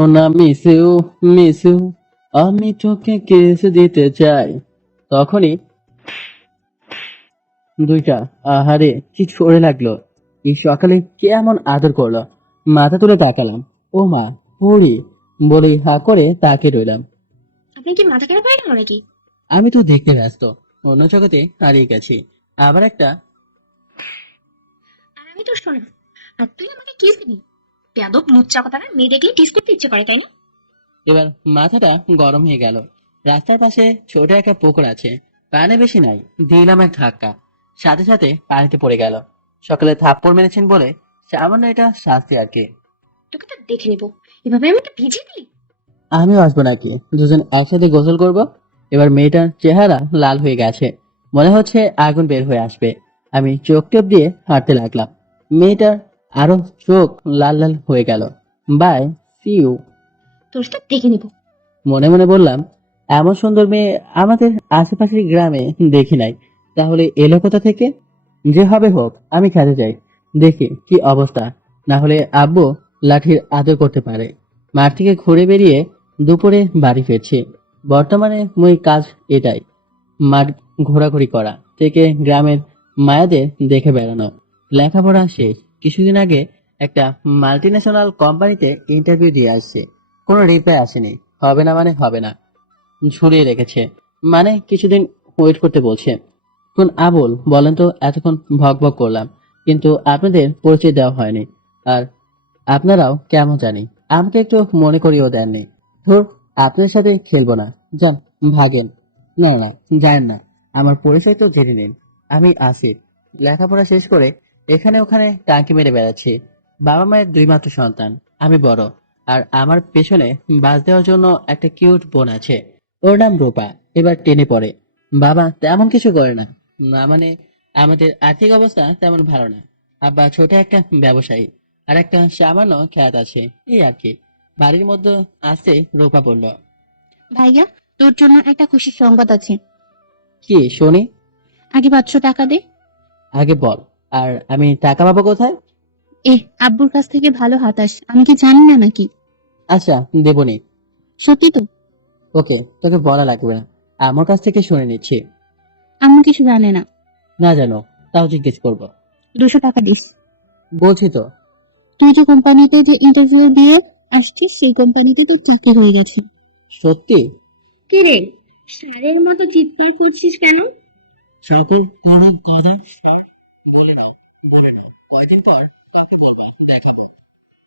সোনা miss you, miss you, আমি তোকে কিস দিতে চাই। তখনই দুইটা, আহারে কি ছড়ে লাগলো। এই সকালে কে এমন আদর করলো? মাথা তুলে তাকালাম। ও মা, পড়ি বলেই হা করে তাকে রইলাম। আপনি কি মাথা খারাপ হয়ে গেল নাকি? আমি তো দেখতে ব্যস্ত, অন্য জগতে হারিয়ে গেছি। আবার একটা। আর আমি তো শোনা, আর তুই আমাকে কিস দিবি? বেয়াদব লুচ্চা কথা না, মেয়ে দেখলে কিস করতে ইচ্ছে করে, তাই না? এবার মাথাটা গরম হয়ে গেল। রাস্তার পাশে ছোট একটা পুকুর আছে, পানি বেশি নাই। দিলাম এক ধাক্কা, সাথে সাথে পানিতে পড়ে গেল। সকালে থাপ্পড় মেরেছেন বলে সামান্য এটা শাস্তি আর কি। তোকে তো দেখে নেবো, এভাবে আমাকে ভিজিয়ে দিলি। আমিও আসবো নাকি? দুজন একসাথে গোসল করব। এবার মেয়েটার চেহারা লাল হয়ে গেছে, মনে হচ্ছে আগুন বের হয়ে আসবে। আমি চোখ টেপ দিয়ে হাঁটতে লাগলাম। মেয়েটার আরো চোখ লাল লাল হয়ে গেল। Bye, see you. তোর তো দেখে নেবো। মনে মনে বললাম, এমন সুন্দর মেয়ে আমাদের আশেপাশের গ্রামে দেখি নাই। তাহলে এলো কোথা থেকে? যে হবে হোক, আমি খেতে চাই, দেখি কি অবস্থা। না হলে আব্বু লাঠির আদর করতে পারে। মাঠ থেকে ঘুরে বেরিয়ে দুপুরে বাড়ি ফিরছি। বর্তমানে মই কাজ এটাই, মাঠ ঘোরাঘুরি করা থেকে গ্রামের মায়াদের দেখে বেড়ানো। লেখাপড়া শেষ, কিছুদিন আগে একটা মাল্টিন্যাশনাল কোম্পানিতে ইন্টারভিউ দিয়ে আসছে। কোনো রিপ্লাই আসেনি। হবে না মানে হবে না, ঝুলিয়ে রেখেছে। মানে কিছুদিন ওয়েট করতে বলছে। কোন আবুল বলেন তো? এতক্ষণ ভক ভক করলাম, কিন্তু আপনাদের পরিচয় দেওয়া হয়নি। আর আপনারাও কেমন জানি আমাকে একটু মনে করিয়েও দেননি। ধুর, আপনাদের সাথে খেলবো না, যান, ভাগেন। না না, যান না, আমার পরিচয় তো জেনে নিন। আমি আসিফ, লেখাপড়া শেষ করে এখানে ওখানে টাঙ্কি মেরে বেড়াচ্ছি। বাবা মায়ের দুই মাত্র সন্তান, আমি বড়। আর আমার পেছনে বাস দেওয়ার জন্য একটা কিউট বোন আছে, ওর নাম রূপা। এবার টেনে পড়ে। বাবা তেমন কিছু করে না, না মানে আমাদের আর্থিক অবস্থা তেমন ভালো না। আব্বা ছোট একটা ব্যবসায়ী, আর একটা সামান্য খেত আছে, এই আর কি। বাড়ির মধ্যে আসতে রূপা বলল, ভাইয়া, তোর জন্য একটা খুশির সংবাদ আছে। কি শুনি? আগে 500 টাকা দে। আগে বল, আর আমি টাকা পাবো কোথায়? আব্বুর কাছ থেকে ভালো হাতাস, আমি কি জানি না নাকি? আচ্ছা, দেবনি। সত্যি তো? ওকে, তোকে বলা লাগবে না, আমার কাছ থেকে শুনে নিচ্ছি। আম্মু কিছু জানে না। না জানো তাও জিজ্ঞেস করবো? 200 টাকা দিস। বলছি তো। তুই যে কোম্পানিতে যে ইন্টারভিউ দিয়ে আসছিস, সেই কোম্পানিতে তোর চাকরি হয়ে গেছে। সত্যি? কি রে, স্যারের মতো চিৎকার করছিস কেন? সকল বড় কথা সব বলে নাও, বলে নাও। কয়দিন পর কাকে বলবা দেখাবো।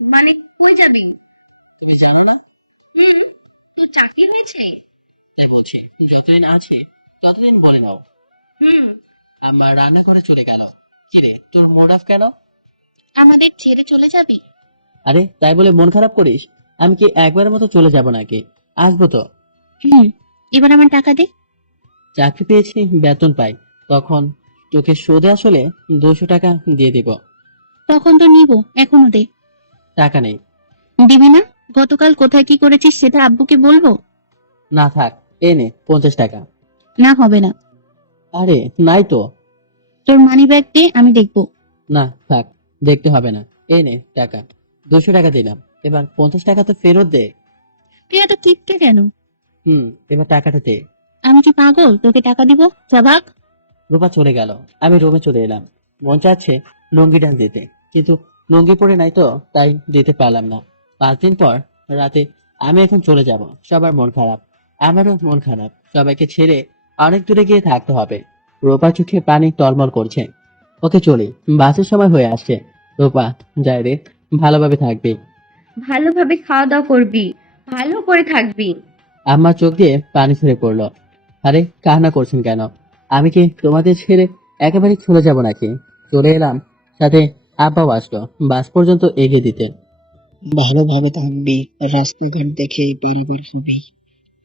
মানে কই যাবি? তুমি জানো না? হুম, তোর চাকরি হয়েছে? তাই বলছি, যতদিন আছি ততদিন বলে নাও। হুম। আমার রান্না করে চলে গেল। কিরে, তোর মুড অফ কেন? আমাদের ছেড়ে চলে যাবি? আরে তাই বলে মন খারাপ করিস? আমি কি একবারের মতো চলে যাব নাকি? আসবো তো। হুম। এবার আমার টাকা দে। চাকরি পেয়েছি, বেতন পাই, তখন তোকে সুদে আসলে 200 টাকা দিয়ে দিব। তখন তো নিব, এখনো দে। টাকা নেই। দিবি না? গতকাল কোথায় কি করেছিস সেটা আব্বুকে বলবো? না থাক, এ নে 50 টাকা। না, হবে না। আরে নাই তো। তোর মানি ব্যাগ দে, আমি দেখবো। না থাক, দেখতে হবে না। এ নে টাকা, 200 টাকা দিলাম। এবার 50 টাকা তো ফেরত দে। তুই এত কিপটে কেন? হুম, এবার টাকাটা দে। আমি কি পাগল তোকে টাকা দিব? যা ভাগ। রূপা চলে গেল। আমি রুমে চলে এলাম। মন চাচ্ছে লুঙ্গি ডাল দিতে, কিন্তু লুঙ্গি পরে নাই তো, তাই দিতে পারলাম না। 5 দিন পর রাতে আমি এখন চলে যাব। সবার মন খারাপ, আমারও মন খারাপ। সবাইকে ছেড়ে অনেক দূরে গিয়ে থাকতে হবে। রূপা চোখে পানি টলমল করছে। ওকে চলি, বাসের সময় হয়ে আসছে। রূপা, যাই রে, ভালোভাবে থাকবি। ভালোভাবে খাওয়া দাওয়া করবি, ভালো করে থাকবি। আমার চোখ দিয়ে পানি ঝরে পড়লো। আরে কান্না করছেন কেন? আমি কি তোমাদের ছেড়ে একেবারে চলে যাব নাকি? চলে এলাম, সাথে আব্বাও আসলো, বাস পর্যন্ত এগিয়ে দিতেন। ভালোভাবে থাকবি, রাস্তাঘাট দেখে পারাপার হবি।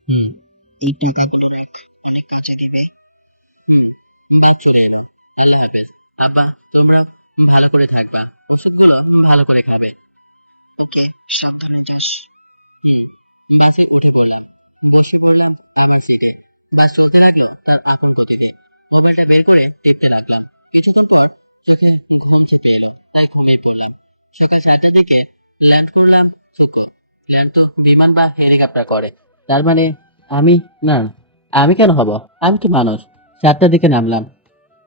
হুম, এই টাকাগুলো রাখ, অনেক কাজে দিবে। বাস চলে এলো। আল্লাহ হাফেজ। আব্বা, তোমরা ভালো করে থাকবা, ওষুধগুলো ভালো করে খাবে। ওকে, সাবধানে যাস। বাসে উঠে পড়লাম, বসে পড়লাম আবার সিটে। বাস চলতে লাগলো তার আপন গতিতে। মোবাইলটা বের করে টিপতে লাগলাম। কিছুক্ষণ পর চোখে ঘুম চেপে এলো, তাই ঘুমিয়ে পড়লাম। সকাল 7টার দিকে ল্যান্ড করলাম সুকো। প্লেন তো বিমান বা হেলিকপ্টার করে। তার মানে আমি, না না, আমি কেন হব? আমি তো মানুষ। 7টার দিকে নামলাম।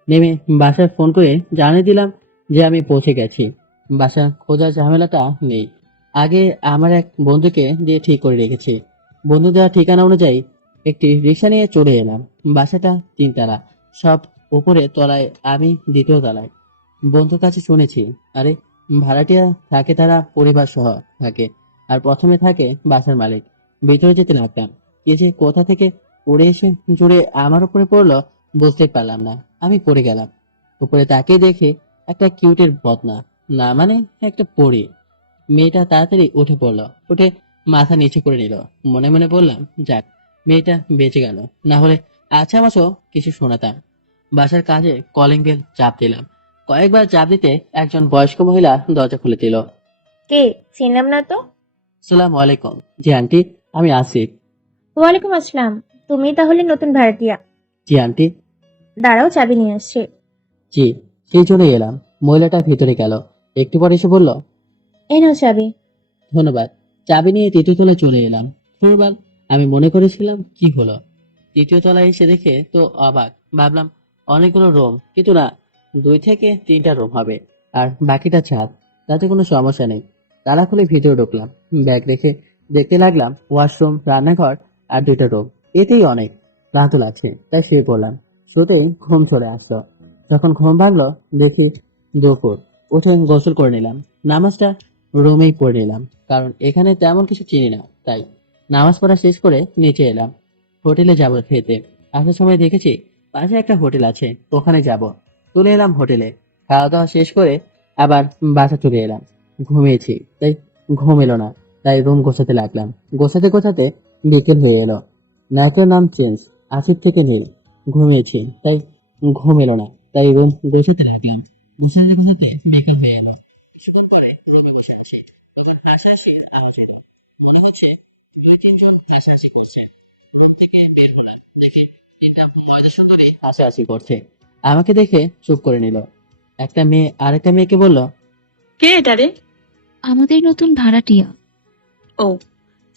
নেমে বাসায় ফোন করে জানিয়ে দিলাম যে আমি পৌঁছে গেছি। বাসা খোঁজার ঝামেলাটা নেই। আগে আমার এক বন্ধুকে দিয়ে ঠিক করে রেখেছি। বন্ধু দেওয়া ঠিকানা অনুযায়ী একটি রিক্সা নিয়ে চলে এলাম। বাসাটা 3 তলা, সব উপরে তলায়, আমি 2য় তলায়। বন্ধুর কাছে শুনেছি, আরে ভাড়াটিয়া থাকে, তারা পরিবার সহ থাকে, আর প্রথমে থাকে বাসার মালিক। ভিতরে যেতে লাগলাম। কে যে কোথা থেকে উড়ে এসে জুড়ে আমার উপরে পড়লো বুঝতে পারলাম না। আমি পড়ে গেলাম। উপরে তাকিয়ে দেখে একটা কিউটের বদনা, না মানে একটা পরী। মেয়েটা তাড়াতাড়ি উঠে পড়লো, উঠে মাথা নিচু করে নিল। মনে মনে বললাম, যাক, মেয়েটা বেঁচে গেল, না হলে আচ্ছা মাসও কিছু শোনাতাম। বাসার কাজে কলিং বেল চাপ দিলাম। কয়েকবার চাপ দিতে একজন বয়স্ক মহিলা দরজা খুলে দিল। কে? চিনলাম না তো। সালাম আলাইকুম। জি আন্টি, আমি আসিফ। ওয়ালাইকুম আসসালাম। তুমি তাহলে নতুন ভাড়াটিয়া? জি আন্টি। দাঁড়াও, চাবি নিয়ে আসছি। জি, সেই জন্যই এলাম। মহিলাটা ভিতরে গেল, একটু পরে এসে বলল, এই নাও চাবি। ধন্যবাদ। চাবি নিয়ে 3য় তলায় চলে এলাম। ধন্যবাদ। আমি মনে করেছিলাম কি হলো, 3য় তলায় এসে দেখে তো অবাক। ভাবলাম অনেকগুলো রুম, কিন্তু না, 2 থেকে 3টা রুম হবে, আর বাকিটা ছাদ। তাতে কোনো সমস্যা নেই। তালা খুলে ভিতরে ঢুকলাম। ব্যাগ রেখে দেখতে লাগলাম ওয়াশরুম, রান্নাঘর আর 2টা রুম। এতেই অনেক ক্লান্ত লাগছে, তাই শুয়ে পড়লাম। শুতেই ঘুম চলে আসলো। যখন ঘুম ভাঙলো দেখি দুপুর। উঠে গোসল করে নিলাম। নামাজটা রুমেই পড়ে নিলাম, কারণ এখানে তেমন কিছু চিনি না। তাই নামাজ পড়া শেষ করে নিচে এলাম। হোটেলে যাব খেতে। আসার সময় দেখেছি পাশে একটা হোটেল আছে, ওখানে যাব। চলে এলাম হোটেলে। খাওয়া দাওয়া শেষ করে আবার বাসা চলে এলাম। ঘুমিয়েছি, তাই ঘুম এলো না। তাই রুম গোছাতে লাগলাম। গোছাতে গোছাতে বিকেল হয়ে এলো। নায়কের নাম চেঞ্জ, আসিফ থেকে নীল। ঘুমিয়েছি, তাই ঘুম এলো না। তাই রুম গোছাতে লাগলাম। গোছাতে গোছাতে বিকেল হয়ে এলো। কিছুক্ষণ পরে রুমে বসে আছি, তখন হাসাহাসির আওয়াজ এলো। মনে হচ্ছে 2-3 জন হাসাহাসি করছে। রুম থেকে বের হলাম, দেখে 3টা ময়দা সুন্দরী হাসাহাসি করছে। আমাকে দেখে চুপ করে নিল। একটা মেয়ে আরেকটা মেয়েকে বলল, কে এটা রে? আমাদের নতুন ভাড়াটিয়া। ও,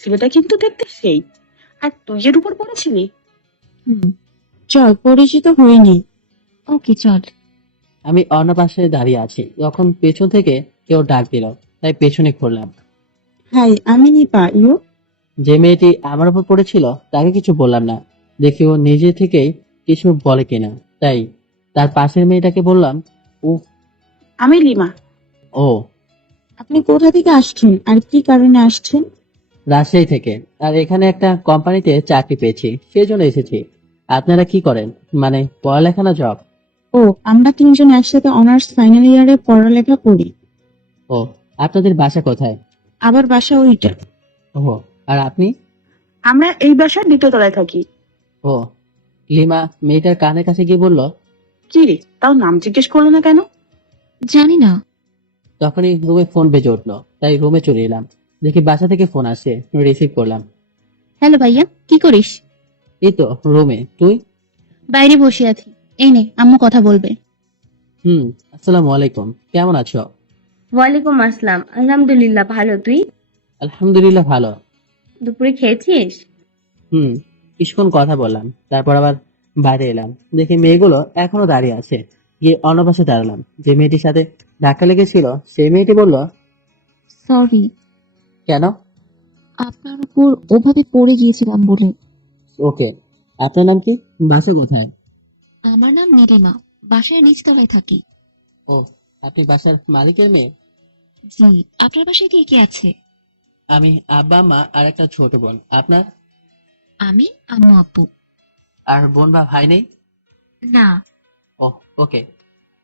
ছেলেটা কিন্তু দেখতে সেই। আর তুই এর উপর পড়েছিলি? হুম, চল পরিচিত হয়নি। ওকে চল। আমি অন্য পাশে দাঁড়িয়ে আছি, তখন পেছন থেকে কেউ ডাক দিল, তাই পেছনে ঘুরলাম। হাই, আমি নিপা। ইউ? যে মেয়েটি আমার উপর পড়েছিল তাকে কিছু বললাম না, দেখি ও নিজে থেকেই কিছু বলে কিনা। তাই তার পাশের মেয়েটাকে বললাম, উফ। আমি লিমা। ও, আপনি কোথা থেকে আসছেন আর কি কারণে আসছেন? রাজশাহী থেকে। আর এখানে একটা কোম্পানিতে চাকরি পেয়েছি, সেই জন্য এসেছি। আপনারা কি করেন, মানে পড়ালেখা না জব? ও, আমরা 3জন একসাথে অনার্স ফাইনাল ইয়ারে পড়ালেখা করি। ও, আপনাদের বাসা কোথায়? আবার বাসা ওইটা। ও, আর আপনি? আমরা এই বাসার 2য় তলায় থাকি। ও, লিমা মেয়েটার কানের কাছে গিয়ে বলল। কি রে, তাও নাম জিজ্ঞেস করলো না কেন? জানি না। তখনই রুমে ফোন বেজে উঠলো, তাই রুমে চলে এলাম। দেখি বাসা থেকে ফোন আসছে, রিসিভ করলাম। হ্যালো ভাইয়া, কি করিস? এই তো রুমে, তুই? বাইরে বসে আছি। এই নে, আম্মু কথা বলবে। আসসালামু আলাইকুম, কেমন আছো? ওয়ালাইকুম আসসালাম। আলহামদুলিল্লাহ, ভালো। তুই? আলহামদুলিল্লাহ ভালো। দুপুরে খেয়েছিস? হুম, কিছুক্ষণ কথা বললাম, তারপর আবার বাইরে এলাম। দেখি মেয়েগুলো এখনো দাঁড়িয়ে আছে। গিয়ে অন্য পাশে দাঁড়ালাম। যে মেয়েটির সাথে ধাক্কা লেগেছিল সেই মেয়েটি বলল, সরি, কেন? আপনার উপর ওভাবে পড়ে গিয়েছিলাম বলে। ওকে, আপনার নাম কি? বাসা কোথায়? আমার নাম নীলিমা, বাসায় নিচতলায় থাকি। ও, আপনি বাসার মালিকের মেয়ে? জি। আপনার বাসায় কে কে আছে? আমি, আব্বা, মা আর একটা ছোট বোন। আপনার? আমি, আম্মু, আব্বু। আর বোন বা ভাই নেই? না। ও, ওকে,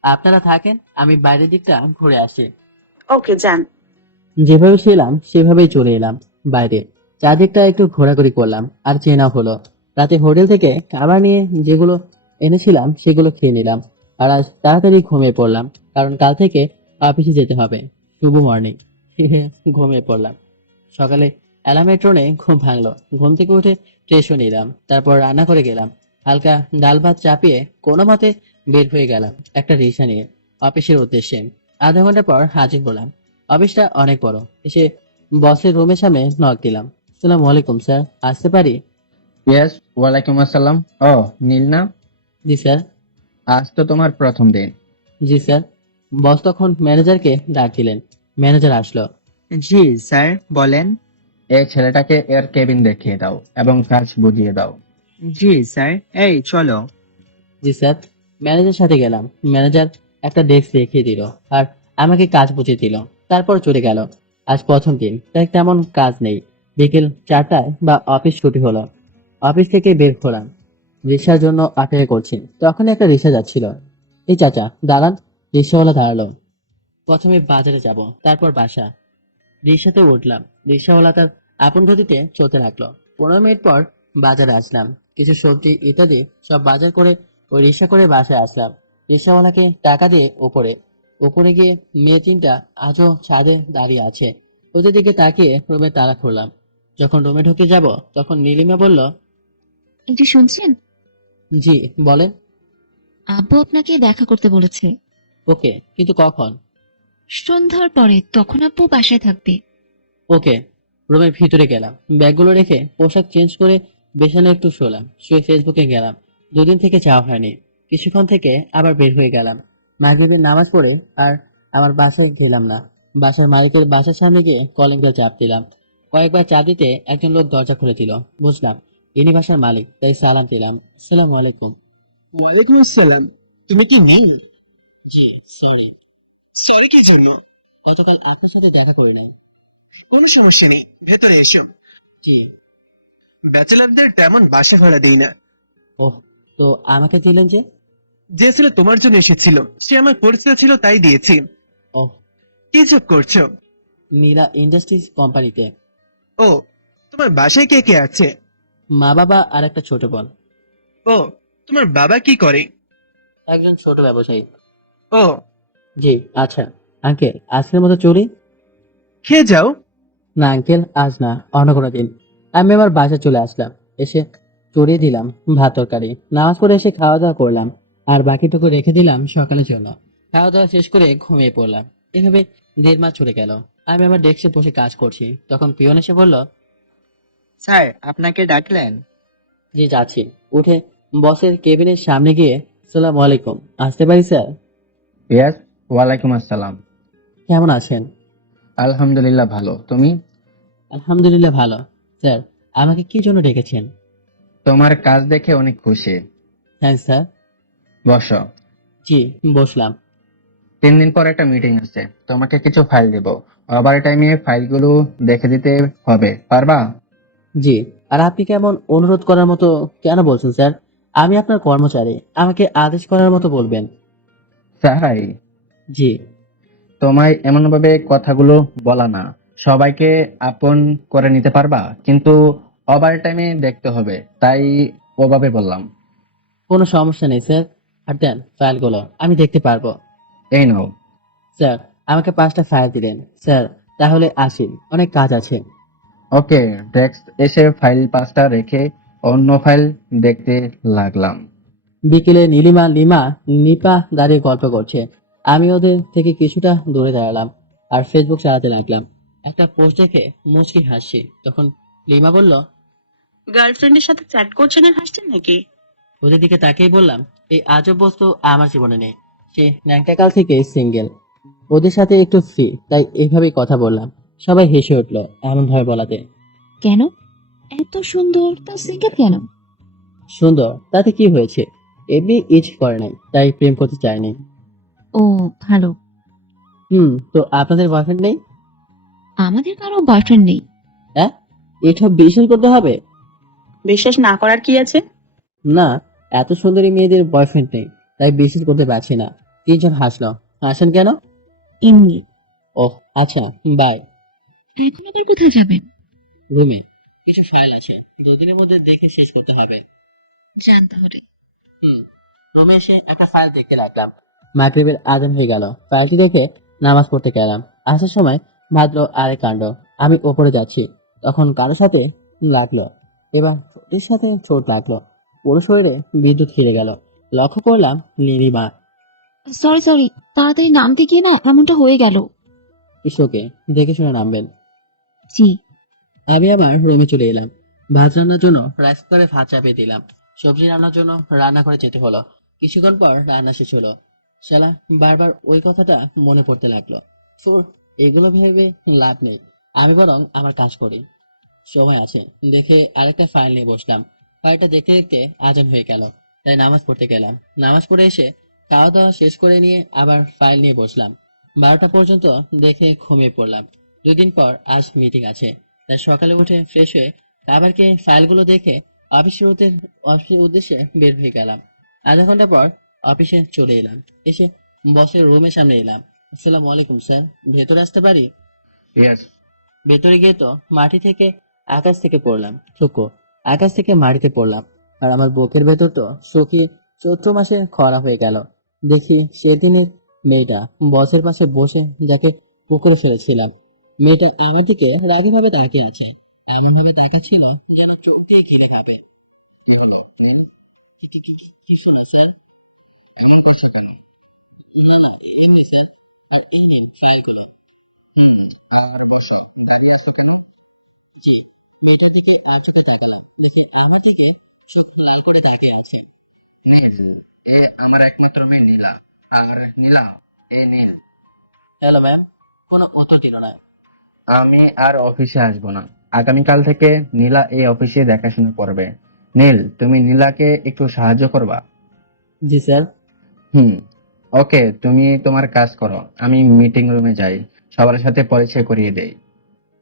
আপনারা থাকেন, আমি বাইরের দিকটা ঘুরে আসি। ওকে, যান। যেভাবে ছিলাম সেভাবেই চলে এলাম বাইরে। চারদিকটা একটু ঘোরাঘুরি করলাম, আর চেনা হলো। রাতে হোটেল থেকে খাবার নিয়ে যেগুলো এনেছিলাম সেগুলো খেয়ে নিলাম। আর আজ তাড়াতাড়ি ঘুমিয়ে পড়লাম, কারণ কাল থেকে অফিসে যেতে হবে। শুভ মর্নিং। ঘুমিয়ে পড়লাম। সকালে অ্যালার্মের টোনে ঘুম ভাঙলো। ঘুম থেকে উঠে ফ্রেশও নিলাম, তারপর রান্না করে গেলাম। হালকা ডাল ভাত চাপিয়ে কোনো মতে বের হয়ে গেলাম একটা রিক্সা নিয়ে অফিসের উদ্দেশ্যে। আধা ঘন্টা পর হাজির হলাম। অফিসটা অনেক বড়। এসে বসের রুমের সামনে নক দিলাম। আসসালামু আলাইকুম স্যার, আসতে পারি? ইয়েস, ওয়ালাইকুম আসসালাম। ও, নীল না? জি স্যার। আজ তো তোমার প্রথম দিন। জি স্যার। বস তখন ম্যানেজারকে ডাক দিলেন। ম্যানেজার আসলো। জি স্যার, বলেন। এই ছেলেটাকে এর কেবিন দেখিয়ে দাও এবং কাজ বুঝিয়ে দাও। জি স্যার, এই চলো। জি স্যার। ম্যানেজার সাথে গেলাম। ম্যানেজার একটা ডেস্ক দেখিয়ে দিল আর আমাকে কাজ বুঝিয়ে দিল। তারপর চলে গেল। আজ প্রথম দিন, তাই তেমন কাজ নেই। বিকেল 4টায় বা অফিস ছুটি হলো। অফিস থেকে বের হলাম। রিক্সার জন্য অপেক্ষা করছি। তখন একটা রিক্সা যাচ্ছিল। এই চাচা দাঁড়ান। রিক্সাওয়ালা দাঁড়ালো। প্রথমে বাজারে যাব, তারপর বাসা। রিক্সাতে উঠলাম। রিক্সাওয়ালা তার আপন গতিতে চলতে লাগলো। 15 মিনিট পর বাজারে আসলাম। কিছু সবজি ইত্যাদি সব বাজার করে ওই রিক্সা করে বাসায় আসলাম। রিক্সাওয়ালাকে টাকা দিয়ে উপরে গিয়ে মেয়ে তিনটা আজও ছাদে দাঁড়িয়ে আছে। ওদের দিকে তাকিয়ে রুমে তালা খুললাম। যখন রুমে ঢুকে যাব তখন নীলিমা বলল, একটু শুনছেন? জি বলেন। আব্বু আপনাকে দেখা করতে বলেছে ওকে, কিন্তু কখন? সন্ধ্যার পরে, তখন আব্বু বাসায় থাকবে। ওকে। রুমের ভিতরে গেলাম। ব্যাগগুলো রেখে পোশাক চেঞ্জ করে বিছানায় একটু শুলাম। শুয়ে ফেসবুকে গেলাম। 2 দিন থেকে যাওয়া হয়নি। কিছুক্ষণ থেকে আবার বের হয়ে গেলাম। মাগরিবের নামাজ পড়ে আর আমার বাসায় গেলাম না। বাসার মালিকের বাসার সামনে গিয়ে কলিং বেল চাপ দিলাম। কয়েকবার চাপ দিতে একজন লোক দরজা খুলে দিল। বুঝলাম ইনি বাসার মালিক, তাই সালাম দিলাম। আসসালামু আলাইকুম। ওয়ালাইকুম আসসালাম। তুমি কি নীল? জি সরি। সরি কি জন্য? গতকাল আপনার সাথে দেখা করি নাই। কোনো সমস্যা নেই, ভেতরে এসো। জি। ব্যাচেলারদের তেমন বাসা ভাড়া দেই না। ওহ, তো আমাকে দিলেন যে? যে ছেলে তোমার জন্য এসেছিল সে আমার পরিচিত ছিল, তাই দিয়েছি। ওহ, কি জব করছো? মীরা ইন্ডাস্ট্রিজ কোম্পানিতে। ও, তোমার বাসায় কে কে আছে? মা বাবা আর একটা ছোট বোন। ও, তোমার বাবা কি করে? একজন ছোট ব্যবসায়ী। ও, জি আচ্ছা। আঙ্কেল আজকের মতো চলি? খেয়ে যাও। না আঙ্কেল, আজ না, অন্য কোনো দিন। আমি আমার বাসায় চলে আসলাম। এসে চড়িয়ে দিলাম ভাত তরকারি। নামাজ পড়ে এসে খাওয়া দাওয়া করলাম আর বাকিটুকু রেখে দিলাম সকালের জন্য। খাওয়া দাওয়া শেষ করে ঘুমিয়ে পড়লাম। এভাবে 1.5 মাস চলে গেল। আমি আমার ডেস্কে বসে কাজ করছি। তখন পিয়ন এসে বলল, স্যার, আপনাকে ডাকলেন? জি যাচ্ছি। উঠে বসের কেবিনের সামনে গিয়ে আসসালামু আলাইকুম, আসতে পারি স্যার? ইয়েস, ওয়ালাইকুম আসসালাম। কেমন আছেন? আলহামদুলিল্লাহ ভালো। তুমি? আলহামদুলিল্লাহ ভালো। স্যার, আমাকে কি জন্য ডেকেছেন? তোমার কাজ দেখে অনেক খুশি। Thanks sir. বসো। জি বসলাম। 3 দিন পর একটা মিটিং আছে, তোমাকে কিছু ফাইল দেব। ওভার টাইমে ফাইলগুলো দেখে দিতে হবে, পারবা? জি। আর আপনি কেমন অনুরোধ করার মতো কেন বলছেন স্যার? আমি আপনার কর্মচারী, আমাকে আদেশ করার মতো বলবেন। তাই? জি। তোমায় এমন ভাবে কথাগুলো বলা না। সবাইকে আপন করে নিতে পারবা, কিন্তু ওভার টাইমে দেখতে হবে, তাই ওভাবে বললাম। কোনো সমস্যা নেই স্যার। আর দেন ফাইলগুলো, আমি দেখতে পারবো। এই নাও। স্যার, আমাকে 5টা ফাইল দিলেন। স্যার, তাহলে আসি, অনেক কাজ আছে। ওকে। ডেস্ক এসে ফাইল 5টা রেখে অন্য ফাইল দেখতে লাগলাম। বিকেলে নীলিমা লিমা নিপা দাঁড়িয়ে গল্প করছে। আমি ওদের থেকে কিছুটা দূরে দাঁড়ালাম আর ফেসবুক চালাতে লাগলাম। একটা পোস্ট দেখে মুচকি হাসি। তখন লিমা বলল, গার্লফ্রেন্ডের সাথে চ্যাট করছেন আর হাসছেন নাকি? ওদের দিকে তাকিয়ে বললাম, এই আজব বস্তু আমার জীবনে নেই। সে ন্যাংটাকাল থেকে সিঙ্গেল। ওদের সাথে একটু ফ্রি, তাই এইভাবেই কথা বললাম। সবাই হেসে উঠলো এমন ভাবে বলাতে। কেন? এত সুন্দর তা সিঙ্গেল কেন? সুন্দর তাতে কি হয়েছে? এমনি ইচ করে নাই, তাই প্রেম করতে চায়নি। ও, ভালো। তো আপনাদের বয়ফ্রেন্ড নেই? আমাদের কারো বয়ফ্রেন্ড নেই। হ্যাঁ, এটা বিশ্বাস করতে হবে? বিশ্বাস না করার কি আছে? না, এত সুন্দরী মেয়েদের বয়ফ্রেন্ড নেই, তাই বিশ্বাস করতে পারছি না। তিনজন হাসলো। হাসেন কেন? এমনি। ওহ আচ্ছা, বাই। এখন আবার কোথায় যাবেন? রুমে কিছু ফাইল আছে, 2 দিনের মধ্যে দেখে শেষ করতে হবে। যান তাহলে। রুমে এসে একটা ফাইল দেখতে লাগলাম। মাগরিবের আজান হয়ে গেল। ফাইলটি দেখে নামাজ পড়তে গেলাম। আসার সময় ভাদ্র আরেক কাণ্ড। আমি ওপরে যাচ্ছি, তখন কারোর সাথে লাগলো। এবার ঠোঁটের সাথে চোট লাগলো। পুরো শরীরে বিদ্যুৎ ফিরে গেল। লক্ষ্য করলাম নীলিমা। সরি সরি, তাড়াতাড়ি নামতে গিয়ে না এমনটা হয়ে গেল। ইসোকে, দেখে শুনে নামবেন। জি। আমি আবার রুমে চলে এলাম। ভাত রান্নার জন্য রাইস কুকারে ভাত চাপিয়ে দিলাম। সবজি রান্নার জন্য রান্না করে যেতে হলো। কিছুক্ষণ পর রান্না শেষ হলো। শালা বারবার ওই কথাটা মনে পড়তে লাগলো। ফুর, এগুলো ভেবে লাভ নেই। আমি বরং আমার কাজ করি। সময় আছে দেখে আরেকটা ফাইল নিয়ে বসলাম। ফাইলটা দেখতে দেখতে আজান হয়ে গেল, তাই নামাজ পড়তে গেলাম। নামাজ পড়ে এসে খাওয়া দাওয়া শেষ করে নিয়ে আবার ফাইল নিয়ে বসলাম। 12টা পর্যন্ত দেখে ঘুমিয়ে পড়লাম। 2 দিন পর আজ মিটিং আছে, তাই সকালে উঠে ফ্রেশ হয়ে খাবার খেয়ে ফাইলগুলো দেখে অফিসের উদ্দেশ্যে বের হয়ে গেলাম। আধা ঘন্টা পর অফিসে চলে এলাম। এসে বসের রুমের সামনে এলাম। আসসালামু আলাইকুম স্যার, ভেতরে আসতে পারি? ইয়েস। ভেতরে গিয়ে তো মাটি থেকে আকাশ থেকে পড়লাম, থুকো, আকাশ থেকে মাটিতে পড়লাম। আর আমার বুকের ভেতর তো শুকিয়ে চৈত্র মাসে খরা হয়ে গেল। দেখি সেদিনের মেয়েটা বসের পাশে বসে, যাকে পুকুরে ফেলেছিলাম। মেয়েটা আমার দিকে রাগী ভাবে তাকিয়ে আছে, এমন ভাবে তাকাচ্ছিল যেন চোখ দিয়ে গিলে খাবে। কি হলো নীল? কিছু না স্যার। এমন করছো কেন? না না, এমনি স্যার। আর এই নিন ফাইলগুলো। আর বসো, দাঁড়িয়ে আছো কেন? জি। মেয়েটার দিকে আর চোখে তাকালাম, দেখে আমার দিকে চোখ লাল করে তাকিয়ে আছে। নীল, এ আমার একমাত্র মেয়ে নীলা। আর নীলা, এ নীল। Hello ma'am. কোনো উত্তর দিল না। আমি আর অফিসে আসবো না। আগামীকাল থেকে নীলা এই অফিসে দেখাশোনা করবে। নীল, তুমি নীলাকে একটু সাহায্য করবা? জি স্যার। হুম। ওকে, তুমি তোমার কাজ করো, আমি মিটিং রুমে যাই, সবার সাথে পরিচয় করিয়ে দেই।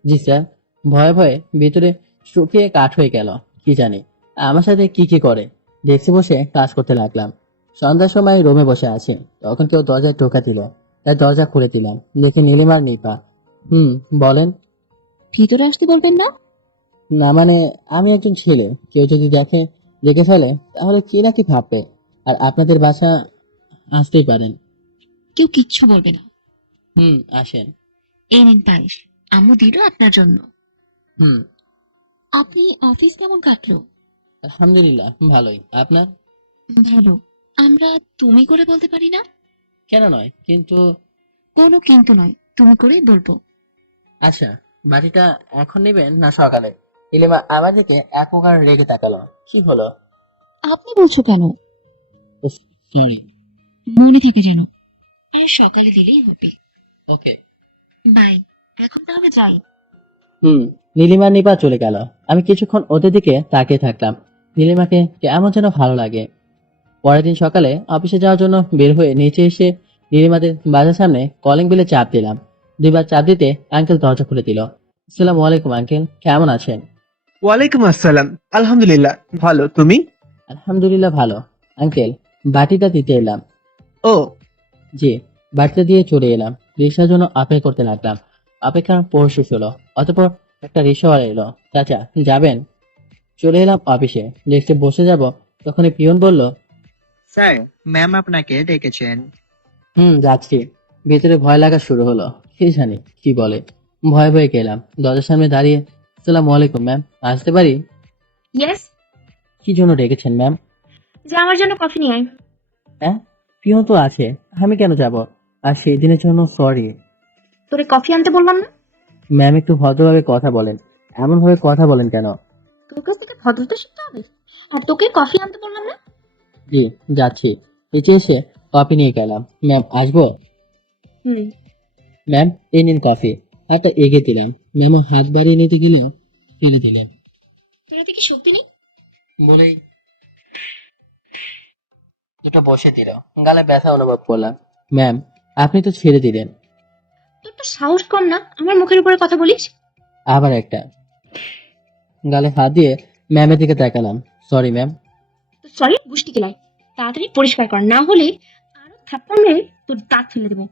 জি স্যার। ভয়ে ভয়ে ভিতরে শুকিয়ে কাঠ হয়ে গেল। কি জানি আমার সাথে কি কি করে। ডেস্কে বসে কাজ করতে লাগলাম। সন্ধ্যার সময় রুমে বসে আছি, তখন কেউ দরজায় টোকা দিল, তাই দরজা খুলে দিলাম। দেখি নীলিমার নিপা। বলেন। ভিতরে আসতে বলবেন না? না মানে, আমি একজন ছেলে, কেউ যদি দেখে ফেলে তাহলে কি না কি ভাববে। আর আপনাদের বাসা আসতেই পারেন। কেউ কিচ্ছু বলবে না। আসেন। এই নিন পায়েস, আম্মু দিল আপনার জন্য। হুম। আপনি অফিস কেমন কাটলো? আলহামদুলিল্লাহ ভালোই। আপনার? ভালো। আমরা তুমি করে বলতে পারি না? কেন নয়, কিন্তু। কোনো কিন্তু নয়, তুমি করেই বলবো। আচ্ছা, বাটিটা এখন নেবেন না সকালে? নীলিমা আমার দিকে এক প্রকার রেগে তাকালো। কি হলো? আপনি বলছো কেন? সরি। মনে থেকে যেন। আর সকালে দিলেই হবে। ওকে। বাই। এখন তাহলে যাই। নীলিমা নিপা চলে গেল। আমি কিছুক্ষণ ওদের দিকে তাকিয়ে থাকলাম। নীলিমাকে কেমন যেন ভালো লাগে। পরের দিন সকালে অফিসে যাওয়ার জন্য বের হয়ে নিচে এসে নীলিমাদের বাসার সামনে কলিং বেলে চাপ দিলাম। 2বার চাপ দিতে আঙ্কেল দরজা খুলে দিল। আসসালামু আলাইকুম আঙ্কেল, কেমন আছেন? ওয়ালাইকুম আসসালাম। আলহামদুলিল্লাহ, ভালো। তুমি? আলহামদুলিল্লাহ ভালো। আঙ্কেল, বাটিটা দিতে এলাম। ও, জি। বাড়িতে দিয়ে চলে এলাম। রিক্সার জন্য অপেক্ষা করতে লাগলাম। অপেক্ষা পরশু হলো। অতঃপর একটা রিক্সাওয়ালা এলো। চাচা, যাবেন? চলে এলাম অফিসে। ডেস্কে বসে যাব, তখনই পিয়ন বলল, স্যার, ম্যাম আপনাকে ডেকেছেন। যাচ্ছি। ভেতরে ভয় লাগা শুরু হলো। কি জানি কি বলে। ভয়ে ভয়ে গেলাম। দরজার সামনে দাঁড়িয়ে, আসসালামু আলাইকুম ম্যাম, আসতে পারি? ইয়েস। কি জন্য ডেকেছেন ম্যাম? যা আমার জন্য কফি নিয়ে আয়। হ্যাঁ, পিয়ন তো আছে, আমি কেন যাব? আর সেই দিনের জন্য সরি। তোরে কফি আনতে বললাম না? ম্যাম, একটু ভদ্রভাবে কথা বলেন। এমন ভাবে কথা বলেন কেন? তোর কাছ থেকে ভদ্রতা শিখতে হবে। আর তোকে কফি আনতে বললাম না? জি, যাচ্ছি। নিচে এসে কফি নিয়ে গেলাম। ম্যাম, আসবো? হুম। ম্যাম, এই নিন কফি। হাতটা এগিয়ে দিলাম। ম্যামও হাত বাড়িয়ে নিতে গেলেও ফেলে দিলেন। তোর হাতে কি শক্তি নেই? বলেই দুটো বসে দিল। গালে ব্যথা অনুভব করলাম। ম্যাম, আপনি তো ছেড়ে দিলেন। তোর তো সাহস কম না আমার মুখের উপরে কথা বলিস? আবার একটা। গালে হাত দিয়ে ম্যামের দিকে তাকালাম। Sorry ma'am. সরি গুষ্টি কিলাই। তাড়াতাড়ি পরিষ্কার কর, না হলে আরো থাপ্পড় মেরে তোর দাঁত ফেলে দেবো।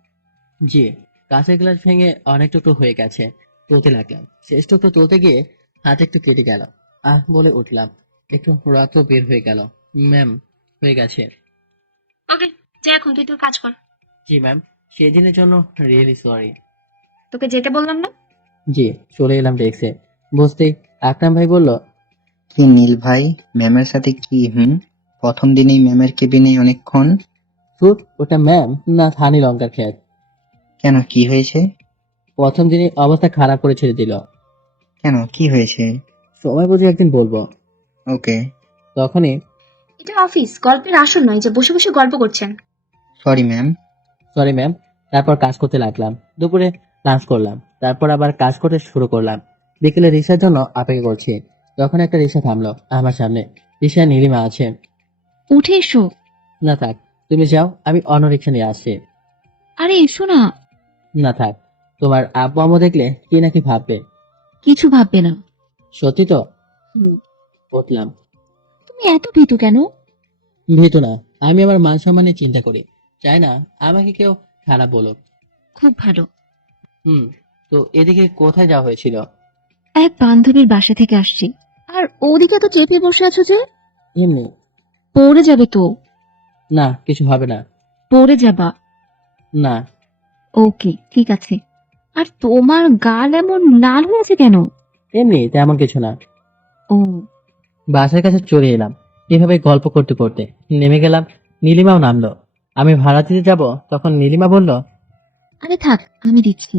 জি। কাঁচের গ্লাস ভেঙে অনেক টুকরো হয়ে গেছে। তুলতে লাগলাম। শেষ টুকরো তুলতে গিয়ে হাত একটু কেটে গেল। বলে উঠলাম। একটু রক্ত বের হয়ে গেল। ম্যাম, হয়ে গেছে। ওকে, যা এখন তুই তোর কাজ কর। জি ম্যাম, সেদিনের জন্য রিয়েলি সরি। তোকে যেতে বললাম না? জি। চলে এলাম ডেস্কে। বসতেই আকরাম ভাই বলল, কি নীল ভাই, ম্যামের সাথে কি? প্রথম দিনেই ম্যামের কেবিনে অনেকক্ষণ? ওটা ম্যাম না ধানি লঙ্কার ক্ষেত। কেন, কি হয়েছে? প্রথম দিনই অবস্থা খারাপ করে ছেড়ে দিল। কেন, কি হয়েছে? সময় বুঝে একদিন বলবো। ওকে। তখনই এটা অফিস, গল্পের আসর নয় যে বসে বসে গল্প করছেন। Sorry ma'am. Sorry ma'am. তারপর কাজ করতে লাগলাম। দুপুরে লাঞ্চ করলাম, তারপর আবার কাজ করতে শুরু করলাম। বিকেলে রিক্সার জন্য অপেক্ষা করছি, তখন একটা রিক্সা থামলো আমার সামনে। রিক্সায় নীলিমা আছে। উঠে এসো। না থাক, তুমি যাও, আমি অন্য রিক্সা নিয়ে আসছি। আরে এসো না। না থাক, তোমার আব্বু আম্মু দেখলে কি নাকি ভাববে। কিছু ভাববে না। সত্যি তো? হুম। উঠলাম। তুমি এত ভীতু কেন? ভীতু না, আমি আমার মান সম্মানে চিন্তা করি, চাই না আমাকে কেউ খারাপ বলুক। খুব ভালো। হুম। তো এদিকে কোথায় যাওয়া হয়েছিল? এক বান্ধবীর বাসা থেকে আসছি। আর ওদিকে তো চেপে বসে আছো যে? এমনি। পড়ে যাবে তো। না, কিছু হবে না। পড়ে যাবা। না। ওকে, ঠিক আছে। আর তোমার গাল এমন লাল হয়েছে কেন? এমনি, তেমন কিছু না। ও। বাসার কাছে চলে এলাম। এভাবে গল্প করতে করতে নেমে গেলাম। নীলিমাও নামলো। আমি ভাড়া দিতে যাব, তখন নীলিমা বলল, আরে থাক, আমি দিচ্ছি।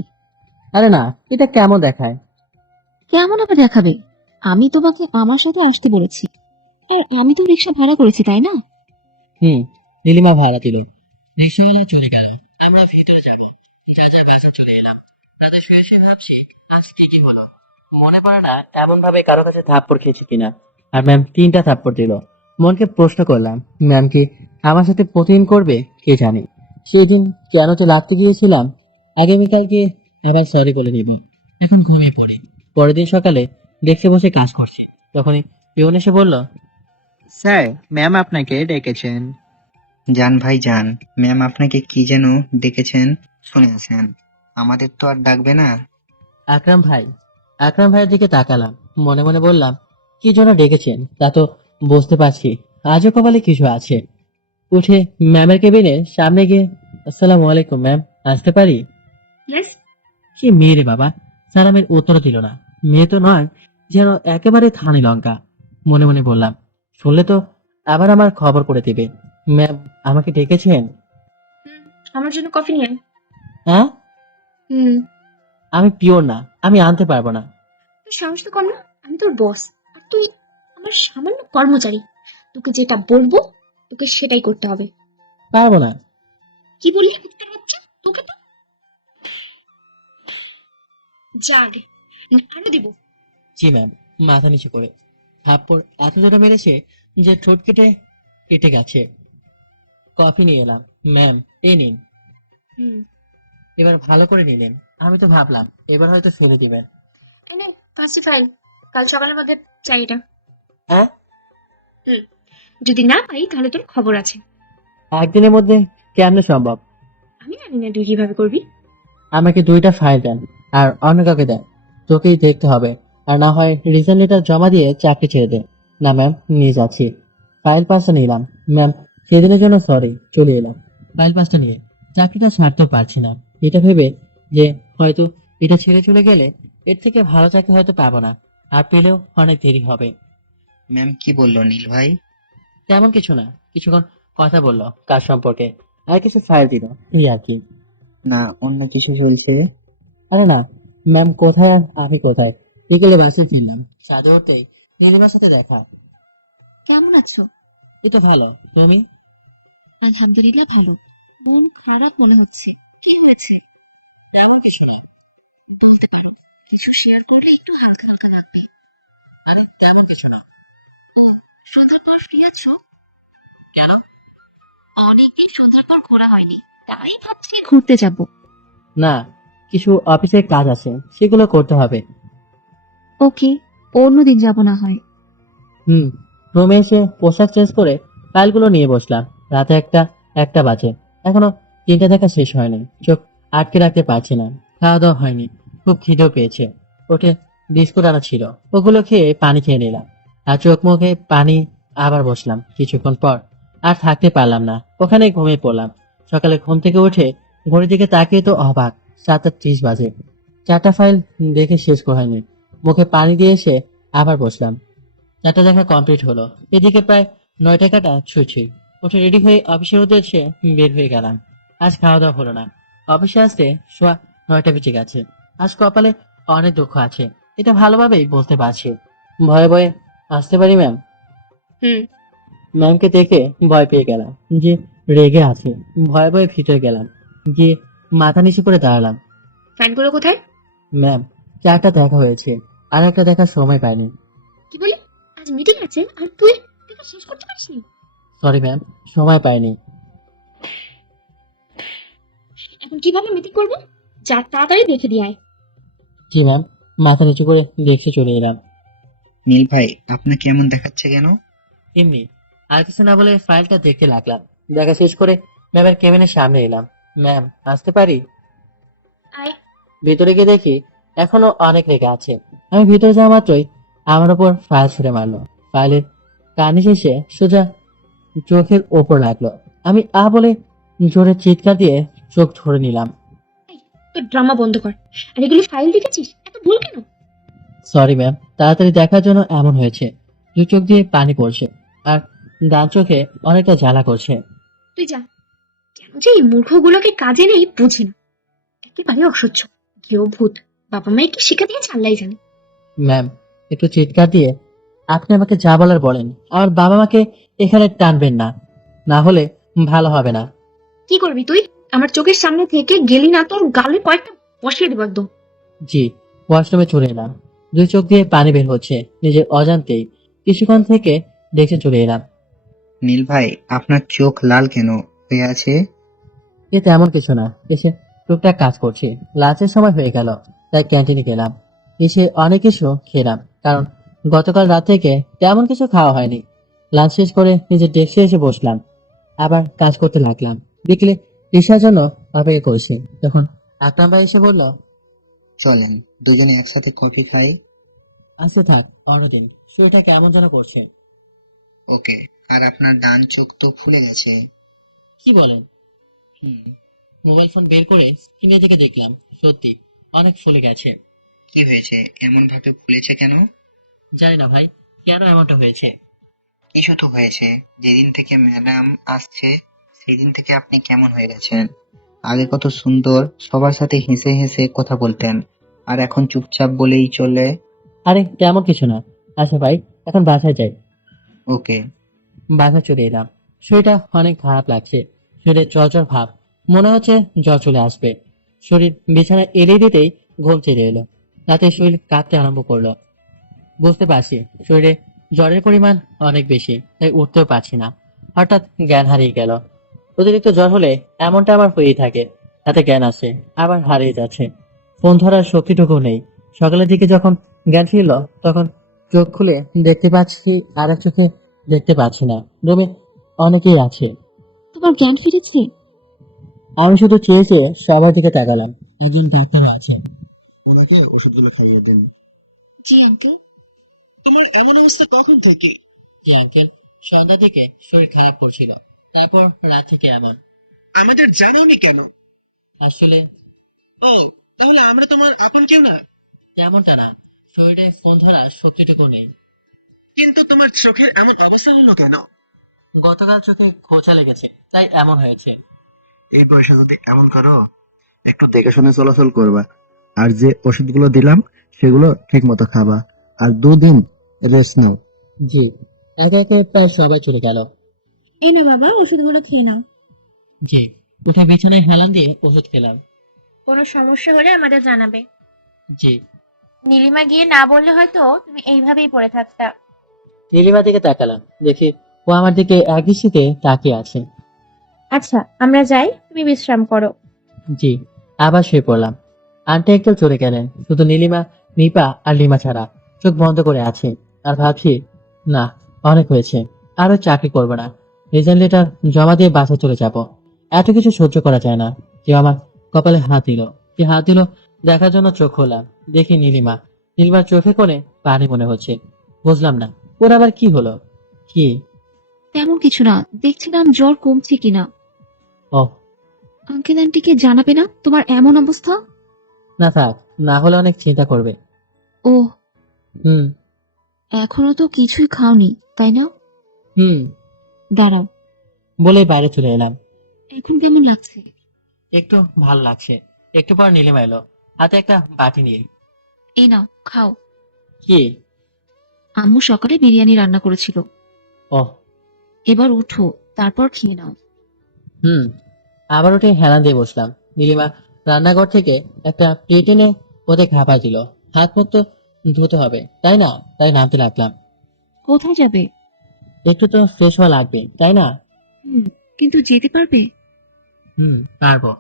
আরে না, এটা কেমন দেখায়? কেমন আবার দেখাবে? আমি তোমাকে আমার সাথে আসতে বলেছি। আর আমি তো রিক্সা ভাড়া করেছি, তাই না? হুম। নীলিমা ভাড়া দিল। রিক্সাওয়ালা চলে গেল। আমরা ভিতরে যাব, যা যা বাসা চলে এলাম। রাতে শুয়ে শুয়ে ভাবছি আজ কি কি হলো। মনে পড়ে না এমন ভাবে কারো কাছে থাপ্পড় খেয়েছি কিনা। আর ম্যাম 3টা থাপ্পড় দিল। মনকে প্রশ্ন করলাম, ম্যাম কি আমার সাথে প্রতিদিন করবে কে জানে। সেই দিন কেন তো লাগতে গিয়েছিলাম। আগামীকালকে আবার সরি বলে দিব। এখন ঘুমিয়ে পড়ি। পরের দিন সকালে ডেস্কে বসে কাজ করছি, তখনই পিয়ন এসে বলল, স্যার, ম্যাম আপনাকে ডেকেছেন। যান ভাই যান, ম্যাম আপনাকে কি যেন ডেকেছেন, শুনে আছেন। আমাদের তো আর ডাকবে না। আকরাম ভাই। আকরাম ভাইয়ের দিকে তাকালাম, মনে মনে বললাম, কি জন্য ডেকেছেন তা তো বুঝতে পারছি, আজও কপালে কিছু আছে। উঠে ম্যামের কেবিনের সামনে গিয়ে, আসসালামু আলাইকুম ম্যাম, আসতে পারি? ইয়েস। কি মেয়ে রে বাবা, সালামের উত্তর দিল না। মেয়ে তো নয়, যেন একেবারে থানি লঙ্কা। মনে মনে বললাম, শুনলে তো আবার আমার খবর করে দিবে। ম্যাম আমাকে ডেকেছেন? আমার জন্য কফি নিয়ে আয়। হ্যাঁ? হুম। আমি পিওর না, আমি আনতে পারবো না। তুই সাহস তো কর না, আমি তোর বস। আর তুই আমার সামান্য কর্মচারী। তোকে যেটা বলবো তোকে সেটাই করতে হবে। পারবো না। কি বললি কুত্তার বাচ্চা? তোকে তো যা আগে, আরো দিব। জি ম্যাম। মাথা নিচু করে থাপ্পড় এত জোরে মেরেছে যে ঠোঁট কেটে কেটে গেছে। কফি নিয়ে এলাম। ম্যাম, এই নিন। হুম। এবার ভালো করে নিলেন। আমি তো ভাবলাম এবার হয়তো ফেলে দিবেন। এনে 5টি ফাইল, কাল সকালের মধ্যে চাই এটা। হ্যাঁ? হুম। যদি না পাই তাহলে তোর খবর আছে। একদিনের মধ্যে কেমনে সম্ভব? আমি জানি না তুই কিভাবে করবি। আমাকে 2টা ফাইল দেন, আর অন্য কাউকে দেন। তোকেই দেখতে হবে। আর না হয় রিজাইন লেটার জমা দিয়ে চাকরি ছেড়ে দে। না ম্যাম, নিয়ে যাচ্ছি। ফাইল 5টা নিলাম। ম্যাম, সেদিনের জন্য সরি, চলে এলাম। ফাইল 5টা নিয়ে চাকরিটা ছাড়তেও পারছি না। এটা ভেবে যে হয়তো এটা ছেড়ে চলে গেলে এর থেকে ভালো চাকরি হয়তো পাবো না, আর পেলেও অনেক দেরি হবে। ম্যাম কি বললো নীল ভাই? তেমন কিছু না, কিছুক্ষণ কথা বললো কাজ সম্পর্কে, আর কিছু ফাইল দিল, এই আর কি। না অন্য কিছু চলছে? আরে না, ম্যাম কোথায় আর আমি কোথায়। বিকেলে বাসে ফিরলাম, সাজে উঠতেই নীলিমার সাথে দেখা। কেমন আছো? এই তো ভালো, তুমি? আলহামদুলিল্লাহ ভালো। মন খারাপ মনে হচ্ছে। কি হয়েছে? তেমন কিছু না। বলতে পারো। কিছু শেয়ার করলে একটু হালকা হালকা লাগবে। আরে তেমন কিছু না। ও, সন্ধ্যার পর ফ্রি আছো? কেন? অনেকদিন সন্ধ্যার পর ঘোরা হয়নি, তাই ভাবছি ঘুরতে যাব। না, কিছু অফিসের কাজ আছে, সেগুলো করতে হবে। ওকে, অন্যদিন যাব না হয়। হুম। রুমে এসে পোশাক চেঞ্জ করে ফাইলগুলো নিয়ে বসলাম। রাতে একটা বাজে, এখনো 3টা দেখা শেষ হয়নি। চোখ আটকে রাখতে পারছি না। খাওয়া দাওয়া হয়নি, খুব খিদেও পেয়েছে। ওঠে বিস্কুট আনা ছিল, ওগুলো খেয়ে পানি খেয়ে নিলাম। আর চোখ মুখে পানি। আবার বসলাম। কিছুক্ষণ পর আর থাকতে পারলাম না, ওখানে ঘুমিয়ে পড়লাম। সকালে ঘুম থেকে উঠে ঘড়ির দিকে তাকিয়ে তো অবাক, 7:30 বাজে। 4টা ফাইল দেখে শেষ হয়নি। মুখে পানি দিয়ে এসে আবার বসলাম। 4টা দেখা কমপ্লিট হলো। এদিকে প্রায় 9টা কাটা ছুঁছি। উঠে রেডি হয়ে অফিসের উদ্দেশ্যে বের হয়ে গেলাম। আজ খাওয়া দাওয়া হলো না। অফিসে আসতে সোয়া 9টা বেজে গেছে। আজ কপালে অনেক দুঃখ আছে। এটা ভালোভাবেই বুঝতে পারছি। ভয়ে ভয়ে আসতে পারি ম্যাম? হুম। ম্যামকে দেখে ভয় পেয়ে গেলাম যে রেগে আছে। ভয়ে ভয়ে ভিতরে গেলাম, গিয়ে মাথা নিচু করে দাঁড়ালাম। ফাইলগুলো কোথায়? ম্যাম, 4টা দেখা হয়েছে, আর একটা দেখার সময় পাইনি। কি বলি? আজ মিটিং আছে আর তুই দেখা শেষ করতে পারিসনি? সরি ম্যাম, সময় পাইনি। এখন কিভাবে মিটিং করবো? যা তাড়াতাড়ি দেখে দিয়ে আয়। জি ম্যাম, মাথা নিচু করে দেখে চলে এলাম। নীল ভাই, আপনাকে এমন দেখাচ্ছে কেন? এমনি, আর কিছু না বলে ফাইলটা দেখতে লাগলাম। দেখা শেষ করে ম্যামের কেবিনের সামনে এলাম। ম্যাম, আসতে পারি? আয়। ভিতরে গিয়ে দেখি এখনো অনেক রেখে আছে। আমি ভিতরে যাওয়া মাত্রই আমার ওপর ফাইল ছুঁড়ে মারলো। ফাইলের কানে শেষে সোজা চোখের ওপর লাগলো। আমি বলে জোরে চিৎকার দিয়ে চোখ ধরে নিলাম। তোর ড্রামা বন্ধ কর। আর এগুলো ফাইল দেখেছিস? এত ভুল কেন? সরি ম্যাম, তাড়াতাড়ি দেখার জন্য এমন হয়েছে। দুই চোখ দিয়ে পানি পড়ছে, আর ডান চোখে অনেকটা জ্বালা করছে। তুই যা। কেন যে এই মূর্খগুলোকে কাজে নেই বুঝি না। একেবারে অসহ্য। কেউ ভূত। বাবা মায়ের কি শিক্ষা দিয়েছে আল্লাহ জানে। ম্যাম, একটু চিৎকার দিয়ে আপনি আমাকে যা বলার বলেন। আমার বাবা মাকে এখানে টানবেন না, না হলে ভালো হবে না। কি করবি তুই? আমার চোখের সামনে থেকে গেলি না তোর গালে কয়েকটা বসিয়ে দেবো একদম। জি, ওয়াশরুমে চলে এলাম। দুই চোখ দিয়ে পানি বের হচ্ছে নিজের অজান্তেই। কিছুক্ষণ থেকে দেখে চলে এলাম। নীল ভাই, আপনার চোখ লাল কেন হয়ে আছে? এ তেমন কিছু না, এসে টুকটাক কাজ করছি। লাঞ্চের সময় হয়ে গেল, তাই ক্যান্টিনে গেলাম। এসে অনেক কিছু খেলাম, কারণ গতকাল রাত থেকে তেমন কিছু খাওয়া হয়নি। লাঞ্চ শেষ করে নিজের ডেস্কে এসে বসলাম, আবার কাজ করতে লাগলাম। বিকেলে রিসার জন্য অপেক্ষা করছি, তখন আকরাম ভাই এসে বলল, চলেন দুজনে একসাথে কফি খাই। আচ্ছা থাক, অন্যদিন। শরীরটা কেমন যেন করছে। ওকে। আর আপনার ডান চোখ তো ফুলে গেছে। কি বলেন? হুম। মোবাইল ফোন বের করে স্ক্রিনের দিকে দেখলাম, সত্যি অনেক ফুলে গেছে। কি হয়েছে, এমন ভাবে ফুলেছে কেন? জানি না ভাই, কেন এমনটা হয়েছে। কিছু তো হয়েছে। যেদিন থেকে ম্যাডাম আসছে সেদিন থেকে আপনি কেমন হয়ে গেছেন। আগে কত সুন্দর, সবার সাথে হেসে হেসে কথা বলতেন, আর এখন চুপচাপ বলেই চলে। আরে তেমন কিছু না। আচ্ছা ভাই, এখন বাসায় যাই। ওকে। বাসায় চলে এলাম। শরীরটা অনেক খারাপ লাগছে। শরীরে জ্বর জ্বর ভাব, মনে হচ্ছে জ্বর চলে আসবে। শরীর বিছানায় এলে দিতেই ঘুম চেড়ে এলো। রাতে শরীর কাঁপতে আরম্ভ করলো। বুঝতে পারছি শরীরে জ্বরের পরিমাণ অনেক বেশি, তাই উঠতেও পারছি না। হঠাৎ জ্ঞান হারিয়ে গেল। অতিরিক্ত জ্বর হলে এমনটা আমার হয়েই থাকে, তাতে জ্ঞান আসে আবার হারিয়ে যাচ্ছে। ফোন ধরার শক্তিটুকু নেই। সকালের দিকে যখন জ্ঞান ফিরল, তখন চোখ খুলে দেখতে পাচ্ছি আর এক চোখে দেখতে পাচ্ছি না। রুমে অনেকেই আছে। তোমার জ্ঞান ফিরেছে? আমি শুধু চেয়ে চেয়ে সবার দিকে তাকালাম। একজন ডাক্তারও আছে। ওনাকে ওষুধগুলো খাইয়ে দিন। জি আঙ্কেল। তোমার এমন অবস্থা কখন থেকে? জি আঙ্কেল, সন্ধ্যা থেকে শরীর খারাপ করছিল, তারপর রাত থেকে এমন। আমাদের জানাওনি কেন? আসলে ও, তাহলে আমরা তোমার আপন কেউ না? তেমনটা না, শরীরে ফোন ধরার শক্তিটুকু নেই। কিন্তু তোমার চোখের এমন অবস্থা হলো কেন? গতকাল চোখে খোঁচা লেগেছে, তাই এমন হয়েছে। এই বয়সে যদি এমন করো, একটু দেখে শুনে চলাচল করবা। আর যে ওষুধগুলো দিলাম সেগুলো ঠিক মতো খাবা। আর 2 দিন রেস্ট নাও। জি। একে একে প্রায় সবাই চলে গেল। এই না বাবা, ওষুধগুলো খেয়ে নাও। জি। উঠে বিছানায় হেলান দিয়ে ওষুধ খেলাম। কোনো সমস্যা হলে আমাদের জানাবে। জি। নীলিমা গিয়ে না বললে হয়তো তুমি এইভাবেই পড়ে থাকতা। নীলিমার দিকে তাকালাম, দেখি ও আমার দিকে একদৃষ্টিতে তাকিয়ে আছে। আচ্ছা, আমরা যাই, তুমি বিশ্রাম করো। জি। আবার শুয়ে পড়লাম। আন্টি একটু চলে গেলেন, শুধু নীলিমা, নিপা আর লিমা ছাড়া। চোখ বন্ধ করে আছে, আর ভাবছি, না, অনেক হয়েছে, আরো চাকরি করবো না। রিজাইন লেটার জমা দিয়ে বাসায় চলে যাব। এত কিছু সহ্য করা যায় না। কেউ আমার কপালে হাত দিল। যে হাত দিল দেখার জন্য চোখ খোলা, দেখি নীলিমা। নীলিমার চোখে কোণে পানি মনে হচ্ছে। বুঝলাম না ওর আবার কি হলো। কি? তেমন কিছু না, দেখছিলাম জ্বর কমছে কিনা। ও, আঙ্কেল আন্টিকে জানাবে না তোমার এমন অবস্থা? না থাক, না হলে অনেক চিন্তা করবে। ও, হুম। এখনো তো কিছুই খাওনি তাই না? হুম। দাঁড়াও, বলেই বাইরে চলে এলাম। এখন কেমন লাগছে? একটু ভালো লাগছে। একটু পর নীলিমা এলো, হাতে একটা বাটি নিয়ে। এই নাও খাও। কি? আম্মু সকালে বিরিয়ানি রান্না করেছিল। ওহ। এবার উঠো, তারপর খেয়ে নাও। হুম। আবার উঠে হেলান দিয়ে বসলাম। নীলিমা রান্নাঘর থেকে একটা প্লেট এনে ওদের খাবার দিল। হাত মুখ তো ধুতে হবে, তাই না? তাই নামতে লাগলাম। কোথায় যাবে? একটু তো ফ্রেশ হওয়া লাগবে, তাই না? হুম, কিন্তু যেতে পারবে? পারবো।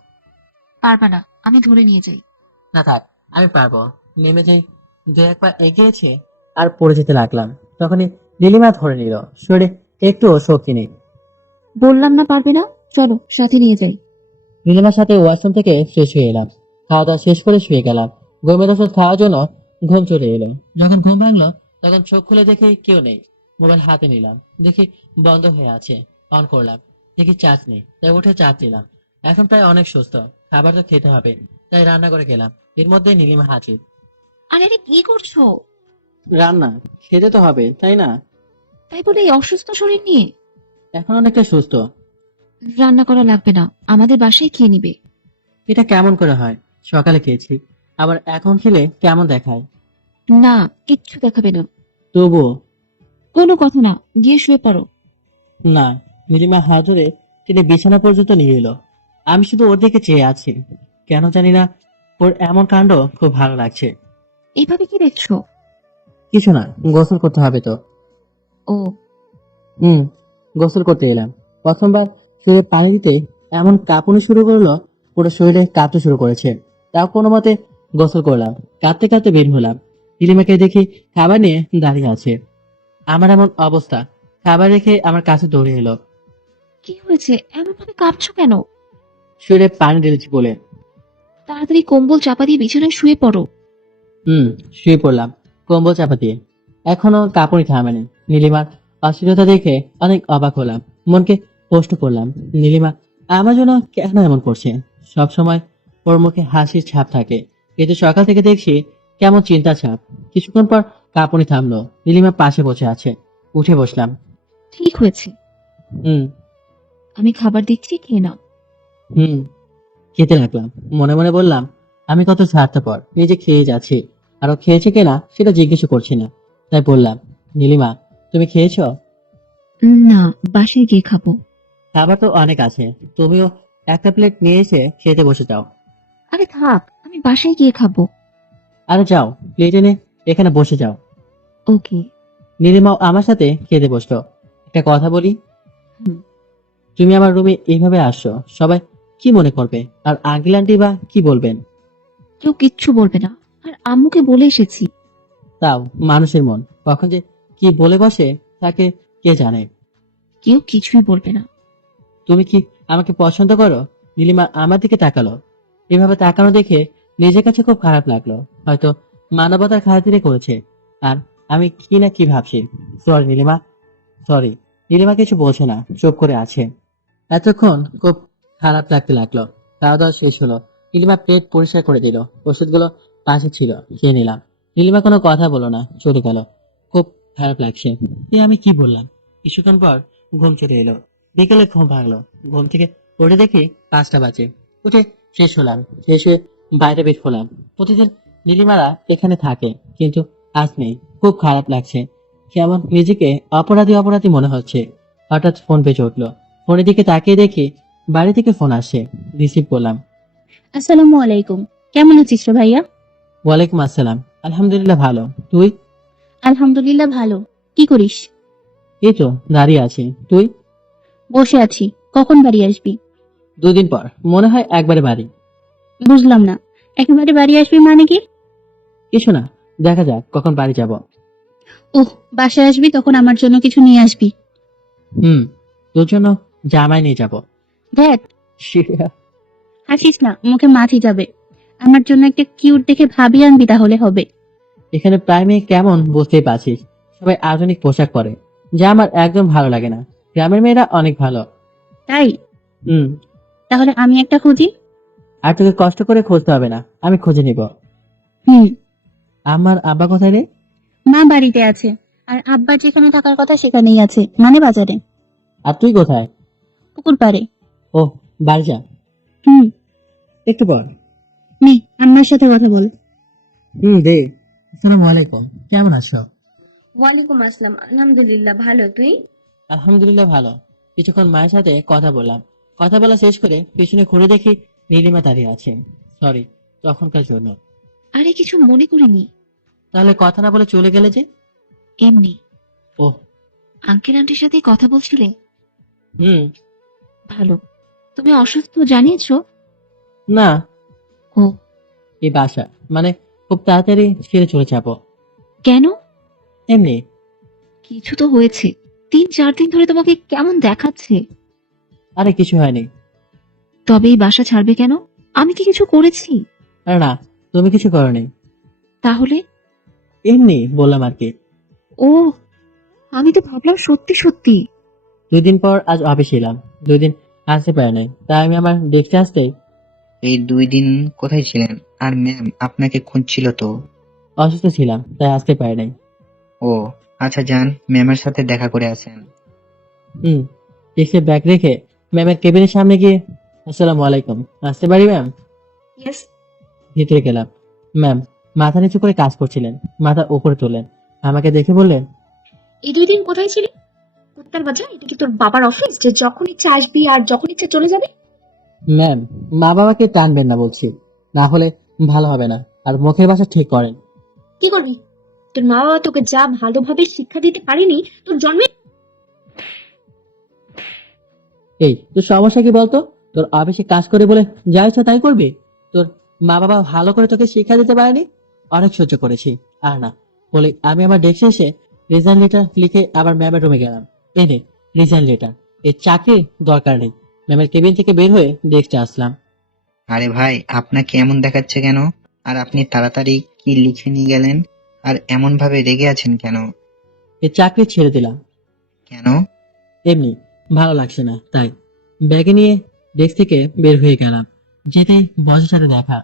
পারবা না, আমি ধরে নিয়ে যাই। না থাক, আমি পারবো। নেমে যাই। দু একবার এগিয়েছে আর পড়ে যেতে লাগলাম। তখনই নীলিমা ধরে নিল। শরীরে একটুও শক্তি নেই। বললাম না পারবে না, চলো সাথে নিয়ে যাই। নীলিমার সাথে ওয়াশরুম থেকে ফ্রেশ হয়ে এলাম। খাওয়া দাওয়া শেষ করে শুয়ে গেলাম। ঘুমের ওষুধ খাওয়ার জন্য ঘুম চলে এলো। যখন ঘুম ভাঙলো তখন চোখ খুলে দেখি কেউ নেই। মোবাইল হাতে নিলাম, দেখি বন্ধ হয়ে আছে। অন করলাম, দেখি চার্জ নেই। তাই উঠে চার্জ দিলাম। এখন প্রায় অনেক সুস্থ। খাবার তো খেতে হবে, তাই রান্না করে গেলাম। এর মধ্যে নীলিমা হাজির। আরে আরে, কি করছো? রান্না খেতে তো হবে, তাই না? তাই বলে এই অসুস্থ শরীর নিয়ে? এখন অনেকটা সুস্থ। রান্না করা লাগবে না, আমাদের বাসায় খেয়ে নিবে। এটা কেমন করে হয়? সকালে খেয়েছি, আবার এখন খেলে কেমন দেখায়? না, কিচ্ছু দেখাবে না। তবুও। কোনো কথা না, গিয়ে শুয়ে পড়ো। না। নীলিমা হাত ধরে টেনে বিছানা পর্যন্ত নিয়ে এলো। আমি শুধু ওর দিকে চেয়ে আছি। কেন জানি না, ওর এমন কাণ্ড খুব ভালো লাগছে। এইভাবে কি দেখছো? কিছু না, গোসল করতে হবে তো। ও। হুম। গোসল করতে এলাম। প্রথমবার শরীরে পানি দিতে এমন কাঁপুনি শুরু করলো, পুরো শরীরে কাঁপতে শুরু করেছে। তাও কোনো মতে গোসল করলাম। কাঁদতে কাঁদতে বের হলাম। নীলিমাকে দেখি খাবার নিয়ে দাঁড়িয়ে আছে। আমার এমন অবস্থা, খাবার রেখে আমার কাছে দৌড়ে এলো। কি হয়েছে, এমন ভাবে কাঁপছো কেন? শরীরে পানি ঢেলেছি বলে। তাড়াতাড়ি কম্বল চাপা দিয়ে বিছানায় শুয়ে পড়ো। হুম। শুয়ে পড়লাম কম্বল চাপা দিয়ে। এখনো কাঁপুনি থামেনি। নীলিমার অস্থিরতা দেখে অনেক অবাক হলাম। মনকে প্রশ্ন করলাম, নীলিমা আমার জন্য কেন এমন করছে? সব সময় ওর মুখে হাসির ছাপ থাকে, কিন্তু সকাল থেকে দেখছি কেমন চিন্তা ছাপ। কিছুক্ষণ পর কাঁপুনি থামলো। নীলিমা পাশে বসে আছে। উঠে বসলাম। ঠিক হয়েছে, হুম। আমি খাবার দিচ্ছি, খেয়ে নাও। হুম। খেতে লাগলাম। মনে মনে বললাম, আমি কত স্বার্থপর, নিজে খেয়ে যাচ্ছি, আরো খেয়েছে কিনা সেটা জিজ্ঞেস করছি না। তাই বললাম, নীলিমা তুমি খেয়েছো? না, বাসায় গিয়ে খাবো। খাবার তো অনেক আছে, তুমিও একটা প্লেট নিয়ে এসে খেতে বসে যাও। আরে থাক, আমি বাসায় গিয়ে খাবো। আরে যাও, প্লেট এনে এখানে বসে যাও। ওকে। নীলিমাও আমার সাথে খেতে বসলো। একটা কথা বলি, হুম। তুমি আমার রুমে এইভাবে আসছো, সবাই কি মনে করবে? আর আঙ্কেল আন্টি বা কি বলবেন? কেউ কিচ্ছু বলবে না, আর আম্মুকে বলে এসেছি। তাও মানুষের মন কখন যে কি বলে বসে তাকে কে জানে। কেউ কিছুই বলবে না। তুমি কি আমাকে পছন্দ করো? নীলিমা আমার দিকে তাকালো। এভাবে তাকানো দেখে নিজের কাছে খুব খারাপ লাগলো। হয়তো মানবতার খাতিরে করেছে। আর আমি কি না কি ভাবছি। Sorry Nilima, sorry. নীলিমা কিছু বলছে না, চুপ করে আছে। এতক্ষণ খুব খারাপ লাগতে লাগলো। খাওয়া দাওয়া শেষ হলো। নীলিমা প্লেট পরিষ্কার করে দিল। ওষুধগুলো পাশে ছিল, খেয়ে নিলাম। নীলিমা কোনো কথা বলো না, চলে গেল। খুব খারাপ লাগছে। আমি কি বললাম? কিছুক্ষণ পর ঘুম চলে এলো। বিকেলে ঘুম ভাঙলো। ঘুম থেকে উঠে দেখি 5টা বাজে। উঠে ফ্রেশ হলাম। ফ্রেশ হয়ে বাইরে বের হলাম। প্রতিদিন নীলিমারা এখানে থাকে, কিন্তু আজ নেই। খুব খারাপ লাগছে। কেমন নিজেকে অপরাধী অপরাধী মনে হচ্ছে। হঠাৎ ফোন বেজে উঠলো। ফোনের দিকে তাকিয়ে দেখি বাড়ি থেকে ফোন আসছে। রিসিভ করলাম। আসসালামু আলাইকুম। কেমন আছিস রে ভাইয়া? ওয়ালাইকুম আসসালাম। আলহামদুলিল্লাহ ভালো, তুই? আলহামদুলিল্লাহ ভালো। কি করিস? এই তো দাঁড়িয়ে আছি, তুই? বসে আছি। কখন বাড়ি আসবি? 2 দিন পর, মনে হয় একবারে বাড়ি। বুঝলাম না, একেবারে বাড়ি আসবি মানে কি? কিছু না, দেখা যাক কখন বাড়ি যাব। ওহ, বাসায় আসবি তখন আমার জন্য কিছু নিয়ে আসবি। হুম। তোর জন্য জামাই নিয়ে যাব। দেখ, হাসিস না, মুখে মাছি যাবে। আমার জন্য একটা কিউট দেখে ভাবি আনবি, তাহলে হবে। এখানে প্রায় মেয়ে কেমন বুঝতেই পারছিস। সবাই আধুনিক পোশাক পরে, যা আমার একদম ভালো লাগে না। গ্রামের মেয়েরা অনেক ভালো। তাই? হুম। তাহলে আমি একটা খুঁজি। আর তোকে কষ্ট করে খুঁজতে হবে না, আমি খুঁজে নিব। হুম। আমার আব্বা কোথায় রে? মা বাড়িতে আছে, আর আব্বা যেখানে থাকার কথা সেখানেই আছে, মানে বাজারে। আর তুই কোথায়? পুকুর পাড়ে। ও, বাড়ি যা। হুম। একটু পর। নে, আম্মার সাথে কথা বল। দে। আসসালামু আলাইকুম, কেমন আছো? ওয়ালাইকুম আসসালাম, আলহামদুলিল্লাহ ভালো, তুই? আলহামদুলিল্লাহ ভালো। কিছুক্ষণ মায়ের সাথে কথা বললাম। কথা বলা শেষ করে পেছনে ঘুরে দেখি নীলিমা দাঁড়িয়ে আছে। সরি তখনকার জন্য। আরে কিছু মনে করিনি, তাহলে কথা না বলে চলে গেলে যে? এমনি। ওহ। আঙ্কেল আন্টির সাথে কথা বলছিলে? হুম। ভালো। তুমি অসুস্থ জানিয়েছো? না। ও। এই বাসা মানে খুব তাড়াতাড়ি ছেড়ে চলে যাবো। কেন? এমনি। কিছু তো হয়েছে। 3-4 দিন ধরে তোমাকে কেমন দেখাচ্ছে। আরে কিছু হয়নি। তবে এই বাসা ছাড়বে কেন? আমি কি কিছু করেছি? আরে না, তুমি কিছু করোনি। তাহলে? এমনি বললাম আর কি। ও, আমি তো ভাবলাম সত্যি সত্যি। 2 দিন পর আজ অফিসে এলাম। 2 দিন আসতে পারে নাই, তাই আমি আমার দেখতে আসতেই এই 2 দিন কোথায় ছিলেন? আর ম্যাম আপনাকে খুঁজছিল তো। অসুস্থ ছিলাম, তাই আসতে পারে নাই। ও আচ্ছা, যান ম্যামের সাথে দেখা করে আসেন। হুম। এসে ব্যাগ রেখে ম্যামের কেবিনের সামনে গিয়ে আসসালামু আলাইকুম, আসতে পারি ম্যাম? ইয়েস। ভিতরে গেলাম। ম্যাম মাথা নিচু করে কাজ করছিলেন। মাথা উপরে তোলেন। আমাকে দেখে বললেন, এই 2 দিন কোথায় ছিলি? কুত্তার বাচ্চা, এটা কি তোর বাবার অফিস যে যখন ইচ্ছা আসবি আর যখন ইচ্ছা চলে যাবে? ম্যাম মা বাবাকে টানবেন না বলছি, না হলে ভালো হবে না। আর মুখের ভাষা ঠিক করেন। কি করবি? তোর মা বাবা তোকে যা ভালোভাবে শিক্ষা দিতে পারেনি তোর জন্মে। এই তোর সমস্যা কি বলতো? তোর অফিসে কাজ করে বলে যা ইচ্ছা তাই করবি? তোর মা বাবা ভালো করে তোকে শিক্ষা দিতে পারেনি? অনেক সহ্য করেছি, আর না বলে আমি আমার ডেস্কে এসে রিজাইন লেটার লিখে আবার ম্যামের রুমে গেলাম। এনে রিজাইন লেটার। এই চাকরির দরকার নেই। ম্যামের কেবিন থেকে বের হয়ে ডেস্কে আসলাম। আরে ভাই, আপনাকে এমন দেখাচ্ছে কেন? আর আপনি তাড়াতাড়ি কি লিখে নিয়ে গেলেন? আর এমন ভাবে রেগে আছেন কেন? এই চাকরি ছেড়ে দিলাম। কেন? এমনি ভালো লাগছে না তাই। ব্যাগে নিয়ে ডেস্ক থেকে বের হয়ে গেলাম। যেতেই বসের সাথে দেখা।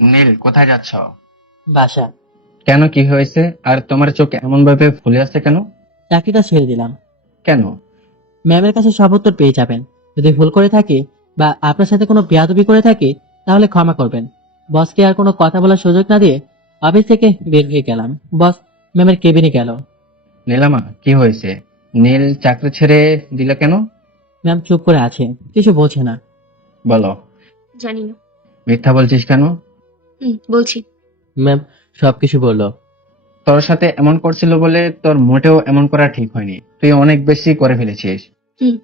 নীল, কোথায় যাচ্ছ? বাসা। কেন, কি হয়েছে? আর তোমার চোখ এমন ভাবে ফুলে আসছে কেন? চাকরিটা ছেড়ে দিলাম। কেন? ম্যামের কাছে সব উত্তর পেয়ে যাবেন। যদি ভুল করে থাকি বা আপনার সাথে কোনো বেয়াদবি করে থাকি তাহলে ক্ষমা করবেন। বসকে আর কোনো কথা বলার সুযোগ না দিয়ে অফিস থেকে বের হয়ে গেলাম। বস ম্যামের কেবিনে গেল। নীলামা, কি হয়েছে? নীল চাকরি ছেড়ে দিলে কেন? ম্যাম চুপ করে আছে, কিছু বলছে না। বলো। জানি না। মিথ্যা বলছিস কেন? বলছি। ম্যাম সবকিছু বললো। তোর সাথে এমন করছিল বলে তোর মোটেও এমন করা ঠিক হয়নি। তুই অনেক বেশি করে ফেলেছিস। হুম।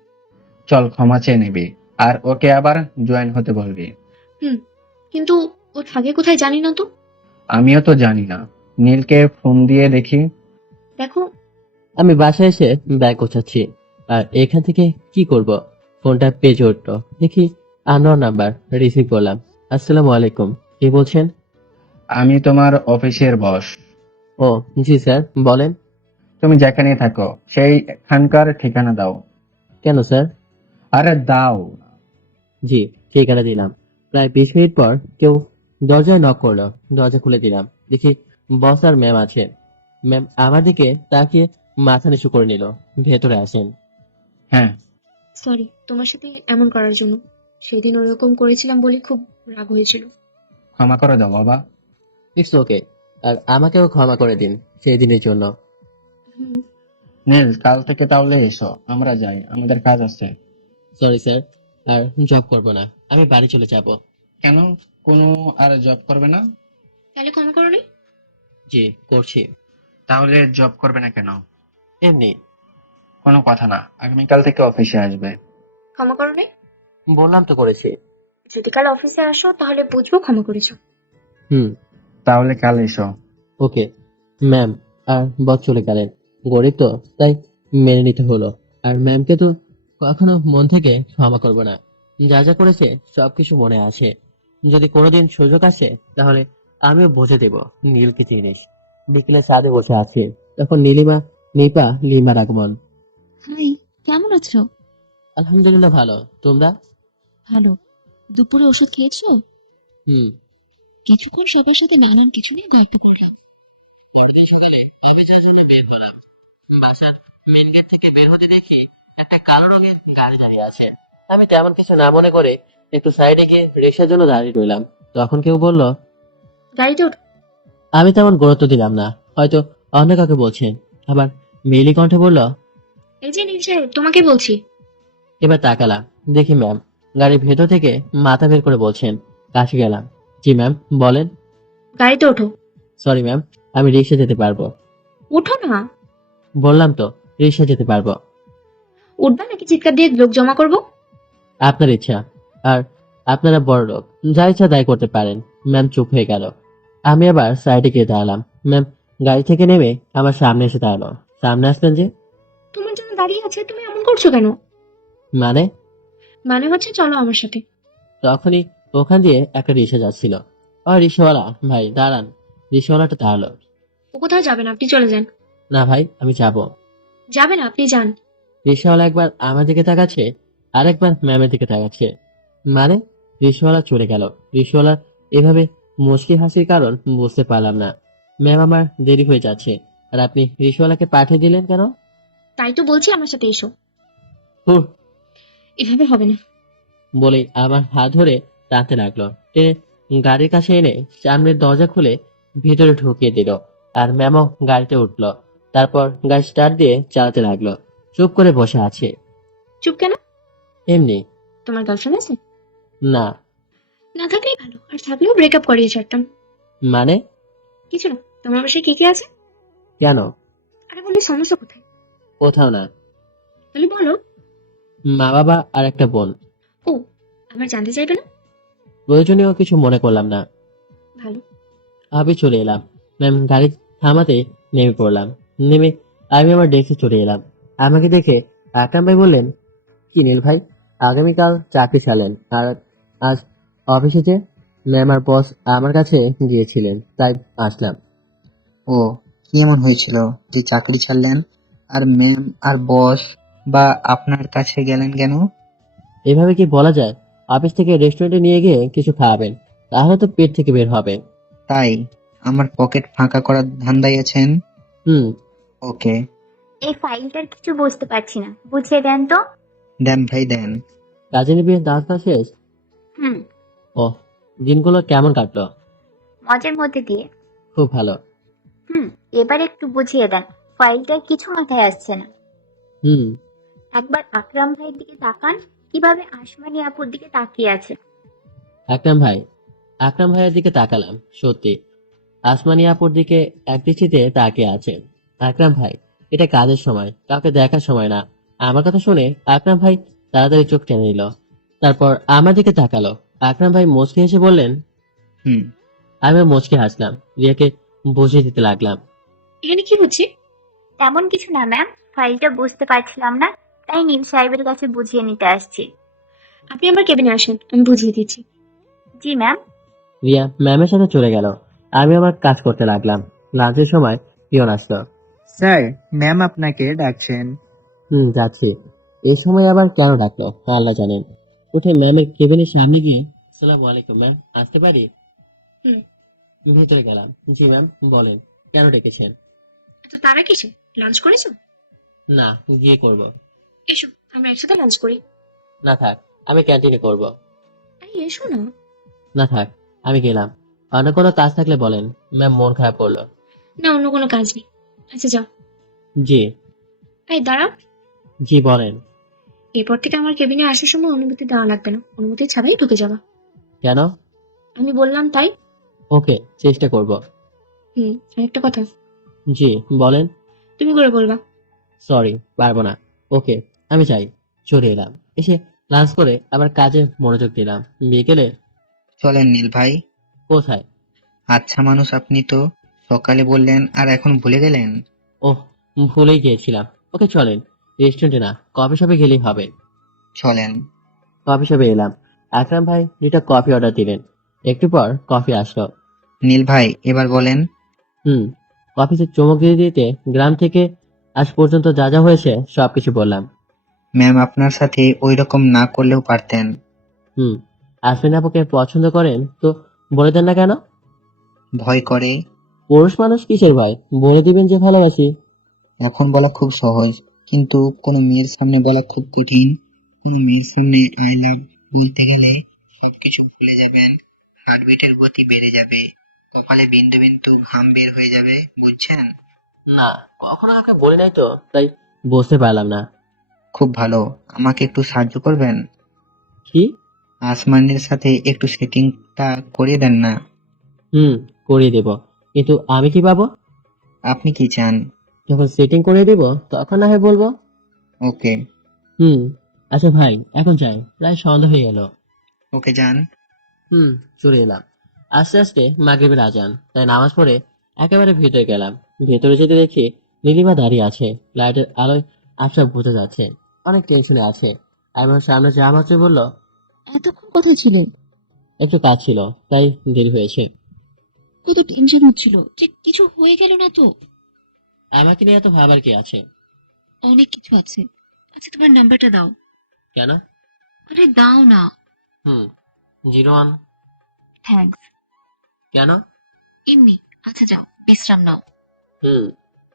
চল, ক্ষমা চেয়ে নিবি আর ওকে আবার জয়েন হতে বলবি। কিন্তু ও থাকে কোথায় জানি না তো। আমিও তো জানি না। নীলকে ফোন দিয়ে দেখি। দেখো। আমি বাসায় এসে ব্যাগ গোছাচ্ছি। আর এখান থেকে কি করব? ফোনটা পেজে উঠলো। দেখি আনোয়ার নাম্বার। রিসিভ করলাম। আসসালামু আলাইকুম, কি বলছেন? আমি তোমার অফিসের বস। ও জি স্যার, বলেন। তুমি যেখানে থাকো সেই এখানকার ঠিকানা দাও। কেন স্যার? আরে দাও। জি ঠিকানা দিলাম। প্রায় 20 মিনিট পর কেউ দরজায় নক করলো। দরজা খুলে দিলাম। দেখি বস আর ম্যাম আছে। ম্যাম আমার দিকে তাকিয়ে মাথা নিচু করে নিল। ভেতরে আসেন। হ্যাঁ। সরি তোমার সাথে এমন করার জন্য। সেদিন ওরকম করেছিলাম বলে খুব রাগ হয়েছিল। ক্ষমা করে দাও বাবা। It's okay. আর আমাকেও ক্ষমা করে দিন সেই দিনের জন্য। হুম। নীল, কাল থেকে তাহলে এসো, আমরা যাই, আমাদের কাজ আছে। সরি স্যার, আর জব করব না। আমি বাড়ি চলে যাব। কেন? কোনো আর জব করবে না? তাহলে ক্ষমা করো নি? জি করছি। তাহলে জব করবে না কেন? এমনি। কোনো কথা না, আগামীকাল থেকে অফিসে আসবে। ক্ষমা করো নাই? বললাম তো করেছি। যদি কাল অফিসে আসো তাহলে বুঝবো ক্ষমা করেছো। হুম। তাহলে কাল এসো। ওকে। ম্যাম আর বস চলে গেলেন। গরিব তো তাই মেনে নিতে হলো। আর ম্যামকে তো কখনো মন থেকে ক্ষমা করব না। যা যা করেছে সবকিছু মনে আছে। যদি কোনোদিন সুযোগ আসে তাহলে আমিও বুঝে দেব নীলকে চিনিস। বিকেলে ছাদে বসে আছে তখন নীলিমা, নিপা, লিমার আগমন। হাই, কেমন আছো? আলহামদুলিল্লাহ ভালো, তোমরা? ভালো। দুপুরে ওষুধ খেয়েছো? হুম। কিছুক্ষণ সবার সাথে নানান কিছু নিয়ে গল্প করলাম। পরদিন সকালে অফিসের জন্য বের হলাম। বাসার মেন গেট থেকে বের হতে দেখি একটা কালো রঙের গাড়ি দাঁড়িয়ে আছে। আমি তেমন কিছু না মনে করে একটু সাইডে গিয়ে রিক্সার জন্য দাঁড়িয়ে রইলাম। তখন কেউ বলল, গাড়িতে ওঠো। আমি তেমন গুরুত্ব দিলাম না, হয়তো অন্য কাউকে বলছেন। আবার মেইলি কণ্ঠে বলল, এই যে নীল সাহেব, তোমাকে বলছি। এবার তাকালাম, দেখি ম্যাম গাড়ির ভেতর থেকে মাথা বের করে বলছেন। কাছে গেলাম। জি ম্যাম, বলেন। গাড়িতে ওঠো। সরি ম্যাম, আমি রিক্সা যেতে পারবো। উঠো না। বললাম তো, রিক্সা যেতে পারবো। উঠবা নাকি চিৎকার দিয়ে লোক জমা করবো? আপনার ইচ্ছা। আর আপনারা বড় লোক, যা ইচ্ছা তাই করতে পারেন। ম্যাম চুপ হয়ে গেল। আমি আবার সাইডে গিয়ে দাঁড়ালাম। ম্যাম গাড়ি থেকে নেমে আমার সামনে এসে দাঁড়ালো। সামনে আসলেন যে? তোমার জন্য দাঁড়িয়ে আছে, তুমি এমন করছো কেন? মানে? মানে হচ্ছে চলো আমার সাথে। তখনই ওখান দিয়ে একটা রিক্সা যাচ্ছিল। আর রিক্সাওয়ালা ভাই দাঁড়ান। রিক্সাওয়ালাটা দাঁড়ালো। ও কোথাও যাবে না, আপনি চলে যান। না ভাই, আমি যাব। যাবে না, আপনি যান। রিক্সাওয়ালা একবার আমার দিকে তাকাচ্ছে, আর একবার ম্যামের দিকে তাকাচ্ছে। মানে? রিক্সাওয়ালা চলে গেল। রিক্সাওয়ালা এভাবে মুচকি হাসির কারণ বুঝতে পারলাম না। ম্যাম, আমার দেরি হয়ে যাচ্ছে, আর আপনি রিক্সাওয়ালাকে পাঠিয়ে দিলেন কেন? তাই তো বলছি আমার সাথে এসো। হুহ, এভাবে হবে না। বলেই আমার হাত ধরে টানতে লাগলো। টেনে গাড়ির কাছে এনে সামনের দরজা খুলে ভিতরে ঢুকিয়ে দিল। আর ম্যামও গাড়িতে উঠলো। তারপর গাড়ি স্টার্ট দিয়ে চালাতে লাগলো। চুপ করে বসে আছে। চুপ কেন? এমনি। তোমার গার্লফ্রেন্ড আছে? না। না থাকলেই ভালো, আর থাকলেও ব্রেকআপ করিয়ে ছাড়তাম। মানে? কিছু না। তোমার বাসায় কে কে আছে? কেন? আরে বলি, সমস্যা কোথায়? কোথাও না। তাহলে বলো। মা বাবা আর একটা বোন। ও, আমার জানতে চাইবে না? প্রয়োজনীয় কিছু মনে করলাম না। ভালো। আমি চলে এলাম। ম্যাম গাড়ি থামাতে নেমে পড়লাম। নেমে আমি আমার ডেস্কে চলে এলাম। আমাকে দেখে আকরাম ভাই বললেন, কি নীল ভাই, আগামীকাল চাকরি ছাড়লেন, আর আজ অফিসে যে? ম্যাম আর বস আমার কাছে গিয়েছিলেন, তাই আসলাম। ও, কি এমন হয়েছিল যে চাকরি ছাড়লেন? আর ম্যাম আর বস বা আপনার কাছে গেলেন কেন? এভাবে কি বলা যায়? অফিস থেকে রেস্টুরেন্টে নিয়ে গিয়ে কিছু খাওয়াবেন, তাহলে তো পেট থেকে বের হবে। তাই আমার পকেট ফাঁকা করার ধান্দায় আছেন? হুম। ওকে, এই ফাইলটার কিছু বুঝতে পারছি না, বুঝিয়ে দেন তো। দেন ভাই দেন। কাজে নিবি দাঁত শেষ? হুম। ও, দিনগুলো কেমন কাটলো? মজার মধ্যে দিয়ে। খুব ভালো। হুম। এবার একটু বুঝিয়ে দেন, ফাইলটার কিছু মাথায় আসছে না। হুম। একবার আকরাম ভাইয়ের দিকে তাকান, কিভাবে আসমানি আপুর দিকে তাকিয়ে আছে। আকরাম ভাই। আকরাম ভাইয়ের দিকে তাকালাম। সত্যি আসমানি আপুর দিকে এক দৃষ্টিতে তাকিয়ে আছে। আকরাম ভাই, এটা কাজের সময়, কাউকে দেখার সময় না। আমার কথা শুনে আকরাম ভাই তাড়াতাড়ি চোখ টেনে নিল। তারপর আমার দিকে তাকালো। আকরাম ভাই মুচকি হেসে বললেন। হুম। আমি মুচকি হাসলাম। রিয়াকে বুঝিয়ে দিতে লাগলাম। এখানে কি হচ্ছে? তেমন কিছু না ম্যাম, ফাইলটা বুঝতে পারছিলাম না, তাই নীল সাহেবের কাছে বুঝিয়ে নিতে আসছি। আপনি আমার কেবিনে আসেন, আমি বুঝিয়ে দিচ্ছি। জি ম্যাম। রিয়া ম্যামের সাথে চলে গেল। আমি আমার কাজ করতে লাগলাম। লাঞ্চের সময় পিয়ন আসলো। স্যার, ম্যাম আপনাকে ডাকছেন। যাচ্ছি। এই সময় আবার কেন ডাকলো আল্লাহ জানেন। উঠে ম্যামের কেবিনের সামনে গিয়ে, আসসালামু আলাইকুম ম্যাম, আসতে পারি? হুম। ভেতরে গেলাম। জি ম্যাম, বলেন কেন ডেকেছেন? এত তারা কিসে? লাঞ্চ করেছো? না, গিয়ে করব। এসো, আমরা একসাথে লাঞ্চ করি। না থাক, আমি ক্যান্টিনে করব। এই এসো না। না থাক, আমি গেলাম। অন্য কোনো কাজ থাকলে বলেন। ম্যাম মন খারাপ করলো। না, অন্য কোনো কাজ নেই। আচ্ছা যাও। জি। এই দাঁড়াও। জি বলেন। এরপর থেকে আমার কেবিনে আসার সময় অনুমতি দেওয়া লাগবে না, অনুমতি ছাড়াই ঢুকে যাবা। কেন? আমি বললাম তাই। ওকে, চেষ্টা করব। আর একটা কথা, জি বলেন। তুমি করে বলবা। সরি, পারবো না। ওকে, আমি চাই। চলে এলাম। এসে লাঞ্চ করে আবার কাজে মনোযোগ দিলাম। বিকেলে। চলেন নীল ভাই। কোথায়? আচ্ছা মানুষ আপনি তো, সকালে বললেন আর এখন ভুলে গেলেন। ওহ, ভুলেই গিয়েছিলাম। ওকে চলেন। রেস্টুরেন্টে না, কফি শপে গেলেই হবে। চলেন। কফি শপে এলাম। আকরাম ভাই 2টা কফি অর্ডার দিলেন। একটু পর কফি আসলো। নীল ভাই এবার বলেন। কফিতে চমক দিয়ে দিতে গ্রাম থেকে আজ পর্যন্ত যা যা হয়েছে সবকিছু বললাম। ম্যাম আপনার সাথে ওই রকম না করলেও পারতেন। আসমিন আপুকে পছন্দ করেন তো বলে দেন না কেন? ভয় করে। পুরুষ মানুষ কিসের ভয়, বলে দিবেন যে ভালোবাসি। এখন বলা খুব সহজ, কিন্তু কোনো মেয়ের সামনে বলা খুব কঠিন। কোনো মেয়ের সামনে আই লাভ বলতে গেলে সবকিছু ভুলে যাবেন, হার্টবিটের গতি বেড়ে যাবে, কপালে বিন্দু বিন্দু ঘাম বের হয়ে যাবে, বুঝছেন? না, কখনো আমাকে বলি নাই তো, তাই বুঝতে পারলাম না। খুব ভালো, আমাকে একটু সাহায্য করবেন? কি? আসমানের সাথে একটু সেটিংটা করিয়ে দেন না। হুম, করিয়ে দেব, কিন্তু আমি কি পাবো? আপনি কি চান? যখন সেটিং করে দেব তখন না হয় বলবো। ওকে। হুম। আচ্ছা ভাই, এখন যাই, প্রায় সন্ধ্যা হয়ে গেল। ওকে যান। হুম, চলে এলাম। আস্তে আস্তে মাগরিবের আজান, তাই নামাজ পড়ে একেবারে ভেতরে গেলাম। ভেতরে যেতে দেখি নীলিমা দাঁড়িয়ে আছে, লাইটের আলোয় আবছা বোঝা যাচ্ছে অনেক টেনশনে আছে। আমি ওর সামনে যা মাত্র বলল, এতক্ষণ কোথায় ছিলে? একটু কাজ ছিল, তাই দেরি হয়েছে। কত টেনশন হচ্ছিল যে কিছু হয়ে গেল না তো? আমাকে নিয়ে এত ভাবার কি আছে? অনেক কিছু আছে। আচ্ছা, তোমার নাম্বারটা দাও। কেন? আরে দাও না। হুম, 01। থ্যাঙ্কস। কেন? এমনি। আচ্ছা যাও, বিশ্রাম নাও। হুম,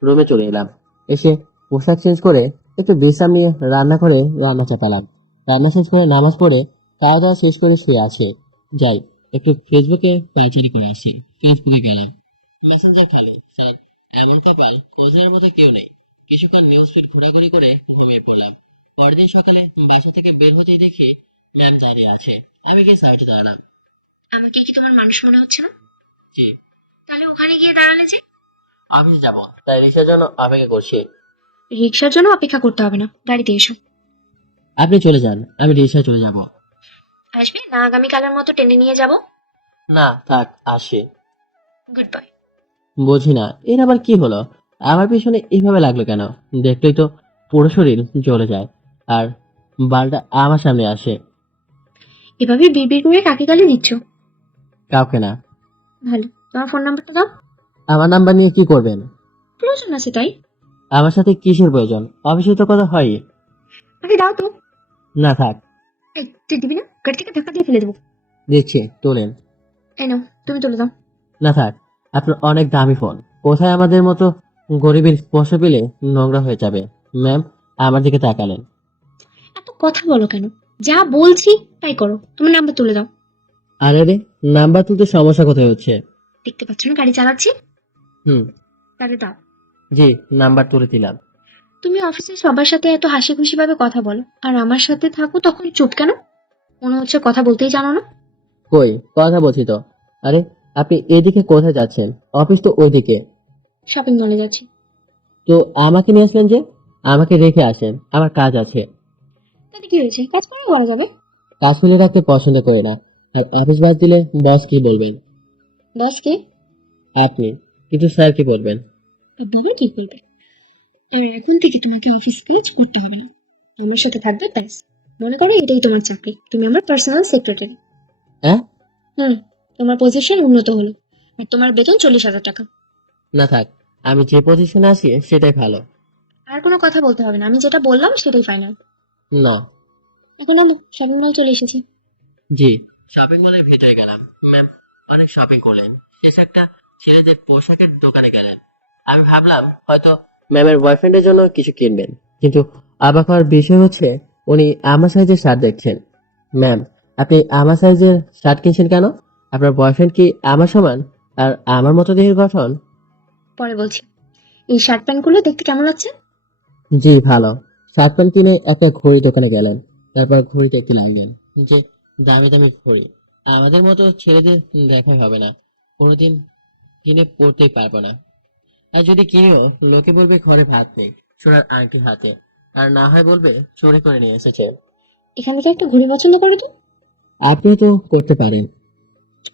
রুমে চলে এলাম। এসে পোশাক চেঞ্জ করে একটু বিশ্রাম নিয়ে রান্না করে রান্না চাপালাম। রান্না শেষ করে নামাজ পড়ে খাওয়া দাওয়া শেষ করে শুয়ে আছি। যাই, একটু ফেসবুকে পাইচারি করে আসি। ফেসবুকে গেলাম, মেসেঞ্জার খালি স্যার, এমন কপাল খোঁজার মতো কেউ নেই। কিছুক্ষণ নিউজ ফিড ঘোরাঘুরি করে ঘুমিয়ে পড়লাম। পরের দিন সকালে বাসা থেকে বের হতেই দেখি ম্যাম দাঁড়িয়ে আছে। আমি গিয়ে সাইডে দাঁড়ালাম। আমাকে কি তোমার মানুষ মনে হচ্ছে না? জি। তাহলে ওখানে গিয়ে দাঁড়ালে যে? অফিসে যাবো, তাই রিক্সার জন্য অপেক্ষা করছি। রিক্সার জন্য অপেক্ষা করতে হবে না, গাড়িতে এসো। আপনি চলে যান, আমি রিক্সায় চলে যাব। আসবে না আগামীকালের মতো টেনে নিয়ে যাব? না থাক, আসি। Good bye. বুঝি না এর আবার কি হলো, আমার পিছনে এইভাবে লাগলো কেন? দেখলেই তো পুরো শরীর জ্বলে যায়, আর বালটা আমার সামনে আসে। এভাবে বিড়বিড় করে কাকে গালি দিচ্ছ? কাউকে না। ভালো, তোমার ফোন নাম্বারটা দাও। আমার নাম্বার নিয়ে কি করবেন? প্রয়োজন আছে তাই। আমার সাথে কিসের প্রয়োজন? অফিসে তো কথা হয়। আরে দাও তো। না থাক। এই, তুই দিবি না? গাড়ি থেকে ধাক্কা দিয়ে ফেলে দেবো। দিচ্ছি, তোলেন। এই নাও, তুমি তুলে দাও। না থাক, আপনার অনেক দামি ফোন, কোথায় আমাদের মতো গরিবের স্পর্শ পেলে নোংরা হয়ে যাবে। ম্যাম আমার দিকে তাকালেন। এত কথা বলো কেন? যা বলছি তাই করো, তোমার নাম্বার তুলে দাও। আরে রে, নাম্বার তুলতে সমস্যা কোথায় হচ্ছে? দেখতে পাচ্ছ না গাড়ি চালাচ্ছি? হুম। তাহলে দাও। জি, নাম্বার তুলে দিলাম। তুমি অফিসে সবার সাথে এত হাসি খুশি ভাবে কথা বলো, আর আমার সাথে থাকো তখন চুপ কেন? মনে হচ্ছে কথা বলতেই জানো না। কই, কথা বলছি তো। আরে, আপনি এদিকে কোথায় যাচ্ছেন? অফিস তো ওইদিকে। শপিং মলে যাচ্ছি। তো আমাকে নিয়ে আসলেন যে? আমাকে রেখে আসেন, আমার কাজ আছে। তাতে কি হয়েছে, কাজ করে করা যাবে। কাজ ফেলে রাখতে পছন্দ করে না, আর অফিস বাদ দিলে বস কি বলবেন? বস কে? আপনি। কিন্তু স্যার কি বলবেন? বাবা কি করবে? আর এখন থেকে তোমাকে অফিস কাজ করতে হবে না, আমার সাথে থাকবে ব্যাস। মনে করো এটাই তোমার চাকরি, তুমি আমার পার্সোনাল সেক্রেটারি। হ্যাঁ? হুম। তোমার পজিশন উন্নত হলো, আর তোমার বেতন 40,000 টাকা। না থাক, আমি যে পজিশনে আছি সেটাই ভালো। আর কোনো কথা বলতে হবে না, আমি যেটা বললাম সেটাই ফাইনাল। ন। এখন আমি শপিং মল চলে এসেছি। জি। শপিং মলের ভিতরে গেলাম। ম্যাম অনেক শপিং করলেন, শেষ একটা ছেলেদের পোশাকের দোকানে গেলেন। আমি ভাবলাম হয়তো ম্যামের বয়ফ্রেন্ডের জন্য কিছু কিনবেন, কিন্তু অবাক হওয়ার বিষয় হচ্ছে উনি আমার সাইজের শার্ট দেখছেন। ম্যাম, আপনি আমার সাইজের শার্ট কিনছেন কেন? আপনার বয়ফ্রেন্ড কি আমার সমান আর আমার মতো দেহের গঠন? পরে বলছি। এই শার্ট প্যান্ট গুলো দেখতে কেমন লাগছে? জি ভালো। শার্ট প্যান্ট কিনে একটা ঘড়ি দোকানে গেলেন, তারপর ঘড়ি দেখতে লাগলেন যে দামি দামি ঘড়ি আমাদের মতো ছেলেদের দেখাই হবে না, কোনোদিন কিনে পড়তেই পারবো না। আর যদি কিনেও লোকে বলবে ঘরে ভাত নেই, সোনার আংটি হাতে, আর না হয় বলবে চুরি করে নিয়ে এসেছে। এখান থেকে একটা ঘড়ি পছন্দ করো তো। আপনি তো করতে পারেন।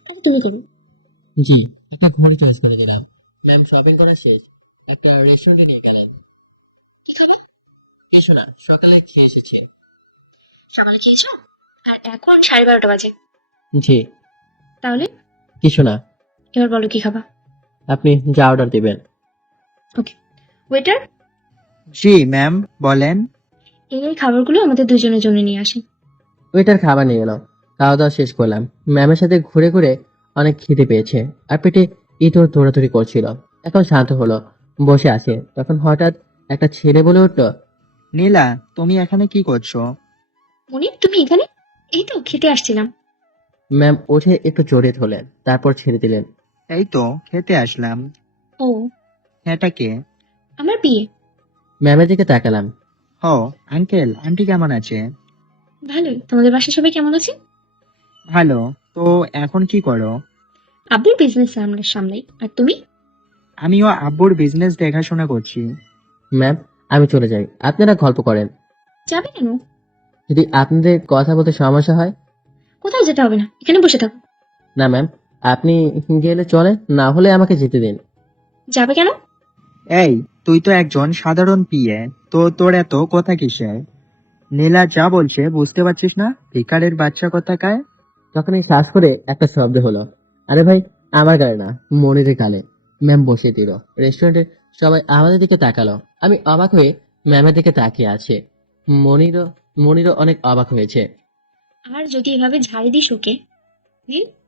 আচ্ছা তুমি করো। জি, একটা ঘড়ি চয়েস করে দিলাম। ম্যাম শপিং করা শেষ, একটা রেস্টুরেন্টে নিয়ে গেলেন। কি খাবে? কিছু না, সকালে খেয়ে এসেছে। সকালে খেয়েছো? আর এখন 12:30 বাজে। জি। তাহলে কিছু না। এবার বলো কি খাবা। আপনি যা অর্ডার দিবেন। ওকে। ওয়েটার, জি ম্যাম, বলেন। এই খাবারগুলো আমাদের দুজনের জন্য নিয়ে আসেন। ওইটার খাবার নিয়ে এলো। খাওয়া দাওয়া শেষ করলাম। ম্যামের সাথে ঘুরে ঘুরে অনেক খিদে পেয়েছে, আর পেটে ইতর দৌড়াদৌড়ি করছিল। এখন শান্ত হলো, বসে আছে। তখন হঠাৎ একটা ছেলে বলে উঠলো, নীলা, তুমি এখানে কি করছো? মনির, তুমি এখানে? এই তো খেতে আসছিলাম। ম্যাম উঠে একটু জড়িয়ে ধরলেন, তারপর ছেড়ে দিলেন। এই তো খেতে আসলাম। ও, এটা কে? আমার বিয়ে। ম্যামের দিকে তাকালাম। ও, আঙ্কেল আন্টি কেমন আছে? ভালোই। তোমাদের বাসায় সবাই কেমন আছে? ভালো। তো এখন কি করো? আব্বুর বিজনেস আমরা সামলাই। আর তুমি? আমিও আব্বুর বিজনেস দেখাশোনা করছি। ম্যাম, আমি চলে যাই, আপনারা গল্প করেন। যাবে কেন? যদি আপনাদের কথা বলতে সমস্যা হয়। কোথাও যেতে হবে না, এখানে বসে থাকো। না ম্যাম, আপনি গেলে চলে, না হলে আমাকে যেতে দিন। যাবে কেন? এই, তুই তো একজন সাধারণ পিএ, তো তোর এত কথা কিসের? নীলা যা বলছে বুঝতে পারছিস না? ভিকারের বাচ্চা কোথাকার। তখনই শ্বাস করে একটা শব্দ হলো। আরে ভাই, আমার গালে না, মনিরের গালে। ম্যাম বসিয়ে দিল। রেস্টুরেন্টের সবাই আমাদের দিকে তাকালো। আমি অবাক হয়ে ম্যামের দিকে তাকিয়ে আছে। মনিরও মনিরও অনেক অবাক হয়েছে। আর যদি এভাবে ঝাড়ি দিস ওকে।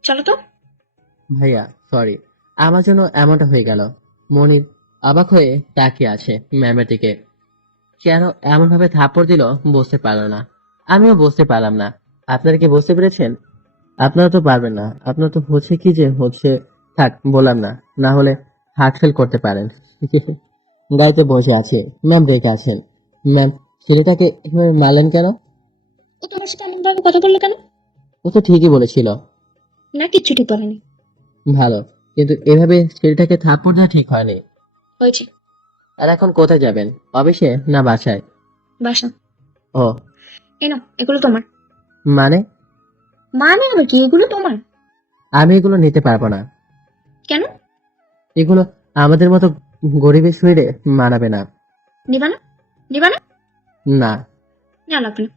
চলো তো। ভাইয়া সরি, আমার জন্য এমনটা হয়ে গেল। মনির অবাক হয়ে তাকিয়ে আছে ম্যামের দিকে। কেন এমন ভাবে থাপ্পড় দিল বুঝতে পারলো না। আমিও বুঝতে পারলাম না। আপনারা কি বুঝতে পেরেছেন? আপনারা তো পারবেন না। আপনার তো হচ্ছে কি যে হচ্ছে, থাক বললাম না, না হলে হার্ট ফেল করতে পারেন। গাড়িতে বসে আছে, ম্যাম রেখে আছেন। ম্যাম, ছেলেটাকে এভাবে মারলেন কেন? ও তোমার সাথে এমন ভাবে কথা বললো কেন? ও তো ঠিকই বলেছিল। না, কিচ্ছু ঠিক বলেনি। ভালো, কিন্তু এভাবে ছেলেটাকে থাপ্পড় দেওয়া ঠিক হয়নি। হয়েছে। আর এখন কোথায় যাবেন? অফিসে না বাসায়? বাসা। ও, না, এগুলো তোমার। মানে? মানে আবার কি, এগুলো তোমার। আমি এগুলো নিতে পারবো না। কেন? এগুলো আমাদের মতো গরিবের শরীরে মানাবে না। নিবা না? নিবা না? না। না লাগবে না।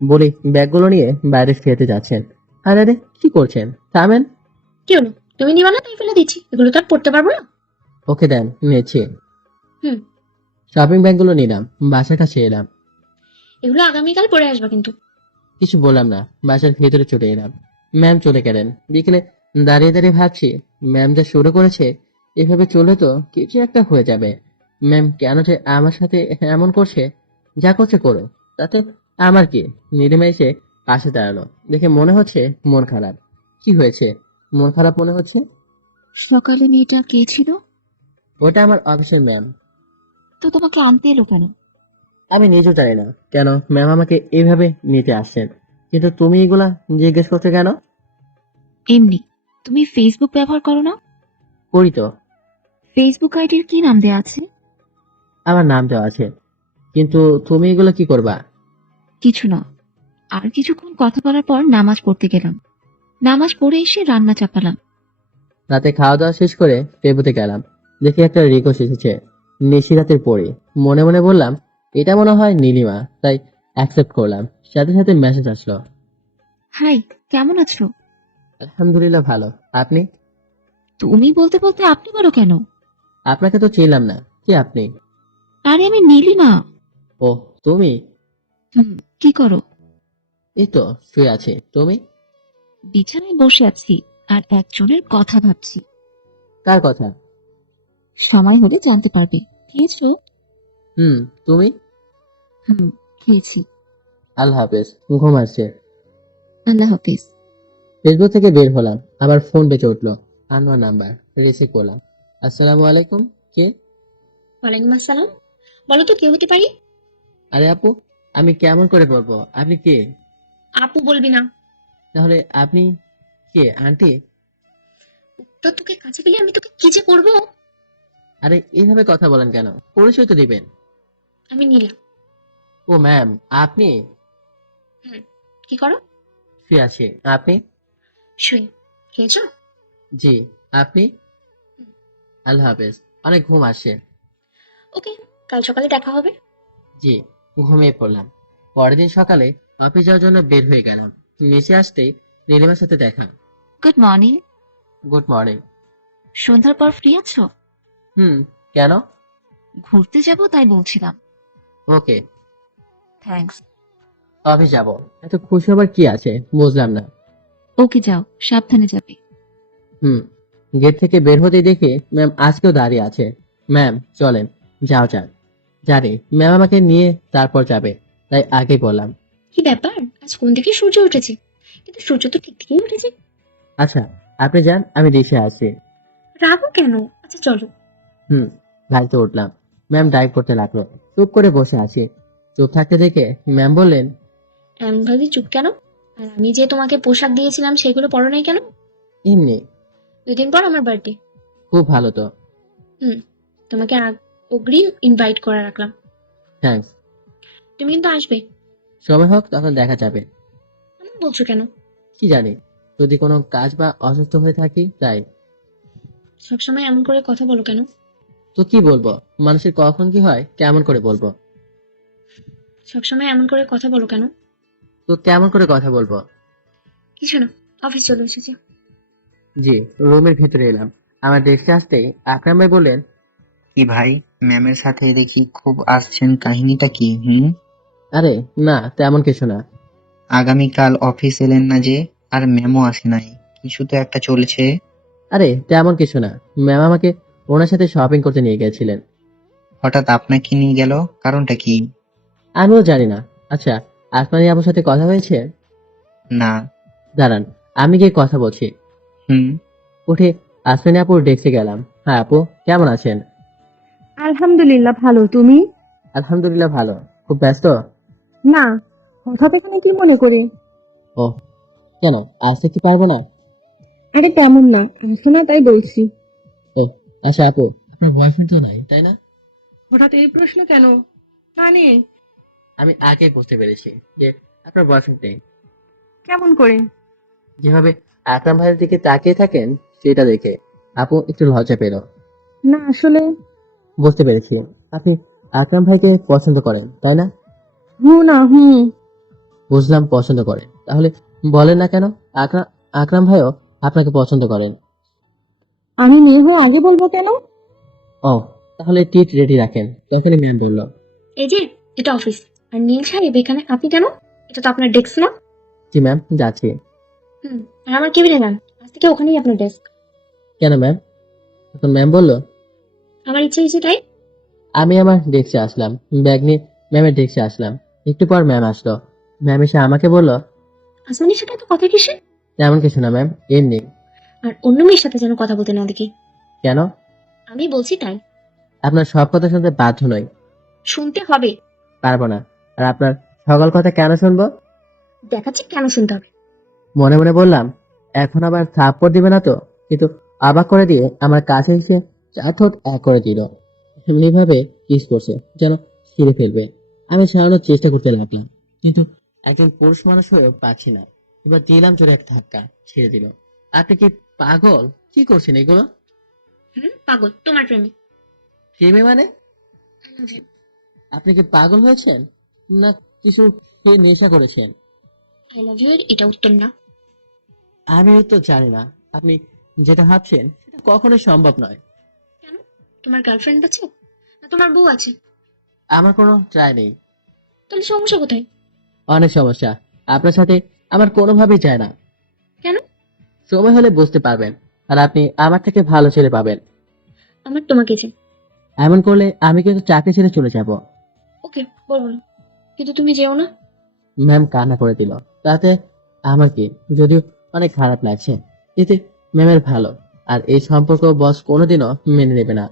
বলি, ব্যাগগুলো নিয়ে বাইরে খেতে যাচ্ছেন। আরে আরে, কি করছেন? থামেন। কি হলো? তুমি নিবা না তাই ফেলে দিচ্ছি, এগুলো তো আর পড়তে পারবো না। ওকে দেন, নিচ্ছি। হুম। শপিং ব্যাগগুলো নিলাম, বাসার কাছে এলাম। এগুলো আগামীকাল পরে আসবা কিন্তু। কিছু বললাম না, বাসার ভেতরে চলে এলাম। ম্যাম চলে গেলেন। বিকেলে দাঁড়িয়ে দাঁড়িয়ে ভাবছি, ম্যাম যা শুরু করেছে, এভাবে চলে তো কিছু একটা হয়ে যাবে। ম্যাম কেন যে আমার সাথে এমন করছে? যা করছে করো, তাতে আমার কি? নীলিমা এসে পাশে দাঁড়ালো। দেখে মনে হচ্ছে মন খারাপ। কি হয়েছে? মন খারাপ মনে হচ্ছে? সকালে মেয়েটা কে ছিল? ওটা আমার অফিসের ম্যাম। তো তোমাকে আনতে এলো কেন? আমি নিজেও জানি না কেন ম্যাম আমাকে এইভাবে নিতে আসছেন, কিন্তু তুমি এগুলা জিজ্ঞেস করছো কেন? এমনি। তুমি ফেসবুক ব্যবহার করো না? করি তো। ফেসবুক আইডির কি নাম দেয়া আছে? আমার নাম দেওয়া আছে, কিন্তু তুমি এগুলো কি করবা? কিছু না। আর কিছুক্ষণ কথা বলার পর নামাজ পড়তে গেলাম। নামাজ পড়ে এসে রান্না চাপালাম। রাতে খাওয়া দাওয়া শেষ করে টেবুতে গেলাম। দেখি একটা রিকোয়েস্ট এসেছে, নিশিরাতের পরে। মনে মনে বললাম, এটা মনে হয় নীলিমা, তাই অ্যাকসেপ্ট করলাম। সাথে সাথে মেসেজ আসলো। হাই, কেমন আছো? আলহামদুলিল্লাহ ভালো, আপনি? তুমি বলতে বলতে আপনি বলো কেন? আপনাকে তো চিনলাম না, কি আপনি? আরে আমি নীলিমা। ও, তুমি? কি করো? এই তো শুয়ে আছি, তুমি? বিছানায় বসে আছি আর একজনের কথা ভাবছি। কার কথা? সময় হলে জানতে পারবে। খেয়েছো? তুমি? খেয়েছি। আল্লাহ হাফেজ, ঘুম আসছে। আল্লাহ হাফিজ। ফেসবুক থেকে বের হলাম, আবার ফোন বেজে উঠলো। আনোয়ার নাম্বার, রিসিভ করলাম। আসসালামু আলাইকুম, কে? ওয়ালাইকুম আসসালাম। বলো তো কে হতে পারি? আরে আপু, আমি কেমন করে বলবো আপনি কে? আপু বলবি না। তাহলে আপনি কে, আন্টি? তো তোকে কাছে পেলে আমি তোকে কি যে করবো। আরে এইভাবে কথা বলেন কেন? পরিচয় তো দিবেন। আমি নীলা। ও ম্যাম, আপনি? কি করো? শুয়ে আছি, আপনি? শুয়ে। খেয়েছো? জি, আপনি? আল্লাহ হাফেজ, অনেক ঘুম আসছে। ওকে, কাল সকালে দেখা হবে। জি, ঘুমিয়ে পড়লাম। পরের দিন সকালে অফিস যাওয়ার জন্য বের হয়ে গেলাম। নিচে আসতেই নীলিমার সাথে দেখা। Good morning. Good morning. সন্ধ্যার পর ফ্রি আছো? কেন? ঘুরতে যাব তাই বলছিলাম। ওকে। থ্যাঙ্কস। অফিস যাব, এত খুশি হবার কি আছে বুঝলাম না। ওকে যাও, সাবধানে যাবে। গেট থেকে বের হতে দেখে ম্যাম আজকেও দাঁড়িয়ে আছে। ম্যাম চলেন, যাও যান। জানি ম্যাম আমাকে নিয়ে তারপর যাবে, তাই আগে বললাম। কি ব্যাপার, আজ কোন দিকে সূর্য উঠেছে? কিন্তু সূর্য তো ঠিক দিকেই উঠেছে। আচ্ছা, আপনি যান, আমি দেশে আছি। রাগো কেন? আচ্ছা চলো। গাড়িতে উঠলাম। ম্যাম ড্রাইভ করতে লাগলো। চুপ করে বসে আছি। চুপ থাকতে দেখে ম্যাম বললেন, এমন ভাবে চুপ কেন? আর আমি যে তোমাকে পোশাক দিয়েছিলাম সেগুলো পরো নাই কেন? এমনি। 2 দিন পর আমার বার্থডে। খুব ভালো তো। তোমাকে অগ্রিম ইনভাইট করে রাখলাম। থ্যাঙ্কস। তুমি কিন্তু আসবে। সময় হোক তখন দেখা যাবে। এমন বলছো কেন? কি জানি, যদি কোনো কাজ বা অসুস্থ হয়ে থাকি তাই। সবসময় এমন করে কথা বলো কেন? তো কি বলবো, মানুষের কখন কি হয় কেমন করে বলবো? সবসময় এমন করে কথা বলো কেন? তো কেমন করে কথা বলবো? কিছু না, অফিস চলে এসেছি। জি। রুমের ভেতরে এলাম। আমার ডেস্কে আসতেই আকরাম ভাই বললেন, কি ভাই, ম্যামের সাথে দেখি খুব আসছেন, কাহিনীটা কি? আরে না, তেমন কিছু না। আগামীকাল অফিস এলেন না যে? আর ম্যামও আসে নাই, কিছু তো একটা চলছে। আরে তেমন কিছু না, ম্যাম আমাকে ওনার সাথে শপিং করতে নিয়ে গেছিলেন। হঠাৎ আপনাকে নিয়ে গেল, কারণটা কি? আমিও জানি না। আচ্ছা, আসমানি আপুর সাথে কথা হয়েছে? না। দাঁড়ান, আমি গিয়ে কথা বলছি। হুম। উঠে আসমানি আপুর ডেস্কে গেলাম। হ্যাঁ আপু, কেমন আছেন? আলহামদুলিল্লাহ ভালো। তুমি? আলহামদুলিল্লাহ ভালো। খুব ব্যস্ত? না, হঠাৎ এখানে কি মনে করে? ও, কেন আসতে কি পারবো না? আরে তেমন না, আসো না তাই বলছি। ও আচ্ছা আপু, আপনার বয়ফ্রেন্ড তো নাই তাই না? হঠাৎ এই প্রশ্ন কেন? কানে আমি আগে বুঝতে পেরেছি যে আপনার বয়ফ্রেন্ড নেই। কেমন করে? যেভাবে আকরাম ভাইয়ের দিকে তাকিয়ে থাকেন সেটা দেখে আপু একটু লজ্জা পেল। না আসলে বুঝতে পেরেছি, আপনি আকরাম ভাইকে পছন্দ করেন তাই না? না বুঝলাম পছন্দ করেন, তাহলে বলেন না কেন আকরাম আকরাম ভাইও আপনাকে পছন্দ করেন? আমি মেয়ে হয়ে আগে বলবো কেন? ও, তাহলে টিট রেডি রাখেন। তখনই ম্যাম বলল, এই যে, এটা অফিস। আর নীল সাহেব এখানে আপনি কেন? এটা তো আপনার ডেস্ক না? জি ম্যাম, যাচ্ছি। আর আমার কেবিনে যান, আজ থেকে ওখানেই আপনার ডেস্ক। কেন ম্যাম? তখন ম্যাম বলল, আমার ইচ্ছে হয়েছে তাই। আমি আমার ডেস্কে আসলাম, ব্যাগ নিয়ে ম্যামের ডেস্কে আসলাম। একটু পর ম্যাম আসলো। ম্যাম এসে আমাকে বলল, আসমানির সাথে এত কথা কিসে? তেমন কিছু না ম্যাম, এমনি। আর অন্য মেয়ের সাথে যেন কথা বলতে না দেখি। কেন? আমি বলছি তাই। আপনার সব কথা শুনতে বাধ্য নই। শুনতে হবে। পারবো না। আর আপনার সকল কথা কেন শুনবো? দেখাচ্ছি কেন শুনতে হবে। মনে মনে বললাম, এখন আবার থাপ্পড় দিবে না তো? কিন্তু অবাক করে দিয়ে আমার কাছে এসে 4 ঠোঁট এক করে দিল। এমনি ভাবে কিস করছে যেন ছিঁড়ে ফেলবে। আমি ছাড়ানোর চেষ্টা করতে লাগলাম, কিন্তু একজন পুরুষ মানুষ হয়েও পাচ্ছি না। এবার দিলাম জোরে এক ধাক্কা, ছেড়ে দিল। আপনি কি পাগল? কি করছেন এগুলো? পাগল তোমার প্রেমে। প্রেমে মানে? আপনি কি পাগল হয়েছেন, না কিছু খেয়ে নেশা করেছেন? আই লাভ ইউ এর এটা উত্তর না। আমি তো জানি না। আপনি যেটা ভাবছেন সেটা কখনোই সম্ভব নয়। কেন? তোমার গার্লফ্রেন্ড আছে না তোমার বউ আছে? আমার কোনো ট্রাই নেই। তাহলে সমস্যা কোথায়? অনেক সমস্যা। আপনার সাথে আমার কোনোভাবেই যায় না। কেন? সময় হলে বুঝতে পারবেন। আর আপনি আমার থেকে ভালো ছেলে পাবেন। আমার তোমাকে চাই। এমন করলে আমি কিন্তু চাকরি ছেড়ে চলে যাব। ওকে, বলবো না, কিন্তু তুমি যেও না। ম্যাম কান্না করে দিল। তাতে আমার কি, যদিও অনেক খারাপ লাগছে। এতে ম্যামের ভালো। আর এই সম্পর্ক বস কোনোদিনও মেনে নেবে না।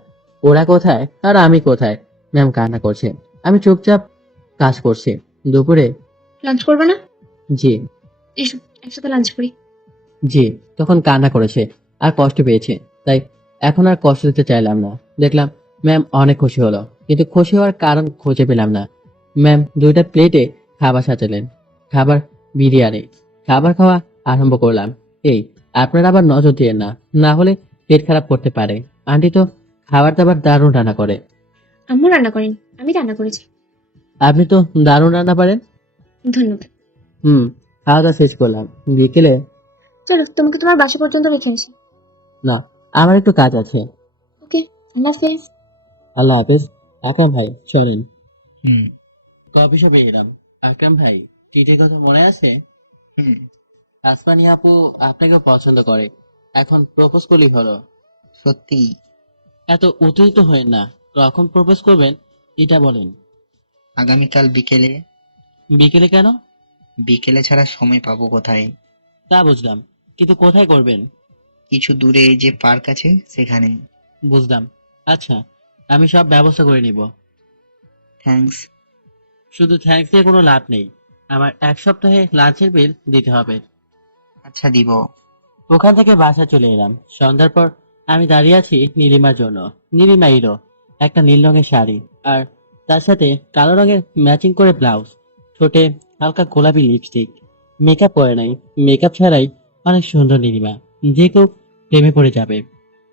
ওরা কোথায় আর আমি কোথায়? ম্যাম কান্না করছে। আমি চুপচাপ কাজ করছি। দুপুরে লাঞ্চ করবে না? জি। এসো একসাথে লাঞ্চ করি। জি। তখন কান্না করেছে আর কষ্ট পেয়েছে, তাই এখন আর কষ্ট দিতে চাইলাম না। দেখলাম ম্যাম অনেক খুশি হলো, কিন্তু খুশি হওয়ার কারণ খুঁজে পেলাম না। ম্যাম 2টা প্লেটে খাবার সাজালেন। খাবার বিরিয়ানি। খাবার খাওয়া আরম্ভ করলাম। এই, আপনারা আবার নজর দিয়েন না, না হলে পেট খারাপ করতে পারে। আন্টি তো খাবার দাবার দারুণ রান্না করে। আম্মু রান্না করেন, আমি রান্না করেছি। আপনি তো দারুণ রান্না পারেন। ধন্যবাদ। খাওয়া দাওয়া শেষ করলাম। বিকেলে চলো তোমাকে তোমার বাসা পর্যন্ত রেখে আসি। না, আমার একটু কাজ আছে। ওকে, আল্লাহ হাফেজ। আল্লাহ হাফেজ। আকরাম ভাই চলেন। কফি শপে এলাম। আকরাম ভাই, চিঠির কথা মনে আছে? হুম। আসমানি আপু আপনাকে পছন্দ করে। এখন প্রপোজ করলেই হলো। সত্যি? এত উত্তেজিত হয়েন না। কখন প্রপোজ করবেন এটা বলেন। আগামীকাল বিকেলে। বিকেলে কেন? বিকেলে ছাড়া সময় পাবো কোথায়? তা বুঝলাম, কিন্তু কোথায় করবেন? কিছু দূরে যে পার্ক আছে সেখানে। বুঝলাম। আচ্ছা, আমি সব ব্যবস্থা করে নিব। থ্যাঙ্কস। শুধু থ্যাঙ্কস দিয়ে কোনো লাভ নেই। আমার 1 সপ্তাহে লাঞ্চের বিল দিতে হবে। আচ্ছা দিব। ওখান থেকে বাসায় চলে এলাম। সন্ধ্যার পর আমি দাঁড়িয়ে আছি নীলিমার জন্য। নীলিমা এলো একটা নীল রঙের শাড়ি আর তার সাথে কালো রঙের ম্যাচিং করে ব্লাউজ, ঠোঁটে হালকা গোলাপি লিপস্টিক। মেকআপ পরে নাই, মেকআপ ছাড়াই অনেক সুন্দর নীলিমা। যে কেউ প্রেমে পড়ে যাবে।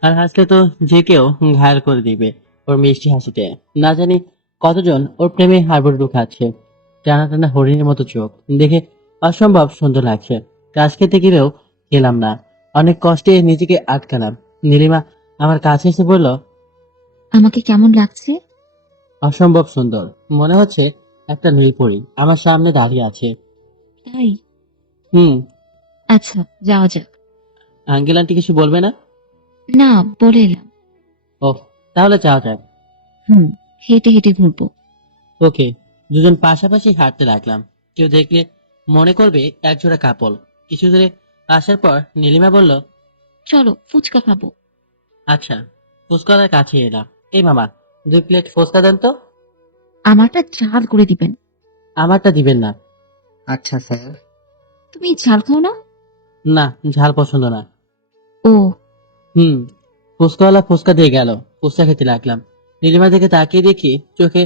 আর হাসলে তো যে কেউ ঘায়াল করে দিবে ওর মিষ্টি হাসিতে। না জানি কতজন ওর প্রেমে হাড়বুডু খাচ্ছে। টানা টানা হরিণের মতো চোখ দেখে অসম্ভব সুন্দর লাগছে। কাজ খেতে গেলেও গেলাম না, অনেক কষ্টে নিজেকে আটকালাম। নীলিমা আমার কাছে এসে বলল, আমাকে কেমন লাগছে? অসম্ভব সুন্দর। মনে হচ্ছে একটা নীলপরী আমার সামনে দাঁড়িয়ে আছে। তাই? হুম। আচ্ছা, যাওয়া যাক। আঙ্কেল আন্টি কিছু বলবে না? না, বলে এলাম। ওহ, তাহলে যাওয়া যাক। হুম, হেঁটে হেঁটে ঘুরবো। ওকে। দুজন পাশাপাশি হাঁটতে লাগলাম। কেউ দেখলে মনে করবে একজোড়া কাপল। কিছু দূরে আসার পর নীলিমা বলল, চলো, ফুচকা খাবো। আচ্ছা। ফুচকার কাছে এলাম। এই মামা, 2 প্লেট ফুচকা দেন তো। আমারটা ঝাল করে দিবেন। আমারটা দিবেন না। আচ্ছা স্যার। তুমি ঝাল খাও না? না, ঝাল পছন্দ না। ও, হুম। ফুচকাওয়ালা ফুচকা দিয়ে গেল। ফুচকা খেতে লাগলাম। নীলিমার দিকে তাকিয়ে দেখি চোখে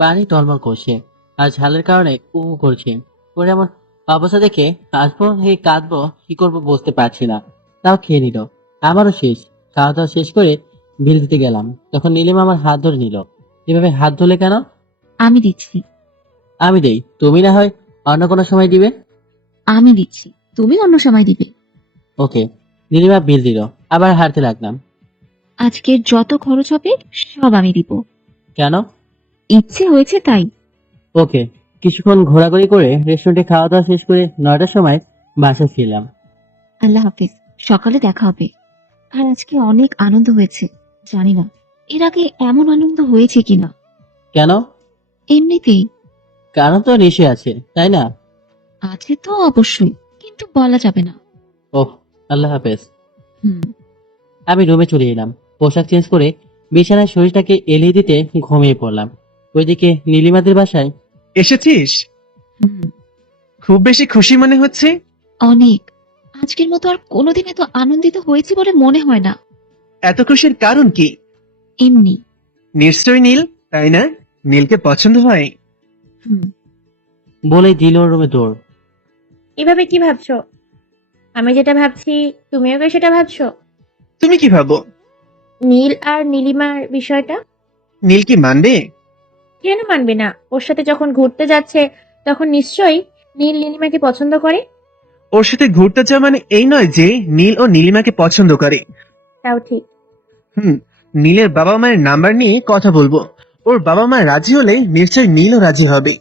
পানি টলমল করছে আর ঝালের কারণে উ উ করছে। ওর এমন অবস্থা দেখে হাসবো হে কাঁদবো কি করবো বুঝতে পারছি না। তাও খেয়ে নিল। আমারও শেষ। খাওয়া দাওয়া শেষ করে বিল দিতে গেলাম, তখন নীলিমা আমার হাত ধরে নিল। এভাবে হাত ধরলে কেন? আমি দিচ্ছি। আমি দেই, তুমি না হয় অন্য কোনো সময় দিবে। আমি দিচ্ছি, তুমি অন্য সময় দিবে। ওকে। নীলিমা বিল দিল। আবার হাঁটতে লাগলাম। আজকের যত খরচ হবে সব আমি দিব। কেন? ইচ্ছে হয়েছে তাই। ওকে। কিছুক্ষণ ঘোরাঘুরি করে রেস্টুরেন্টে খাওয়া দাওয়া শেষ করে 9টার সময় বাসায় ফিরলাম। আল্লাহ হাফিজ, সকালে দেখা হবে। আর আজকে অনেক আনন্দ হয়েছে। জানি না এর আগে এমন আনন্দ হয়েছে কিনা। কেন? এমনিতেই। কারণ তো নিশ্চয় আছে, তাই না? আছে তো অবশ্যই, কিন্তু বলা যাবে না। ওহ, আল্লাহ হাফেজ। হুম। আমি রুমে চলে এলাম। পোশাক চেঞ্জ করে বিছানায় শরীরটাকে এলিয়ে দিতে ঘুমিয়ে পড়লাম। ওইদিকে নীলিমাদের বাসায় এসেছিস? হুম, খুব বেশি খুশি মনে হচ্ছে। অনেক। আজকের মতো আর কোনোদিন এত আনন্দিত হয়েছি বলে মনে হয় না। এত খুশির কারণ কি? এমনি। নিশ্চয়ই নীল, তাই না? নীলকে পছন্দ হয়। হুম। বলেই দিল ওর রুমে দৌড়। এভাবে কি ভাবছো? আমি যেটা ভাবছি তুমিও কি সেটা ভাবছো? তুমি কি ভাবো? নীল আর নীলিমার বিষয়টা? নীল কি মানবে? কেন মানবে না? ওর সাথে যখন ঘুরতে যাচ্ছে তখন নিশ্চয়ই নীল নীলিমাকে পছন্দ করে। ওর সাথে ঘুরতে যাওয়া মানে এই নয় যে নীল ও নীলিমাকে পছন্দ করে। তাও ঠিক। নীলের বাবা মায়ের নাম্বার নিয়ে কথা বলবো। ওর বাবা মা রাজি হলে নিশ্চয়ই নীলও রাজি হবে।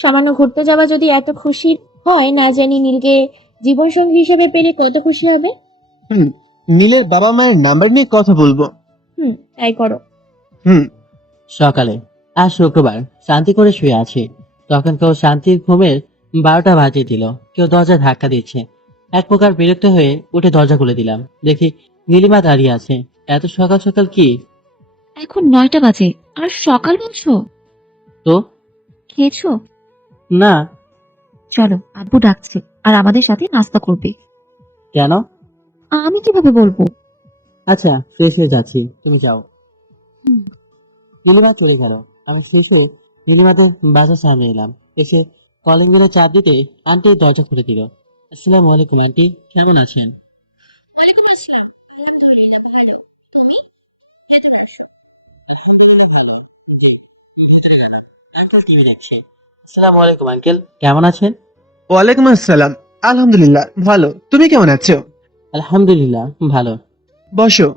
সামান্য ঘুরতে যাওয়া যদি এত খুশি হয়, না জানি নীলকে জীবনসঙ্গী হিসেবে পেলে কত খুশি হবে। নীলের বাবা মায়ের নাম্বার নিয়ে কথা বলবো। তাই করো। সকালে আজ শুক্রবার শান্তি করে শুয়ে আছি। তখন কেউ শান্তির ঘুমের 12টা বাজিয়ে দিল। কেউ দরজা ধাক্কা দিচ্ছে। এক প্রকার বিরক্ত হয়ে উঠে দরজা খুলে দিলাম। দেখি নীলিমা দাঁড়িয়ে আছে। এত সকাল সকাল কি? এখন 9টা বাজে আর সকাল বলছো? তো খেয়েছো? না। চলো, আব্বু ডাকছে আর আমাদের সাথে নাস্তা করবে। কেন? আমি কিভাবে বলবো? আচ্ছা, ফ্রেশ হয়ে যাচ্ছি, তুমি যাও। হুম। নীলিমা চলে গেল। আমি শেষে নীলিমাদের বাসার সামনে এলাম। এসে কলিং বেলে চাপ দিতে আন্টি দরজা খুলে দিল। আসসালামু আলাইকুম আন্টি, কেমন আছেন? ওয়ালাইকুম আসসালাম। আলহামদুলিল্লাহ ভালো। তুমি? ভেতরে আসো। আলহামদুলিল্লাহ ভালো। জি, ভিতরে গেলাম। আঙ্কেল টিভি দেখছে। আসসালামু আলাইকুম আঙ্কেল, কেমন আছেন? ওয়ালাইকুম আসসালাম। আলহামদুলিল্লাহ ভালো। তুমি কেমন আছো? আলহামদুলিল্লাহ ভালো। বসো।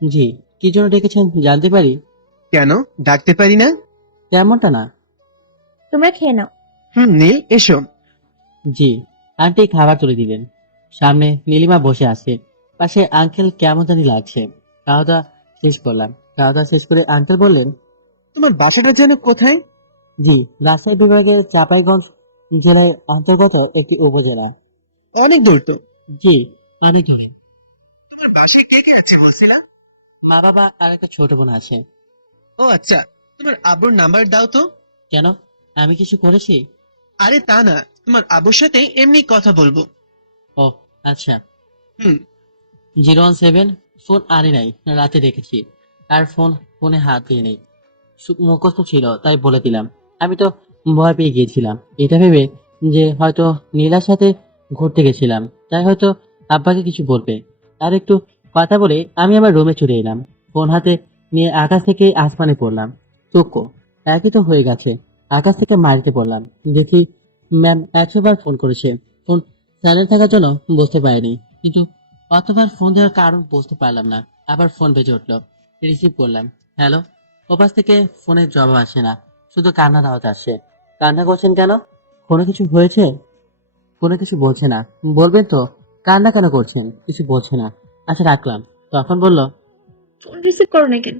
জি, কি জন্য ডেকেছেন জানতে পারি? কেন, ডাকতে পারি না? তেমনটা না। তোমরা খেয়ে নাও। নীল এসো। জি। আন্টি খাবার তুলে দিলেন। সামনে নীলিমা বসে আছে। পাশে আঙ্কেল কেমন জানি লাগছে। খাওয়া দাওয়া শেষ করলাম। খাওয়া দাওয়া শেষ করে আঙ্কেল বললেন, তোমার বাসাটা যেন কোথায়? জি, রাজশাহী বিভাগের চাঁপাইগঞ্জ জেলার অন্তর্গত একটি উপজেলা। অনেক দূর তো। জি, অনেক দূরে। তোমার বাসায় কে কে আছে বলছিলা? মা বাবা আর একটা ছোট বোন আছে। ও আচ্ছা, তোমার আব্বুর নাম্বার দাও তো। কেন, আমি কিছু করেছি? আরে তা না, তোমার আব্বুর সাথে এমনি কথা বলবো। ও আচ্ছা। হুম। 017 ফোন আনি নাই, রাতে রেখেছি। আর ফোনে হাত দিয়ে নেই, মুখস্থ ছিল তাই বলে দিলাম। আমি তো ভয় পেয়ে গিয়েছিলাম, এটা ভেবে যে হয়তো নীলার সাথে ঘুরতে গেছিলাম, তাই হয়তো আব্বাকে কিছু বলবে। আর একটু কথা বলে আমি আমার রুমে চলে এলাম। ফোন হাতে নিয়ে আকাশ থেকে আসমানে পড়লাম। চোখো একই তো হয়ে গেছে। আকাশ থেকে মারিতে পড়লাম, দেখি ম্যাম 100 বার ফোন করেছে। ফোন সাইলেন্ট থাকার জন্য বুঝতে পারিনি, কিন্তু অতবার ফোন দেওয়ার কারণ বুঝতে পারলাম না। আবার ফোন বেজে উঠলো, রিসিভ করলাম। হ্যালো। ওপাশ থেকে ফোনের জবাব আসে না, শুধু কান্নার আওয়াজ আসে। কান্না করছেন কেন? কোনো কিছু হয়েছে? কোনো কিছু বলছে না। বলবেন তো কান্না কেন করছেন? কিছু বলছে না। আচ্ছা রাখলাম। তখন বলল, ফোন রিসিভ করো না কেন?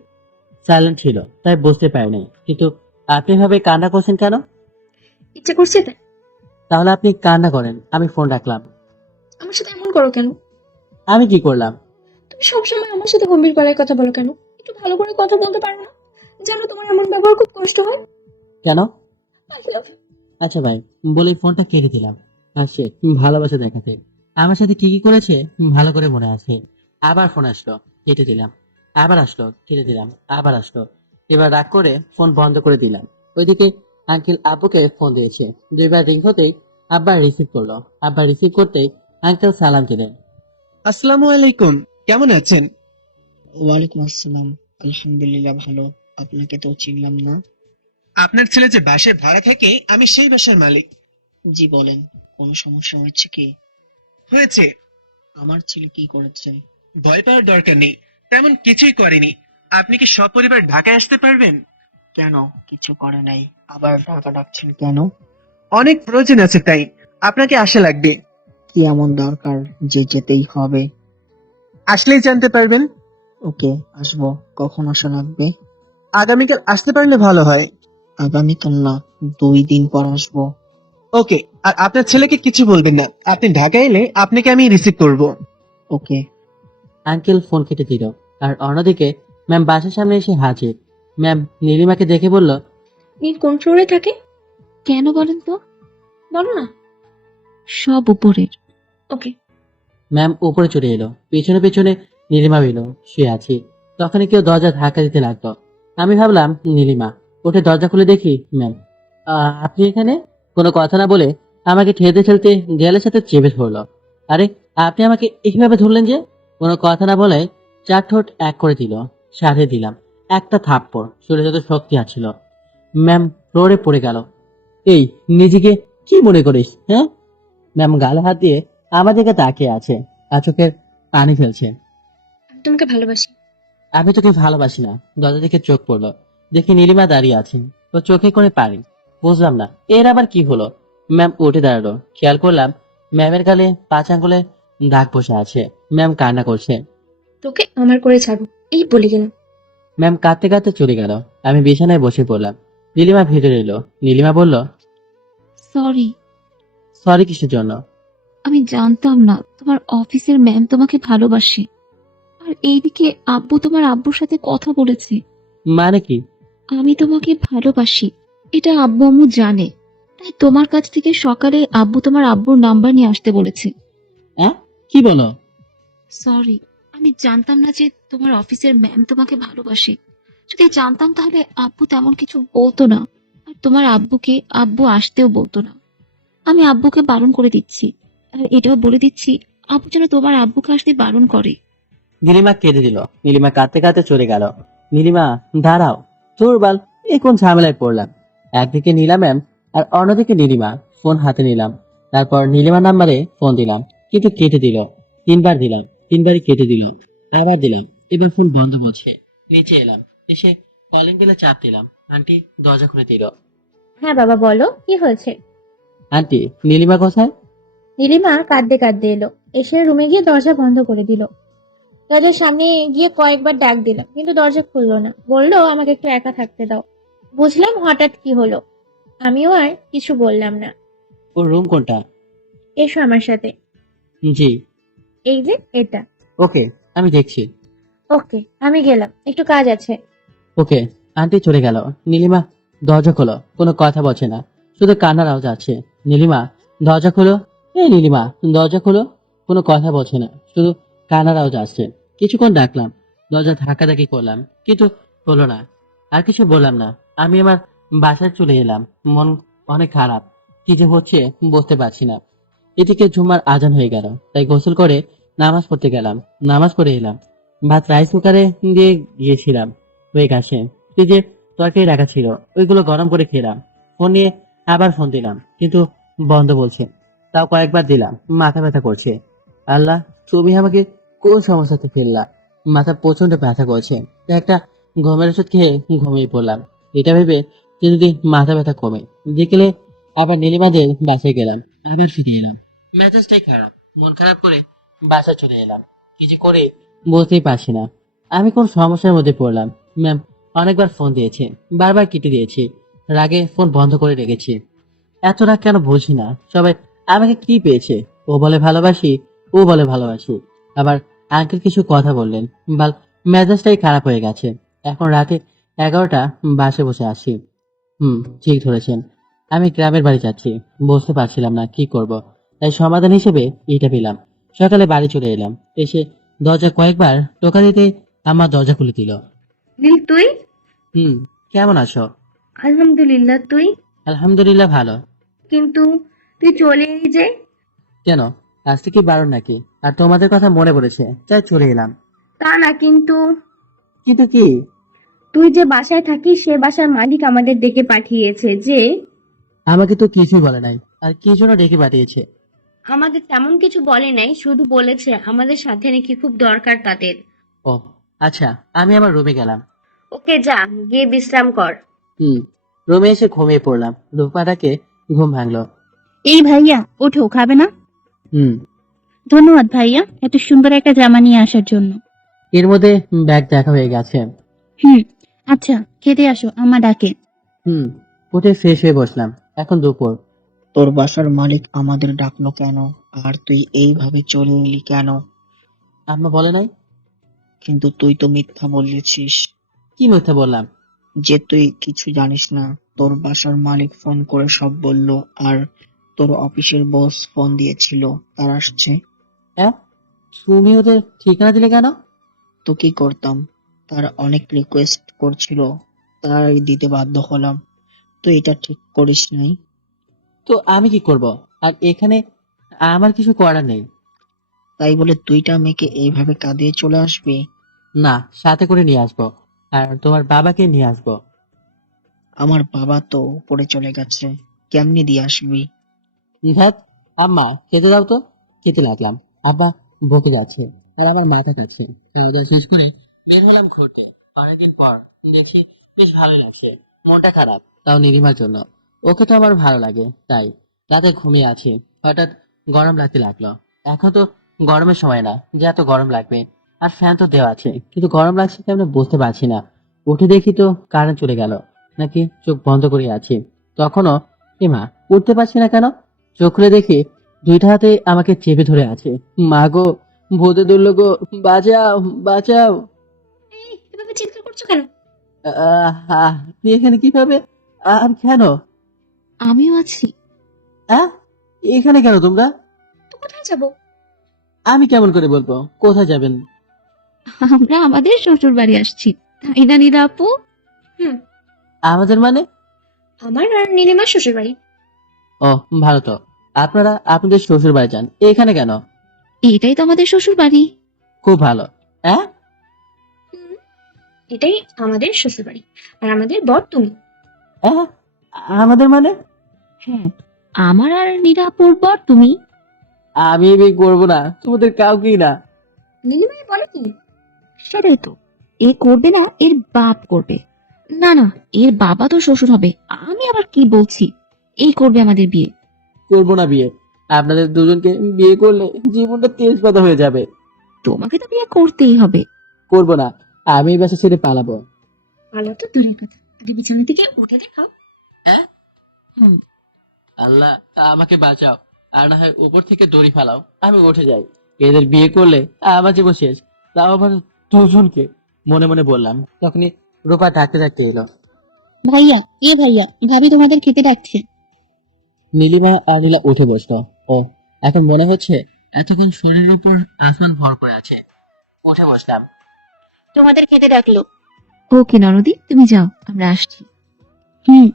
সাইলেন্ট ছিল তাই বুঝতে পারিনি। কিন্তু আপনি ভাবে কান্না করছেন কেন? ইচ্ছে করছে তাই। তাহলে আপনি কান্না করেন, আমি ফোন রাখলাম। আমার সাথে এমন করো কেন? আমি কি করলাম? তুমি সবসময় আমার সাথে গম্ভীর গলায় কথা বলো কেন? একটু ভালো করে কথা বলতে পারো না? জানো তোমার এমন ব্যবহার খুব কষ্ট হয়। কেন? I love you. আচ্ছা ভাই, বলে ফোনটা কেটে দিলাম। আসছে ভালোবাসা দেখাতে। আমার সাথে কি কি করেছে ভালো করে মনে আছে। আবার ফোন আসলো, কেটে দিলাম। আবার আসলো, কেটে দিলাম। আবার আসলো। এবার রাগ করে ফোন বন্ধ করে দিলাম। ওইদিকে আঙ্কেল আব্বুকে ফোন দিয়েছে। 2বার রিং হতেই আব্বা রিসিভ করলো। আব্বা রিসিভ করতেই আঙ্কেল সালাম দিলেন। আসসালামু আলাইকুম, কেমন আছেন? ওয়ালাইকুম আসসালাম। আলহামদুলিল্লাহ ভালো। আপনাকে তো চিনলাম না। আপনার ছেলে যে বাসায় ভাড়া থাকে, আমি সেই বাসার মালিক। জি বলেন, কোনো সমস্যা হয়েছে কি? হয়েছে। আমার ছেলে কি করেছে? ভয় পাওয়ার দরকার নেই, তেমন কিছুই করেনি। আপনি কি সপরিবার ঢাকায় আসতে পারবেন? কেন, কিছু করে নাই, আবার ঢাকা ডাকছেন কেন? অনেক প্রয়োজন আছে তাই আপনাকে আসা লাগবে। কি এমন দরকার যে যেতেই হবে? আসলেই জানতে পারবেন। ওকে, আসবো। কখন আসা লাগবে? আগামীকাল আসতে পারলে ভালো হয়। আগামীকাল না, 2 দিন পর আসবো। ওকে, আর আপনার ছেলেকে কিছু বলবেন না। আপনি ঢাকা এলে আপনাকে আমি রিসিভ করব। ওকে। আঙ্কেল ফোন কেটে দিল। আর অন্যদিকে ম্যাম বাসার সামনে এসে হাজির। ম্যাম নীলিমাকে দেখে বলল, নীল কোন ফ্লোরে থাকে? কেন বলেন তো? বলো না। সব উপরের। ওকে। ম্যাম উপরে চলে এলো। পেছনে পেছনে নীলিমা এলো, শুয়ে আছি। তখনই কেউ দরজা ধাক্কা দিতে লাগলো। আমি ভাবলাম নীলিমা। উঠে দরজা খুলে দেখি ম্যাম। আপনি এখানে? কোনো কথা না বলে আমাকে ঠেলতে ঠেলতে দেয়ালের সাথে চেপে ধরলো। আরে আপনি আমাকে এইভাবে ধরলেন যে? কোনো কথা না বলে 4 ঠোঁট এক করে দিল। সাথে দিলাম একটা থাপ্পড়। শরীরে যত শক্তি আছিল। ম্যাম ফ্লোরে পড়ে গেল। এই, নিজেকে কি মনে করিস, হ্যাঁ? ম্যাম গালে হাত দিয়ে আমার দিকে তাকিয়ে আছে, আর চোখের পানি ফেলছে। আমি তোমাকে ভালোবাসি। আমি তোকে ভালোবাসি না। দরজা থেকে চোখ পড়লো, দেখি নীলিমা দাঁড়িয়ে আছে। তো চোখে করে পানি। বুঝলাম না এর আবার কি হলো। ম্যাম উঠে দাঁড়ালো। খেয়াল করলাম ম্যামের গালে 5 আঙ্গুলে দাগ বসে আছে। ম্যাম কান্না করছে। তোকে আমার করে ছাড়বো, এই বলে গেলাম। ম্যাম কাঁদতে কাঁদতে চলে গেল। আমি বিছানায় বসে পড়লাম। নীলিমা ভেতরে এলো। নীলিমা বলল, সরি। সরি কিসের জন্য? আমি জানতাম না তোমার অফিসের ম্যাম তোমাকে ভালোবাসে। আর এইদিকে আব্বু তোমার আব্বুর সাথে কথা বলেছে। মানে কি? আমি তোমাকে ভালোবাসি, এটা আব্বু আম্মু জানে। তাই তোমার কাছ থেকে সকালে আব্বু তোমার আব্বুর নাম্বার নিয়ে আসতে বলেছে। হ্যাঁ, কি বলো? সরি, আমি জানতাম না যে তোমার অফিসের ম্যাম তোমাকে ভালোবাসে। যদি জানতাম তাহলে আব্বু তেমন কিছু বলতো না। আর তোমার আব্বুকে আব্বু আসতেও বলতো না। আমি আব্বুকে বারণ করে দিচ্ছি। আর এটাও বলে দিচ্ছি আব্বু যেন তোমার আব্বুকে আসতে বারণ করে। নীলিমা কেঁদে দিল। নীলিমা কাঁদতে কাঁদতে চলে গেল। নীলিমা দাঁড়াও, তোর বাল, এ কোন ঝামেলায় পড়লাম? একদিকে নীলা ম্যাম আর অন্যদিকে নীলিমা। ফোন হাতে নিলাম। তারপর নীলিমা নাম্বারে ফোন দিলাম, কিন্তু কেটে দিল। 3বার দিলাম, 3বারই কেটে দিল। আবার দিলাম, এবার ফোন বন্ধ বলছে। নিচে এলাম, এসে কলিং বেলে চাপ দিলাম। আন্টি দরজা খুলে দিল। হ্যাঁ বাবা, বলো কি হয়েছে? আন্টি, নীলিমা কোথায়? নীলিমা কাঁদতে কাঁদতে এলো, এসে রুমে গিয়ে দরজা বন্ধ করে দিল। দরজার সামনে গিয়ে কয়েকবার ডাক দিলাম, কিন্তু দরজা খুললো না। বললো আমাকে একটু একা থাকতে দাও। বুঝলাম হঠাৎ কি হলো। আমিও আর কিছু বললাম না। ওর রুম কোনটা? এসো আমার সাথে। জি। এই যে এটা। ওকে, আমি দেখছি। ওকে, আমি গেলাম, একটু কাজ আছে। ওকে। আন্টি চলে গেল। নীলিমা দরজা খোলো, কোনো কথা বলছে না, শুধু কান্নার আওয়াজ আছে। নীলিমা দরজা খোলো, এই নীলিমা দরজা খোলো। কোনো কথা বলছে না, শুধু কান্নার আওয়াজ আসছে। কিছুক্ষণ ডাকলাম, দরজা ধাক্কাধাক্কি করলাম, কিন্তু হলো না। আর কিছু বললাম না। আমি আমার বাসায় চলে এলাম। মন অনেক খারাপ, কি যে হচ্ছে বুঝতে পারছি না। এদিকে জুম্মার আজান হয়ে গেল, তাই গোসল করে নামাজ পড়তে গেলাম। নামাজ পড়ে এলাম। ভাত রাইস কুকারে দিয়ে গিয়েছিলাম, হয়ে গেছে। ফ্রিজে তরকারি রাখা ছিল, ওইগুলো গরম করে খেলাম। ফোন নিয়ে আবার ফোন দিলাম, কিন্তু বন্ধ বলছে। তাও কয়েকবার দিলাম, মাথা ব্যথা করছে। আল্লাহ, তুমি আমাকে কোন সমস্যাতে ফেললা? মাথা প্রচন্ড ব্যথা করছে। তাই একটা ঘুমের ওষুধ খেয়ে ঘুমিয়ে পড়লাম, এটা ভেবে যে যদি মাথা ব্যথা কমে। বিকেলে আবার নীলিমাদের বাসায় গেলাম, আবার ফিরে এলাম। মেজাজটাই খারাপ, মন খারাপ করে বাসায় চলে এলাম। কিছু করে বুঝতেই পারছি না আমি কোন সমস্যার মধ্যে পড়লাম। ম্যাম অনেকবার ফোন দিয়েছে, বারবার কেটে দিয়েছি, রাগে ফোন বন্ধ করে রেখেছি। এত রাগ কেন বুঝি না। সবাই আমাকে কি পেয়েছে? ও বলে ভালোবাসি, ও বলে ভালোবাসি। আবার আঙ্কেল কিছু কথা বললেন, বাল মেজাজটাই খারাপ হয়ে গেছে। এখন রাতে 11টা, বাসে বসে আছি। ঠিক ধরেছেন, আমি গ্রামের বাড়ি যাচ্ছি। বুঝতে পারছিলাম না কি করব, তাই সমাধান হিসেবে এটা পেলাম। সকালে বাড়ি চলে এলাম, এসে দরজা কয়েকবার টোকা দিতে আমার দরজা খুলে দিল। নীল, তুই? কেমন আছো? আলহামদুলিল্লাহ, তুই? আলহামদুলিল্লাহ ভালো। কিন্তু তুই চলে এলি যে? কেন, আজকে কি বারণ নাকি? আর তোমাদের কথা মনে পড়েছে তাই চলে এলাম। তা না, কিন্তু কিন্তু কি? তুই যে বাসায় থাকিস সে বাসার মালিক আমাদের ডেকে পাঠিয়েছে যে। আমাকে তো কিছুই বলে নাই, আর কি জন্য ডেকে পাঠিয়েছে? আমাদের তেমন কিছু বলে নাই, শুধু বলেছে আমাদের সাথে নাকি খুব দরকার তাদের। ও আচ্ছা, আমি আমার রুমে গেলাম। ওকে, যা গিয়ে বিশ্রাম কর। রুমে এসে ঘুমিয়ে পড়লাম। রূপাটাকে ঘুম ভাঙলো। এই ভাইয়া, ওঠো, খাবে না? হুম ধন্যবাদ ভাইয়া, এত সুন্দর একটা জামা নিয়ে আসার জন্য। এর মধ্যে ব্যাগ দেখা হয়ে গেছে। হুম, আচ্ছা, খেতে আসো, আমা ডাকে। উঠে ফ্রেশ হয়ে বসলাম। এখন দুপুর। তোর বাসার মালিক আমাদের ডাকলো কেন? আর তুই এইভাবে চলে এলি কেন? আম্মা বলে নাই? কিন্তু তুই তো মিথ্যা বলেছিস কি মিথ্যা বললাম? যে তুই কিছু জানিস না। তোর বাসার মালিক ফোন করে সব বলল, আর তোর অফিসের বস ফোন দিয়েছিল, তার আসছে। হ্যাঁ, তুমি ওদের ঠিকানা দিলে কেন? তো কি করতাম? তার অনেক রিকোয়েস্ট করছিল, তাই দিতে বাধ্য হলাম। তুই এটা ঠিক করিস নাই। তো আমি কি করব? আর এখানে আমার কিছু করার নেই। তাই বলে দুইটা মেয়েকে এইভাবে কাঁদিয়ে চলে আসবি? না, সাথে করে নিয়ে আসবো, আর তোমার বাবাকে নিয়ে আসবো। আমার বাবা তো উপরে চলে গেছে, কেমনি দিয়ে আসবি? ধ্যাত, আম্মা খেতে দাও তো। খেতে লাগলাম। আব্বা বকে যাচ্ছে, আর আমার মাথা কাছে। খাওয়া দাওয়া শেষ করে বের হলাম ঘুরতে। অনেকদিন পর দেখছি, বেশ ভালোই লাগছে। মনটা খারাপ, তাও নীলিমার জন্য। ওকে তো আমার ভালো লাগে, তাই রাতে ঘুমিয়ে আছি। হঠাৎ গরম লাগতে লাগলো। এখন তো গরমের সময় না যে এত গরম লাগবে। আর ফ্যান তো দেওয়া আছে, কিন্তু গরম লাগছে কেমন বুঝতে পারছি না। উঠে দেখি তো কারেন্ট চলে গেল, নাকি চোখ বন্ধ করে আছি তখনও। এমা, উঠতে পারছি না কেন? চোখ খুলে দেখি দুইটা হাতে আমাকে চেপে ধরে আছে। মা গো, ভূতে ধরলো গো, বাঁচাও বাঁচাও। এই, এভাবে চিৎকার করছো কেন? আপনি এখানে কিভাবে? আর কেন? আমিও আছি। আহ, এখানে কেন তোমরা? তো কোথায় যাবো? আমি কেমন করে বলবো কোথায় যাবেন? আমরা আমাদের শ্বশুর বাড়ি আসছি, তাই না নীলা আপু? আমাদের মানে? আমার আর নীলিমার শ্বশুর বাড়ি। ও, ভালো তো। আপনারা আপনাদের শ্বশুর বাড়ি যান, এখানে কেন? এটাই তো আমাদের শ্বশুর বাড়ি। খুব ভালো। হ্যাঁ, এটাই আমাদের শ্বশুর বাড়ি, আর আমাদের বর তুমি। আমাদের মানে? হ্যাঁ, আমার আর নীলা আপুর পর তুমি। আমি বিয়ে করবো না, তোমাদের কাউকেই না। নীলিমা বলে কি? সেটাই তো, এ করবে না, এর বাপ করবে। না না, এর বাবা তো শ্বশুর হবে, আমি আবার কি বলছি, এই করবে আমাদের বিয়ে। করবো না বিয়ে। আপনাদের দুজনকে বিয়ে করলে জীবনটা তেজপাতা হয়ে যাবে। তোমাকে তো বিয়ে করতেই হবে। করবো না, আমি এই বাসা ছেড়ে পালাবো। ভালো তো দূরের কথা, আগে বিছানা থেকে উঠে দেখাও। আল্লাহ, আমাকে বাঁচাও। আর না হয় উপর থেকে দড়ি ফালাও, আমি উঠে যাই। এদের বিয়ে করলে আমার জীবন শেষ। তাও আবার দুজনকে, মনে মনে বললাম। তখনই রূপা ডাকতে ডাকতে এলো। ভাইয়া, ভাইয়া, ভাবি তোমাদের খেতে ডাকছে। নীলিমা আর নীলা উঠে বসলো। ও, এখন মনে হচ্ছে এতক্ষণ শরীরের উপর আসমান ভর করে আছে। উঠে বসলাম। তোমাদের খেতে ডাকলো। ওকে নরদি, তুমি যাও, আমরা আসছি। হুম।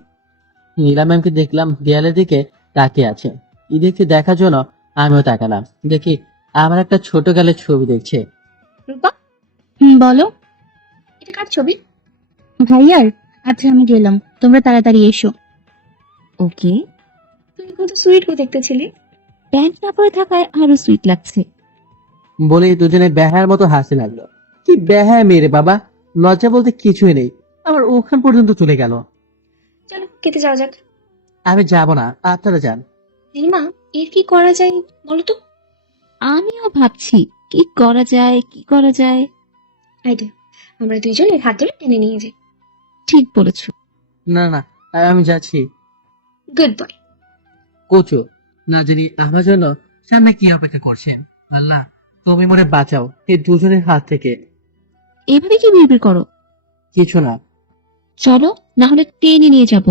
নীলা ম্যামকে দেখলাম দেয়ালের দিকে তাকিয়ে আছে। ঈদেরকে দেখার জন্য আমিও তাকালাম। দেখি আমার একটা ছোট গালের ছবি দেখছে। রূপা, বলো। এটা কার ছবি? ভাইয়ার। আচ্ছা আমি গেলাম, তোমরা তাড়াতাড়ি এসো। ওকে। তুমি কত সুইট হয়ে দেখতেছিলি। প্যান্ট না পরে থাকায় আরো সুইট লাগছে। বলেই দুজনে বেহার মতো হাসতে লাগলো। কি বেহায় মেরে বাবা, লজ্জা বলতে কিছুই নেই। আমার ওখান পর্যন্ত চলে গেল। চলো খেতে যাওয়া যাক। আমি যাব না, আপনারা যান। নীলিমা, এর কি করা যায় বলো তো? আমিও ভাবছি কি করা যায়, কি করা যায়। আইডিয়া, আমরা দুইজন এর হাত ধরে টেনে নিয়ে যাই। ঠিক বলেছো। না না, আমি যাচ্ছি। Good boy. কোচো, না জানি আমার জন্য সামনে কি অপেক্ষা করছেন। আল্লাহ, তুমি মনে বাঁচাও এই দুজনের হাত থেকে। এভাবে কি বিড়বিড় করো? কিছু না, চলো, না হলে টেনে নিয়ে যাব।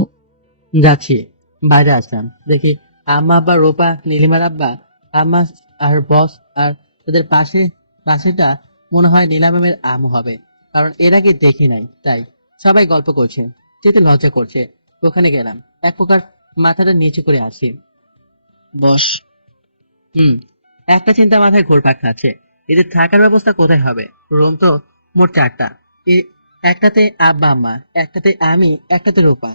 যাচ্ছি। বাইরে আসলাম, দেখি আম্মা, আব্বা, রূপা, নীলিমার আব্বা, আম্মা আর বস, আর তাদের পাশেটা মনে হয় নীলা ম্যামের আম্মু হবে, কারণ এর আগে দেখি নাই। তাই সবাই গল্প করছে, যেতে লজ্জা করছে। ওখানে গেলাম, এক প্রকার মাথাটা নিচু করে আসি। বস, একটা চিন্তা মাথায় ঘুরপাক খাচ্ছে, এদের থাকার ব্যবস্থা কোথায় হবে? রুম তো মোট 4টা। একটাতে আব্বা আম্মা, একটাতে আমি, একটাতে রূপা।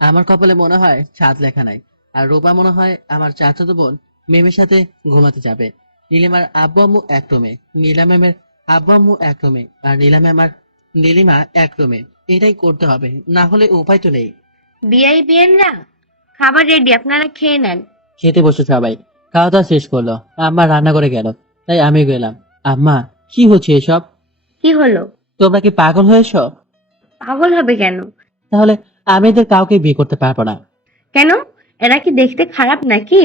আমার কপালে মনে হয় ছাদ লেখা নাই। আর রূপা মনে হয় আমার চাচাতো বোন মেমের সাথে ঘুমাতে যাবে। নীলিমার আব্বু আম্মু এক রুমে, নীলা ম্যামের আব্বু আম্মু এক রুমে, আর নীলা ম্যাম আর নীলিমা এক রুমে। এটাই করতে হবে, না হলে উপায় তো নেই। বিয়েনরা, খাবার রেডি, আপনারা খেয়ে নেন। খেতে বসে সবাই, খাওয়া দাওয়া শেষ করলো। আম্মা রান্না করে গেল, তাই আমি গেলাম। আম্মা, কি হচ্ছে এসব? কি হলো? তোমরা কি পাগল হয়েছো? পাগল হবে কেন? তাহলে আমি এদের কাউকে বিয়ে করতে পারবো না। কেন? এরা কি দেখতে খারাপ নাকি?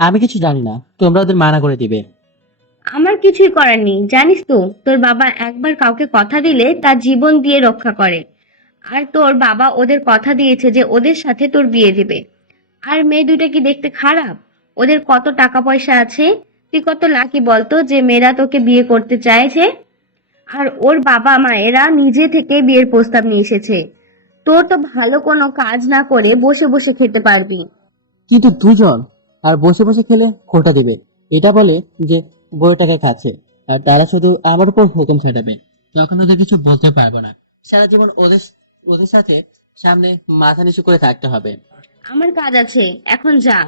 আমি কিছু জানি না, তোমরা ওদের মানা করে দিবে। আমার কিছুই করার নেই, জানিস তো তোর বাবা একবার কাউকে কথা দিলে তার জীবন দিয়ে রক্ষা করে। আর তোর বাবা ওদের কথা দিয়েছে যে ওদের সাথে তোর বিয়ে দিবে। আর মেয়ে দুইটা কি দেখতে খারাপ? ওদের কত টাকা পয়সা আছে, তুই কত লাকি বলতো যে মেয়েরা তোকে বিয়ে করতে চাইছে। আর ওর বাবা মায়েরা নিজে থেকে বিয়ের প্রস্তাব নিয়ে এসেছে। তোর তো ভালো কোনো কাজ না করে বসে বসে খেতে পারবি। কিন্তু দুজন, আর বসে বসে খেলে খোটা দিবে, এটা বলে যে বইটাকে খাচ্ছে। আর তারা শুধু আমার উপর হুকুম ছাড়াবে, তখন ওদের কিছু বলতে পারবো না। সারা জীবন ওদের ওদের সাথে সামনে মাথা নিচু করে থাকতে হবে। আমার কাজ আছে, এখন যা।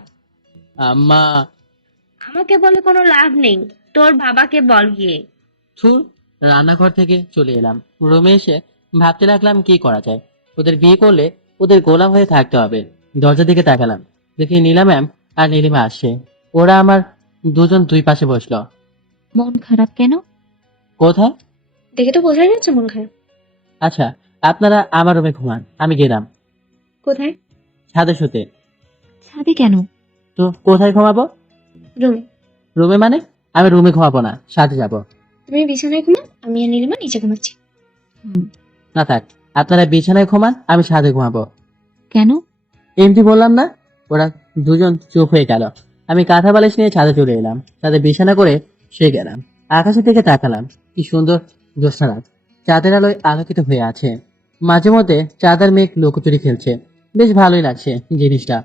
আম্মা। আমাকে বলে কোনো লাভ নেই, তোর বাবাকে বল গিয়ে। থুর। রান্নাঘর থেকে চলে এলাম, রুমে এসে ভাবতে লাগলাম কি করা যায়। ওদের বিয়ে করলে ওদের গোলাম হয়ে থাকতে হবে। দরজার দিকে তাকালাম, দেখি নীলা ম্যাম আর নীলিমা আসছে। ওরা আমার দুজন দুই পাশে বসলো। মন খারাপ কেন? কোথায়? দেখে তো বোঝাই যাচ্ছে মন খারাপ। আচ্ছা, আপনারা আমার রুমে ঘুমান, আমি গেলাম। কোথায়? ছাদে শুতে। ছাদে কেন? তো কোথায় ঘুমাবো? রুমে। রুমে মানে? আমি রুমে ঘুমাবো না, ছাদে যাব। তুমি বিছানায় ঘুমা, আমি আর নীলিমা নিচে ঘুমাচ্ছি। না থাক, আপনারা বিছানায় ঘুমান, আমি ছাদে ঘুমাবো। কেন? এমনি বললাম না। ওরা দুজন চুপ হয়ে গেল। আমি কাঁথা বালিশ নিয়ে ছাদে চলে এলাম, ছাদে বিছানা করে শুয়ে গেলাম। আকাশের দিকে তাকালাম, কি সুন্দর জ্যোৎস্না রাত, চাঁদের আলোয় আলোকিত হয়ে আছে। মাঝে মধ্যে চাঁদ আর মেঘ লুকোচুরি খেলছে, বেশ ভালোই লাগছে জিনিসটা।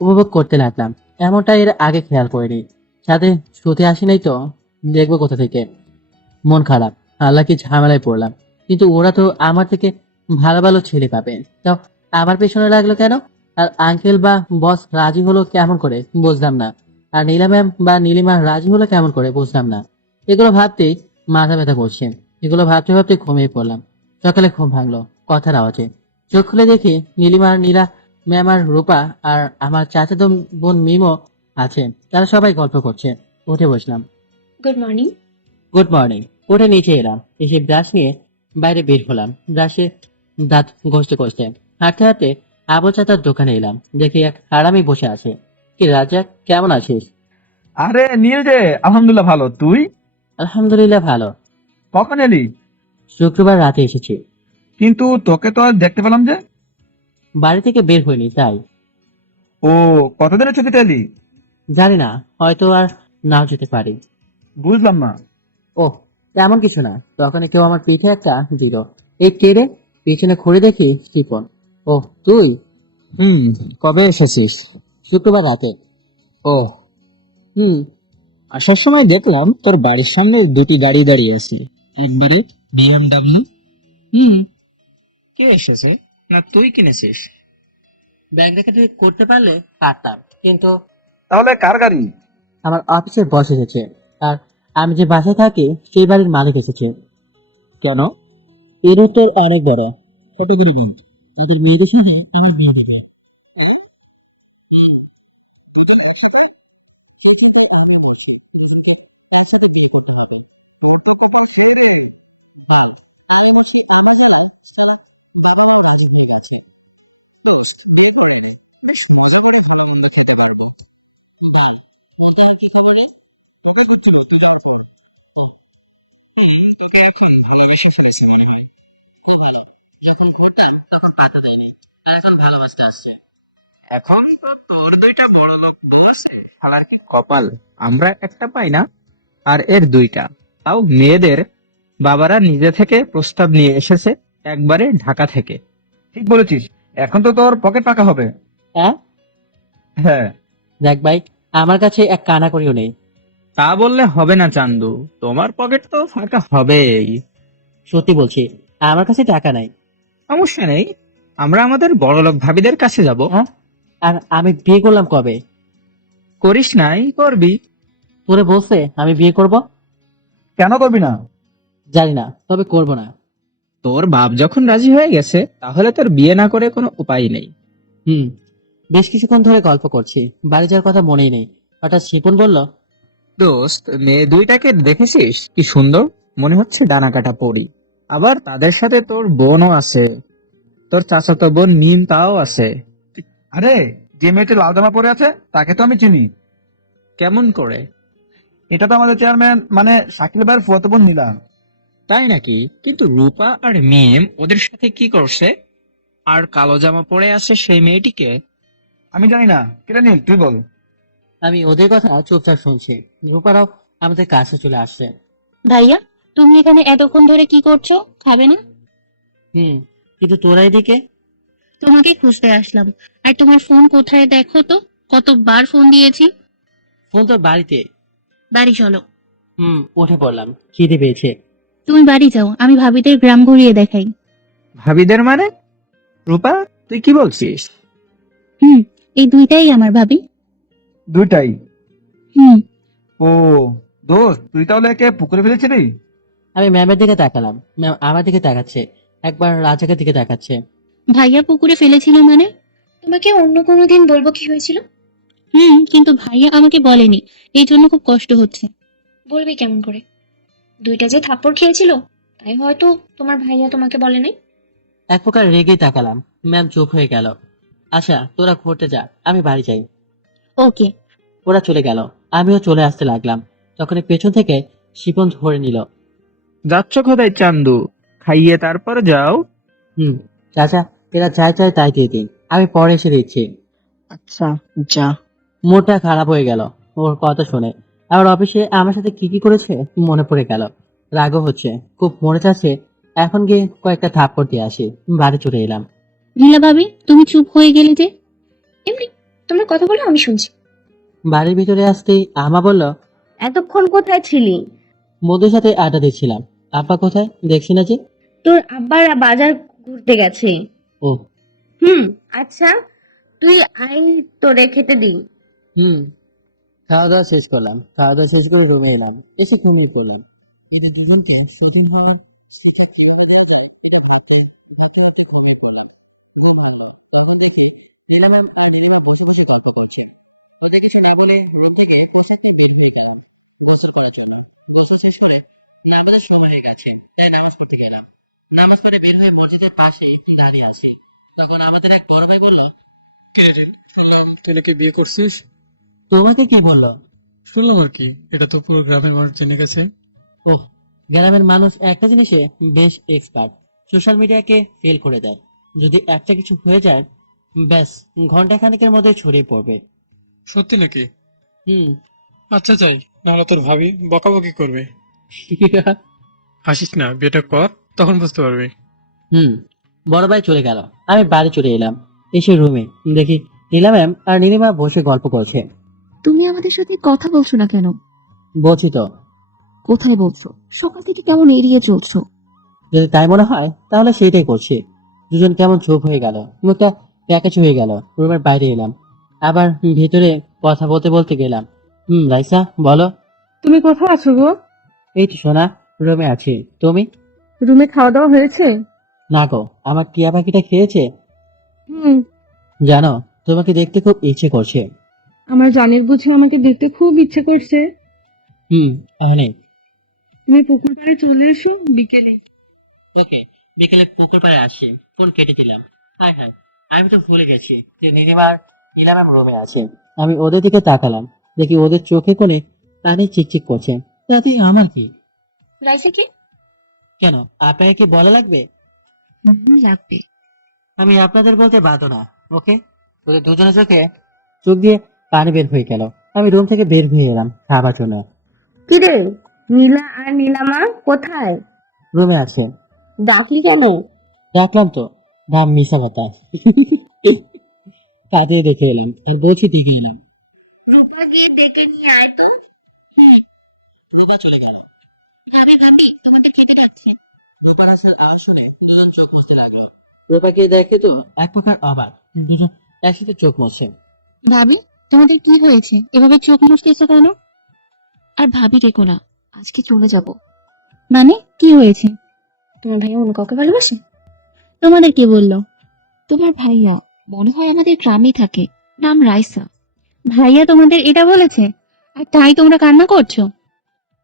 উপভোগ করতে লাগলাম, এমনটা এর আগে খেয়াল করিনি। ছাদে শুতে আসি নাই তো দেখবো কোথা থেকে। মন খারাপ, আল্লাহ কি ঝামেলায় পড়লাম। কিন্তু ওরা তো আমার থেকে ভালো ভালো ছেলে পাবে, তাও আমার পেছনে লাগলো কেন? আর আঙ্কেল বা বস রাজি হলো কেমন করে বুঝলাম না। আর নীলা ম্যাম বা নীলিমা রাজি হলো কেমন করে বুঝলাম না। এগুলো ভাবতেই মাথা ব্যথা করছে। এগুলো ভাবতে ভাবতে ঘুমিয়ে পড়লাম। সকালে ঘুম ভাঙলো কথার আওয়াজে। চোখ খুলে দেখি নীলিমা আর নীলা ম্যাম আর রূপা আর আমার চাচাতো বোন মিমো আছে। তারা সবাই গল্প করছে। উঠে বসলাম। Good morning. Good morning. উঠে নিচে এলাম, এসে ব্রাশ নিয়ে বাইরে বের হলাম। ব্রাশে দাঁত ঘষতে ঘষতে হাঁটতে হাঁটতে আবু চাচার দোকানে এলাম, দেখি এক হারামি বসে আছে। কি রাজা, কেমন আছিস? আরে নীল যে, আলহামদুলিল্লাহ ভালো। তুই? আলহামদুলিল্লাহ ভালো। কখন এলি? শুক্রবার রাতে এসেছি। কিন্তু তোকে তো আজ দেখতে পেলাম যে। বাড়ি থেকে বের হইনি তাই। ও, কতদিনের ছুটিতে এলি? জানি না, হয়তো আর নাও যেতে পারি। বুঝলাম না। ওহ, তেমন কিছু না। তখন কেউ আমার পিঠে একটা দিল। এই কে রে? পিছনে ঘুরে দেখি শিপন। ওহ, তুই? কবে এসেছিস? শুক্রবার রাতে। ও, হুম। আসার সময় দেখলাম তোর বাড়ির সামনে দুটি গাড়ি দাঁড়িয়ে আছে, একবারে বিএমডব্লিউ। কে এসেছে? না তুই কিনেছিস? ব্যাংক ডাকাতি করতে পারলে পারতাম, কিন্তু তাহলে কার গাড়ি? আমার অফিসের বস এসেছে। আর আমি যে বাসায় থাকি সেই বাড়ির মালিক এসেছে। কেন? এর উত্তর অনেক বড়। ছোট করে বল। তাদের মেয়েদের সাথে আমার বিয়ে দেবে। দুজন একসাথে? সেটা আমি বলছি, দুজনকে একসাথে বিয়ে করতে হবে। তোর তো কথা সেই রে। দাও, আমি বলছি আমার ছাড়া সারা বাবা মা রাজি হয়ে গেছে। দোস্ত, বিয়ে করে নে, বেশ মজা করে ভালো মন্দ খেতে পারবি। দাও, ওইটা আর কি খবরে? তোকে করছিল তুই অফার। তোকে এখন ভালোবেসে ফেলেছে মনে হয়। খুব ভালো। যখন ঘুরতাম তখন পাতা দেয়নি, আর এখন ভালোবাসতে আসছে। এখন তো তোর দুইটা বড় লোক বউ আছে, শালার কি কপাল, আমরা একটা পাই না আর এর দুইটা, তাও মেয়েদের বাবারা নিজে থেকে প্রস্তাব নিয়ে এসেছে, একবারে ঢাকা থেকে। ঠিক বলেছিস, এখন তো তোর পকেট ফাঁকা হবে। হ্যাঁ, হ্যাঁ। দেখ ভাই, আমার কাছে এক কানা করিও নেই। তা বললে হবে না চান্দু, তোমার পকেট তো ফাঁকা হবেই। সত্যি বলছি, আমার কাছে টাকা নাই। সমস্যা নেই, আমরা আমাদের বড়লোক ভাবিদের কাছে যাব। হ্যাঁ, আর আমি বিয়ে করলাম কবে? করিস নাই, করবি। তোরে বলছে আমি বিয়ে করব? কেন করবি না? জানি না, তবে করব না। তোর বাপ যখন রাজি হয়ে গেছে, তাহলে তোর বিয়ে না করে কোনো উপায় নেই। হুম। বেশ কিছুক্ষণ ধরে গল্প করছি, বাড়ি যাওয়ার কথা মনেই নেই। হঠাৎ শিপন বলল, দোস্ত, মেয়ে দুইটাকে দেখেছিস কি সুন্দর, মনে হচ্ছে ডানা কাটা পরি। আবার তাদের সাথে তোর বোনও আছে, তোর চাচাতো বোন মিম তাও আছে। আরে, যে মেয়েটি লাল জামা পরে আছে তাকে তো আমি চিনি। কেমন করে? এটা তো আমাদের চেয়ারম্যান মানে শাকিল ভাইয়ের ফুয়াতো বোন নীলা। তাই নাকি? কিন্তু রূপা আর মিম ওদের সাথে কি করছে? আর কালো জামা পরে আছে সেই মেয়েটিকে? আমি জানি না, কেটা নীল তুই বল। আমি ওদের কথা চুপচাপ শুনছি। রূপারাও আমাদের কাছে চলে আসছে। ভাইয়া, তুমি এখানে এতক্ষণ ধরে কি করছো? খাবে না? হুম, কিন্তু তোরা এদিকে? তোমাকে খুঁজতে আসলাম। আর তোমার ফোন কোথায় দেখো তো, কতবার ফোন দিয়েছি। ফোন তোর বাড়িতে। বাড়ি চলো। উঠে পড়লাম, খিদে পেয়েছে। তুমি বাড়ি যাও, আমি ভাবিদের গ্রাম ঘুরিয়ে দেখাই। ভাবিদের মানে? রূপা, তুই কি বলছিস? এই দুইটাই আমার ভাবি। দুইটাই? হুম। ও দোস্ত, তুই তাহলে একে পুকুরে ফেলেছিলি? আমি ম্যামের দিকে তাকালাম, ম্যাম আমার দিকে তাকাচ্ছে, একবার রাজাকের দিকে তাকাচ্ছে। ভাইয়া পুকুরে ফেলেছিল মানে? তোমাকে অন্য কোনো দিন বলবো কি হয়েছিল। কিন্তু ভাইয়া আমাকে বলেনি, এই জন্য খুব কষ্ট হচ্ছে। বলবি কেমন করে? দুইটা যে থাপ্পড় খেয়েছিল, তাই হয়তো তোমার ভাইয়া তোমাকে বলে নাই। এক প্রকার রেগেই তাকালাম। ম্যাম চুপ হয়ে গেল। আচ্ছা, তোরা ঘুরতে যা, আমি বাড়ি যাই। ওকে। ওরা চলে গেল, আমিও চলে আসতে লাগলাম। তখনই পেছন থেকে শিপন ধরে নিল। যাচ্ছ কোথায় চান্দু? খাইয়ে তারপর যাও। চাচা, এরা যাই চাই তাই দিয়ে দিন, আমি পরে এসে দিচ্ছি। আচ্ছা, যা। মুডটা খারাপ হয়ে গেল ওর কথা শুনে। আমার অফিসে আমার সাথে কি কি করেছে মনে পড়ে গেল। রাগও হচ্ছে, খুব মনে চাচ্ছে এখন গিয়ে কয়েকটা থাপ্পড় দিয়ে আসি। বাড়ি চলে এলাম। নীলা ভাবি, তুমি চুপ হয়ে গেলে যে? এমনি তোমরা কথা বলো, আমি শুনছি। বাড়ির ভিতরে আসতেই আমা বলল, এতক্ষণ কোথায় ছিলি? বন্ধুর সাথে আড্ডা দিচ্ছিলাম। আব্বা কোথায় দেখছি না যে? তোর আব্বার বাজার ঘুরতে গেছে। ও। আচ্ছা, তুই আই, তোরে খেতে দিই। খাওয়া দাওয়া শেষ করলাম, খাওয়া দাওয়া শেষ করে রুমে এলাম, এসে ঘুমিয়ে পড়লাম। এদের দুজনকে স্বাধীন হওয়ার সেটা কিভাবে দেওয়া যায় এটা ভাবতে ভাবতে ভাবতে ঘুমিয়ে পড়লাম। ঘুম ভাঙলো, তখন দেখি নীলা ম্যাম আর নীলিমা বসে বসে গল্প করছে। ওদের কিছু না বলে রুম থেকে অসুস্থ বের হয়ে গেলাম গোসল করার জন্য। গোসল শেষ করে নামাজের সময় হয়ে গেছে, তাই নামাজ পড়তে গেলাম। নামাজ পড়ে বের হয়ে মসজিদের পাশে দাঁড়িয়ে আছি। তখন আমাদের এক বড় ভাই বলল, শুনলাম তুই নাকি বিয়ে করছিস। তোমাকে কি বললো? শুনলাম আর কি, এটা তো পুরো গ্রামের মানুষ জেনে গেছে। ওহ, গ্রামের মানুষ একটা জিনিসে বেশ এক্সপার্ট, সোশ্যাল মিডিয়াকে ফেল করে দেয়। যদি একটা কিছু হয়ে যায়, ব্যাস ঘন্টাখানেকের মধ্যে ছড়িয়ে পড়বে। সত্যি নাকি? হুম। আচ্ছা যাই, নাহলে তোর ভাবি বকাবকি করবে। হাসিস না, বিয়েটা কর, তখন বুঝতে পারবি। হুম। বড় ভাই চলে গেল, আমি বাড়ি চলে এলাম। এসে রুমে দেখি নীলা ম্যাম আর নীলিমা বসে গল্প করছে। তুমি আমাদের সাথে কথা বলছো না কেন? বলছি তো, কোথায় বলছো? সকাল থেকে কেমন এড়িয়ে চলছো? যদি তাই মনে হয় তাহলে সেইটাই করছি। দুজন কেমন চুপ হয়ে গেল, মুখটা প্যাকেজ হয়ে গেল। রুমের বাইরে এলাম, আবার ভিতরে কথা বলতে বলতে গেলাম। রাইসা বলো। তুমি কোথায় আছো গো? এই তো সোনা, রুমে আছি। তুমি? রুমে খাওয়া দাওয়া হয়েছে? না গো, আমার টিয়া পাখিটা খেয়েছে। হুম। জানো, তোমাকে দেখতে খুব ইচ্ছে করছে। আমার জানের বুঝি আমাকে দেখতে খুব ইচ্ছে করছে। অনেক। তুমি পুকুর পাড়ে চলে এসো বিকেলে। ওকে, বিকেলে পুকুর পাড়ে আসি। ফোন কেটে দিলাম। হ্যাঁ হ্যাঁ, আমি তো ভুলে গেছি যে নীলিমার নীলা ম্যাম রুমে আছে। আমি ওদের দিকে তাকালাম, দেখি ওদের চোখে কোণে পানি চিকচিক করছে। তাতে আমার কি? রাইসা কি? কেন, আপনাকে কি বলা লাগবে? লাগবে। আমি আপনাদের বলতে বাধ্য না। ওকে, ওদের দুজনের চোখে চোখ দিয়ে পানি বের হয়ে গেল। আমি রুম থেকে বের হয়ে এলাম খাবার জন্য। কিরে, নীলা আর নীলামা কোথায়? রুমে আছে। ডাকলি কেন? ডাকলাম তো, নাম মিশা কথা। কাজে দেখে এলাম আর বলছি দেখে এলাম। রূপা গিয়ে ডেকে নিয়ে আয় তো। রূপা চলে গেল। ভাবি ভাবি, তোমাদের খেতে ডাকছে। রূপার আসার আওয়াজ শুনে দুজন চোখ মুছতে লাগলো। রূপাকে দেখে তো এক প্রকার অবাক, দুজন একসাথে চোখ মুছছে। ভাবি, তোমাদের কি হয়েছে? এভাবে চোখ মুছতেছো কেন? আর ভাবি রেখো না, আজকে চলে যাব। মানে কি হয়েছে? তোমার ভাইয়া অন্য কাউকে ভালোবাসে? তোমাদের কে বললো? তোমার ভাইয়া মনে হয় আমাদের গ্রামে থাকে, নাম রাইসা। ভাইয়া তোমাদের এটা বলেছে, আর তাই তোমরা কান্না করছো?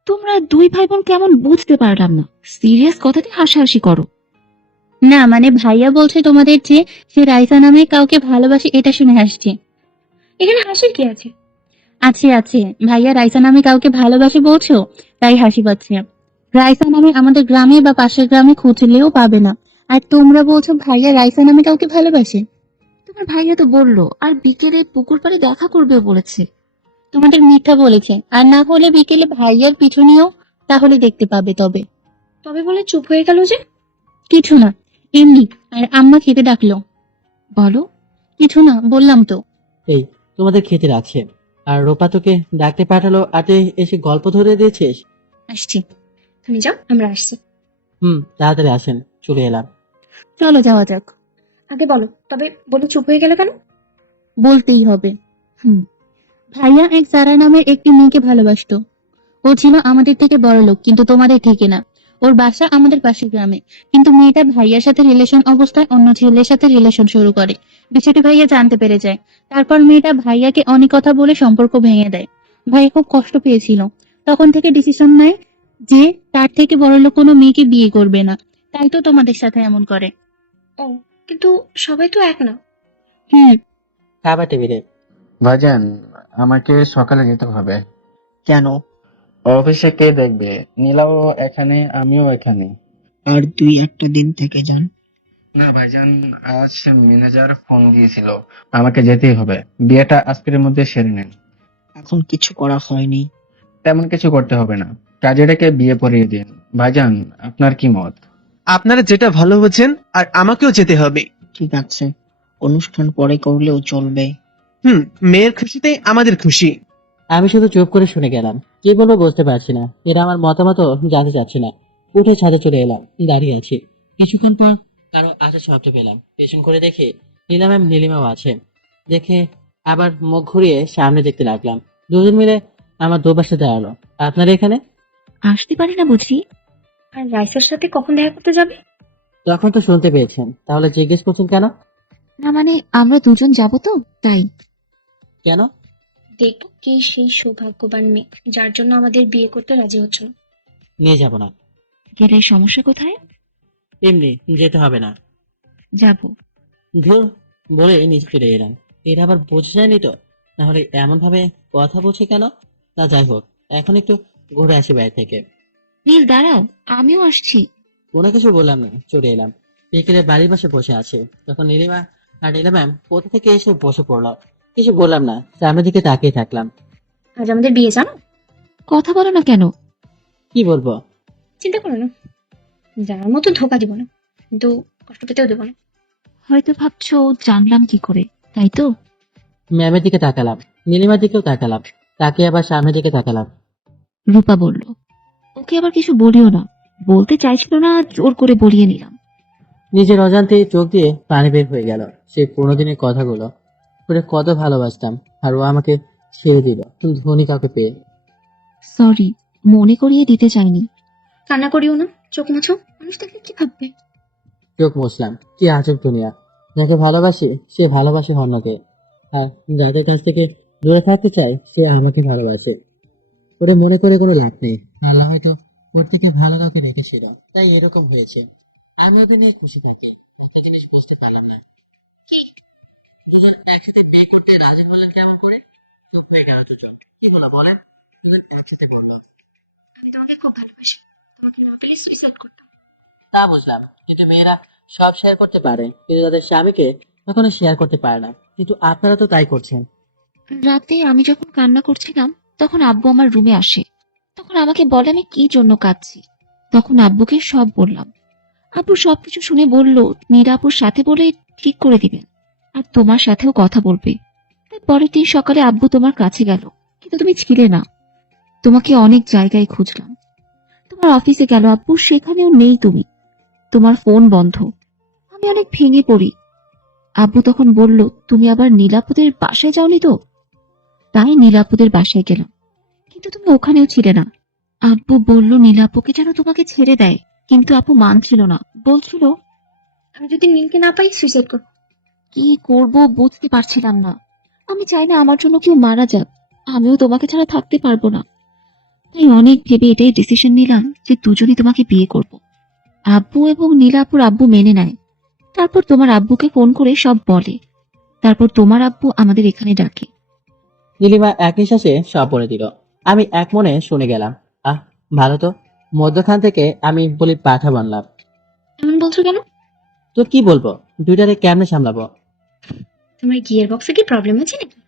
তোমরা দুই ভাই বোন কেমন বুঝতে পারলাম না, সিরিয়াস কথাতে হাসাহাসি করো। না মানে ভাইয়া বলছে তোমাদের যে সে রাইসা নামে কাউকে ভালোবাসে, এটা শুনে হাসছে। এখানে হাসির কি আছে? আছে আছে, ভাইয়া রাইসা নামে কাউকে ভালোবাসে বলছো, তাই হাসি পাচ্ছে। রাইসা নামে আমাদের গ্রামে বা পাশের গ্রামে খুঁজলেও পাবে না, আর তোমরা বলছো ভাইয়া রাইসা নামে কাউকে ভালোবাসে। তোমার ভাইয়া তো বললো আর বিকেলে পুকুর পাড়ে দেখা করবে বলেছে। তোমাদের মিথ্যা বলেছে, আর না হলে বিকেলে ভাইয়ার পিছনেও তাহলে দেখতে পাবে। তবে তবে বলে চুপ হয়ে গেল যে? কিছু না, এমনি। আর আম্মা খেতে ডাকলো। বলো। কিছু না, বললাম তো। এই, তোমাদের খেতে রাখছে, আর রূপা তোকে ডাকতে পাঠালো আর তুই এসে গল্প ধরে দিয়েছিস। আসছি। তুমি যাও, আমরা আসছি। তাড়াতাড়ি আসেন। চলে এলাম। চলো যাওয়া যাক। আগে বলো, তবে বলে চুপ হয়ে গেল কেন? বলতেই হবে। ভাইয়া এক সারা নামের একটি মেয়েকে ভালোবাসতো। ও ছিল আমাদের থেকে বড় লোক, কিন্তু তোমাদের থেকে না। ওর বাসা আমাদের পাশের গ্রামে। কিন্তু মেয়েটা ভাইয়ার সাথে রিলেশন অবস্থায় অন্য ছেলের সাথে রিলেশন শুরু করে। বিষয়টি ভাইয়া জানতে পেরে যায়। তারপর মেয়েটা ভাইয়াকে অনেক কথা বলে সম্পর্ক ভেঙে দেয়। ভাইয়া খুব কষ্ট পেয়েছিল। তখন থেকে ডিসিশন নেয় যে তার থেকে বড় লোক কোনো মেয়েকে বিয়ে করবে না। তাই তো তোমাদের সাথে এমন করে। ও, কিন্তু সবাই তো এক না। খাবার টেবিলে। ভাইজান, আমাকে সকালে যেতে হবে। কেন? অফিসে কে দেখবে? নীলাও এখানে, আমিও এখানে। আর 2-1 দিন থেকে যান। না ভাইজান, আজ ম্যানেজার ফোন দিয়েছিল, আমাকে যেতেই হবে। বিয়েটা আজকের মধ্যে সেরে নেন। এখন কিছু করা হয়নি। তেমন কিছু করতে হবে না, কাজে ডেকে বিয়ে পড়িয়ে দিন। ভাইজান, আপনার কি মত? আপনারা যেটা ভালো বোঝেন, আর আমাকেও যেতে হবে। ঠিক আছে, অনুষ্ঠান পরে করলেও চলবে। মেয়ের খুশিতেই আমাদের খুশি। আমি শুধু চুপ করে শুনে গেলাম। কি বলবো বুঝতে পারছি না। এরা আমার মতামত জানতে চাচ্ছে না। উঠে ছাদে চলে এলাম, দাঁড়িয়ে আছি। কিছুক্ষণ পর কারো আসার শব্দ পেলাম। পেছন করে দেখে নীলা ম্যাম নীলিমাও আছে। দেখে আবার মুখ ঘুরিয়ে সামনে দেখতে লাগলাম। দুজন মিলে আমার দুপাশে দাঁড়ালো। আপনারা এখানে? আসতে পারি না বুঝি? আর রাইসার সাথে কখন দেখা করতে যাবে? তখন তো শুনতে পেয়েছেন, তাহলে জিজ্ঞেস করছেন কেন? না মানে আমরা দুজন যাব তো, তাই। কেন? দেখবো কে সেই সৌভাগ্যবান মেয়ে যার জন্য আমাদের বিয়ে করতে রাজি হচ্ছে না। নিয়ে যাব না। গেলে সমস্যা কোথায়? এমনি যেতে হবে না। যাব। ধুর, বলে নিচে ফিরে এলাম। এরা আবার বোঝা যায়নি তো, নাহলে এমন ভাবে কথা বলছে কেন? তা যাই হোক, এখন একটু ঘুরে আসি বাইরে থেকে। নীল দাঁড়াও, আমিও আসছি। কোনো কিছু বললাম না, চলে এলাম। বিকেলে বাড়ির পাশে বসে আছে, তখন নীলিমা আর নীলা ম্যাম কোথা থেকে এসে বসে পড়লো। কিছু বললাম না, সামনের দিকে তাকিয়ে থাকলাম। আজ আমাদের বিয়ে, জানো? কথা বলো না কেন? কি বলবো? চিন্তা করো না, যার মতো ধোকা দিব না, কিন্তু কষ্ট পেতেও দেবো না। হয়তো ভাবছো জানলাম কি করে, তাই তো? ম্যামের দিকে তাকালাম, নীলিমার দিকেও তাকালাম, তাকিয়ে আবার সামনের দিকে তাকালাম। রূপা বলল। ওকে আবার কিছু বলিও না, বলতে চাইছিল না, জোর করে বলিয়ে নিলাম। নিজের অজান্তে চোখ দিয়ে পানি বের হয়ে গেল। সেই পুরোনো দিনের কথাগুলো, ওরে কত ভালোবাসতাম, আর ও আমাকে ছেড়ে দিল ধনী কাউকে পেয়ে। সরি, মনে করিয়ে দিতে চাইনি। কান্না করিও না, চোখ মুছো, মানুষ দেখলে কি ভাববে? চোখ মুছলাম। কি আজব দুনিয়া, যাকে ভালোবাসি সে ভালোবাসে অন্যকে, আর যাদের কাছ থেকে দূরে থাকতে চাই সে আমাকে ভালোবাসে। ওরে মনে করে কোনো লাভ নেই, আল্লাহ হয়তো ওর থেকে ভালো কাউকে রেখেছিল, তাই এরকম হয়েছে। আমি ওকে নিয়ে খুশি থাকি। একটা জিনিস বুঝতে পারলাম না, কি? দুজন একসাথে বিয়ে করতে রাজি হলেন কেমন করে? চুপ হয়ে গেল দুজন। কি হলো বলেন? দুজন একসাথে বললো। আমি তোমাকে খুব ভালোবাসি, তোমাকে না পেলে সুইসাইড করতাম। তা বুঝলাম, কিন্তু মেয়েরা সব শেয়ার করতে পারে, কিন্তু তাদের স্বামীকে কখনো শেয়ার করতে পারে না। কিন্তু আপনারা তো তাই করছেন। রাতে আমি যখন কান্না করছিলাম তখন আব্বু আমার রুমে আসে। তখন আমাকে বলে আমি কি জন্য কাঁদছি। তখন আব্বুকে সব বললাম। আব্বু সবকিছু শুনে বলল নীরাপুর সাথে বলে ঠিক করে দিবেন, আর তোমার সাথেও কথা বলবে। তাই পরের দিন সকালে আব্বু তোমার কাছে গেল, কিন্তু তুমি ছিলে না। তোমাকে অনেক জায়গায় খুঁজলাম। তোমার অফিসে গেল আব্বু, সেখানেও নেই তুমি। তোমার ফোন বন্ধ। আমি অনেক ভেঙে পড়ি। আব্বু তখন বলল তুমি আবার নীলাপদের বাসায় যাওনি তো? তাই নীলাপদের বাসায় গেলাম, কিন্তু তুমি ওখানেও ছিলে না। আব্বু বলল নীলাপুকে যেন তোমাকে ছেড়ে দেয়, কিন্তু আপু মানছিল না, বলছিল আমি যদি নীলকে না পাই সুইসাইড করবো। কি করব বুঝতে পারছিলাম না। আমি চাই না আমার জন্য কেউ মারা যাক, আমিও তোমাকে ছাড়া থাকতে পারবো না। তাই অনেক ভেবে এটাই ডিসিশন নিলাম যে দুজনই তোমাকে বিয়ে করব। আব্বু এবং নীলাপুর আব্বু মেনে নেয়। তারপর তোমার আব্বুকে ফোন করে সব বলে। তারপর তোমার আব্বু আমাদের এখানে ডাকে। নীলিমা এক নিঃশ্বাসে সব বলে দিল। আমি এক মনে শুনে গেলাম। আহ, ভালো তো। মধ্যখান থেকে আমি বলি পাঠা বানলাম। এমন বলছো কেন? তো কি বলবো, দুইটারে কেমনে সামলাবো? তোমার গিয়ার বক্সে কি প্রবলেম আছে নাকি?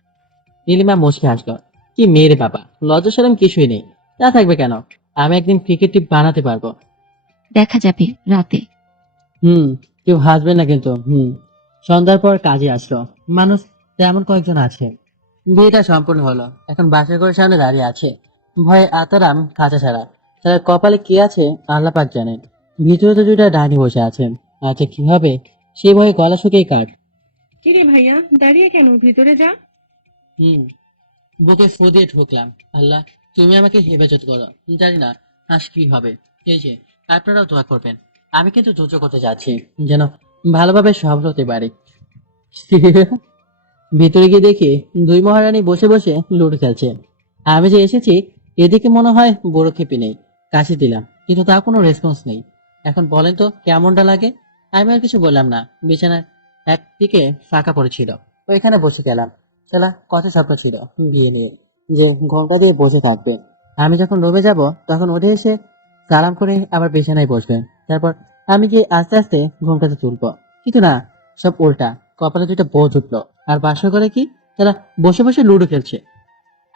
নীলিমা মুচকে হাসলো। কি মেয়েরে বাবা, লজ্জা শরম কিছুই নেই। তা থাকবে কেন? আমি একদিন ক্রিকেট টিম বানাতে পারবো। দেখা যাবে রাতে। কেউ হাসবে না কিন্তু। সন্ধ্যার পর কাজে আসলো মানুষ, তেমন কয়েকজন আছে। বিয়েটা সম্পূর্ণ হলো, এখন বাসার ঘরের সামনে দাঁড়িয়ে আছে। ভয়ে আতারাম খাঁচা ছাড়া। তার কপালে কি আছে আল্লাহ পাক জানেন। ভিতরে তো দুইটা ডাইনি বসে আছেন। আচ্ছা কি হবে, সেই ভয়ে গলা শুকিয়ে কাঠ। কিরে ভাইয়া, দাঁড়িয়ে কেন? ভিতরে যা। হুম বুকে ফু দিয়ে ঢুকলাম। আল্লাহ তুমি আমাকে হেফাজত করো। জানি না আজ কি হবে। এই যে আপনারাও দোয়া করবেন। আমি কিন্তু যুদ্ধ করতে যাচ্ছি, যেন ভালোভাবে সফল হতে পারি। ভিতরে গিয়ে দেখি দুই মহারানী বসে বসে লুডো খেলছে। আমি যে এসেছি এদিকে মনে হয় বড় খেপি নেই। কাশি দিলাম, কিন্তু তার কোনো রেসপন্স নেই। এখন বলেন তো কেমনটা লাগে? আমি আর কিছু বললাম না। বিছানার একদিকে ফাঁকা পড়েছিল, ওইখানে বসে গেলাম। শালা কত স্বপ্ন ছিল বিয়ে নিয়ে, যে ঘোমটা দিয়ে বসে থাকবে। আমি যখন রুমে যাব তখন উঠে এসে সালাম করে আবার বিছানায় বসবেন। তারপর আমি গিয়ে আস্তে আস্তে ঘোমটাতে তুলবো। কিন্তু না, সব উল্টা। কপালে দুইটা বোঝ উঠলো, আর বাসর করে কি তারা বসে বসে লুডো খেলছে।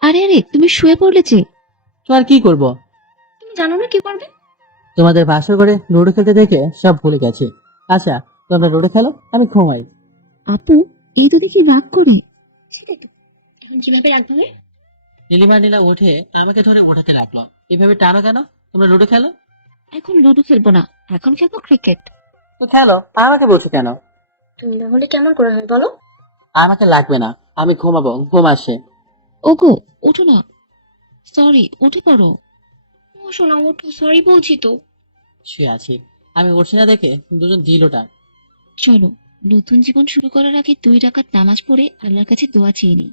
আরে আরে, তুমি শুয়ে পড়লে যে? তো আর কি করব? তুমি জানো না কি করবে? তোমাদের বাসর করে লুডো খেলতে দেখে সব ভুলে গেছি। আচ্ছা তোমরা লুডো খেলো, আমি ঘুমাই। আপু, এই তো দেখি রাগ করে। সেটাই তো, এখন কিভাবে রাখবে? নীলিমা নীলা উঠে আমাকে ধরে উঠাতে লাগলো। এভাবে টানো কেন? তোমরা লুডো খেলো। এখন লুডো খেলবো না, এখন খেলবো ক্রিকেট। তো খেলো, আমাকে বলছো কেন? তুমি না হলে কেমন করে হয় বলো? আমাকে লাগবে না, আমি ঘুমাবো, ঘুম আসে। ওগো, ওঠো না। সরি, উঠে পড়ো। ও শোনা, ওঠো, সরি বলছি তো। শুয়ে আছি, আমি উঠছি না দেখে দুজন দিলটা। চলো, নতুন জীবন শুরু করার আগে 2 রাকাত নামাজ পড়ে আল্লাহর কাছে দোয়া চেয়ে নিই।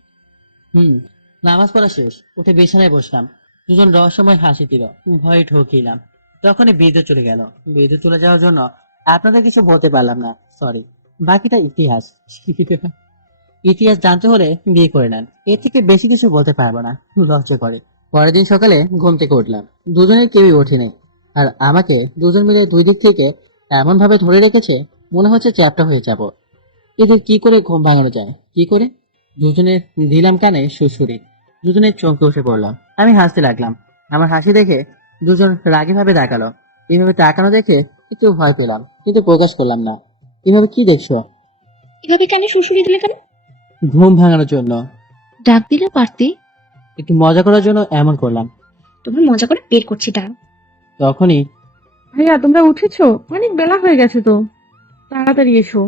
নামাজ পড়া শেষ, উঠে বিছানায় বসলাম। দুজন রহস্যময় হাসি দিল। ভয়ে ঠকিলাম। তখনই বিদ্যুৎ চলে গেল। বিদ্যুৎ চলে যাওয়ার জন্য আপনাদের কিছু বলতে পারলাম না, সরি। বাকিটা ইতিহাস। ইতিহাস জানতে হলে বিয়ে করে নেন, এর থেকে বেশি কিছু বলতে পারবো না, লজ্জা করে। পরের দিন সকালে ঘুম থেকে উঠলাম, দুজনের কেউই ওঠেনি। আর আমাকে দুজন মিলে দুই দিক থেকে এমন ভাবে ধরে রেখেছে, মনে হচ্ছে চ্যাপ্টা হয়ে যাব। এদের কি করে ঘুম ভাঙানো যায়, কি করে? দুজনে দিলাম কানে সুড়সুড়ি, দুজনের চমকে উঠে পড়লাম। আমি হাসতে লাগলাম। আমার হাসি দেখে দুজন রাগী ভাবে তাকালো। এইভাবে তাকানো দেখে একটু ভয় পেলাম, কিন্তু প্রকাশ করলাম না। এভাবে কি দেখছো? এভাবে কেন শ্বশুরি দিলে কেন? ঘুম ভাঙানোর জন্য, ডাক দিলে পারতে। একটু মজা করার জন্য এমন করলাম। তোমার মজা করে বের করছি দাঁড়াও। তখনই ভাইয়া তোমরা উঠেছো? অনেক বেলা হয়ে গেছে তো, তাড়াতাড়ি এসো।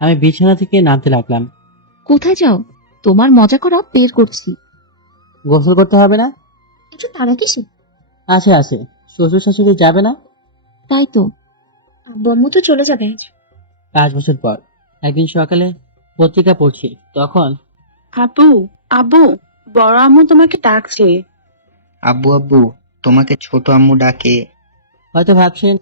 আমি বিছানা থেকে নামতে লাগলাম। কোথায় যাও? তোমার মজা করা বের করছি। গোসল করতে হবে না? একটু তাড়া কিসে? আছে আছে, শ্বশুর শাশুড়ি যাবে না? তাই তো। আব্বু আম্মু তো চলে যাবে আজ। 5 বছর পর একদিন সকালে পত্রিকা পড়ছি, তখন আপু, আব্বু, বড় আম্মু তোমাকে ডাকছে। আব্বু আব্বু, তোমাকে ছোট আম্মু ডাকে। হয়তো ভাবছেন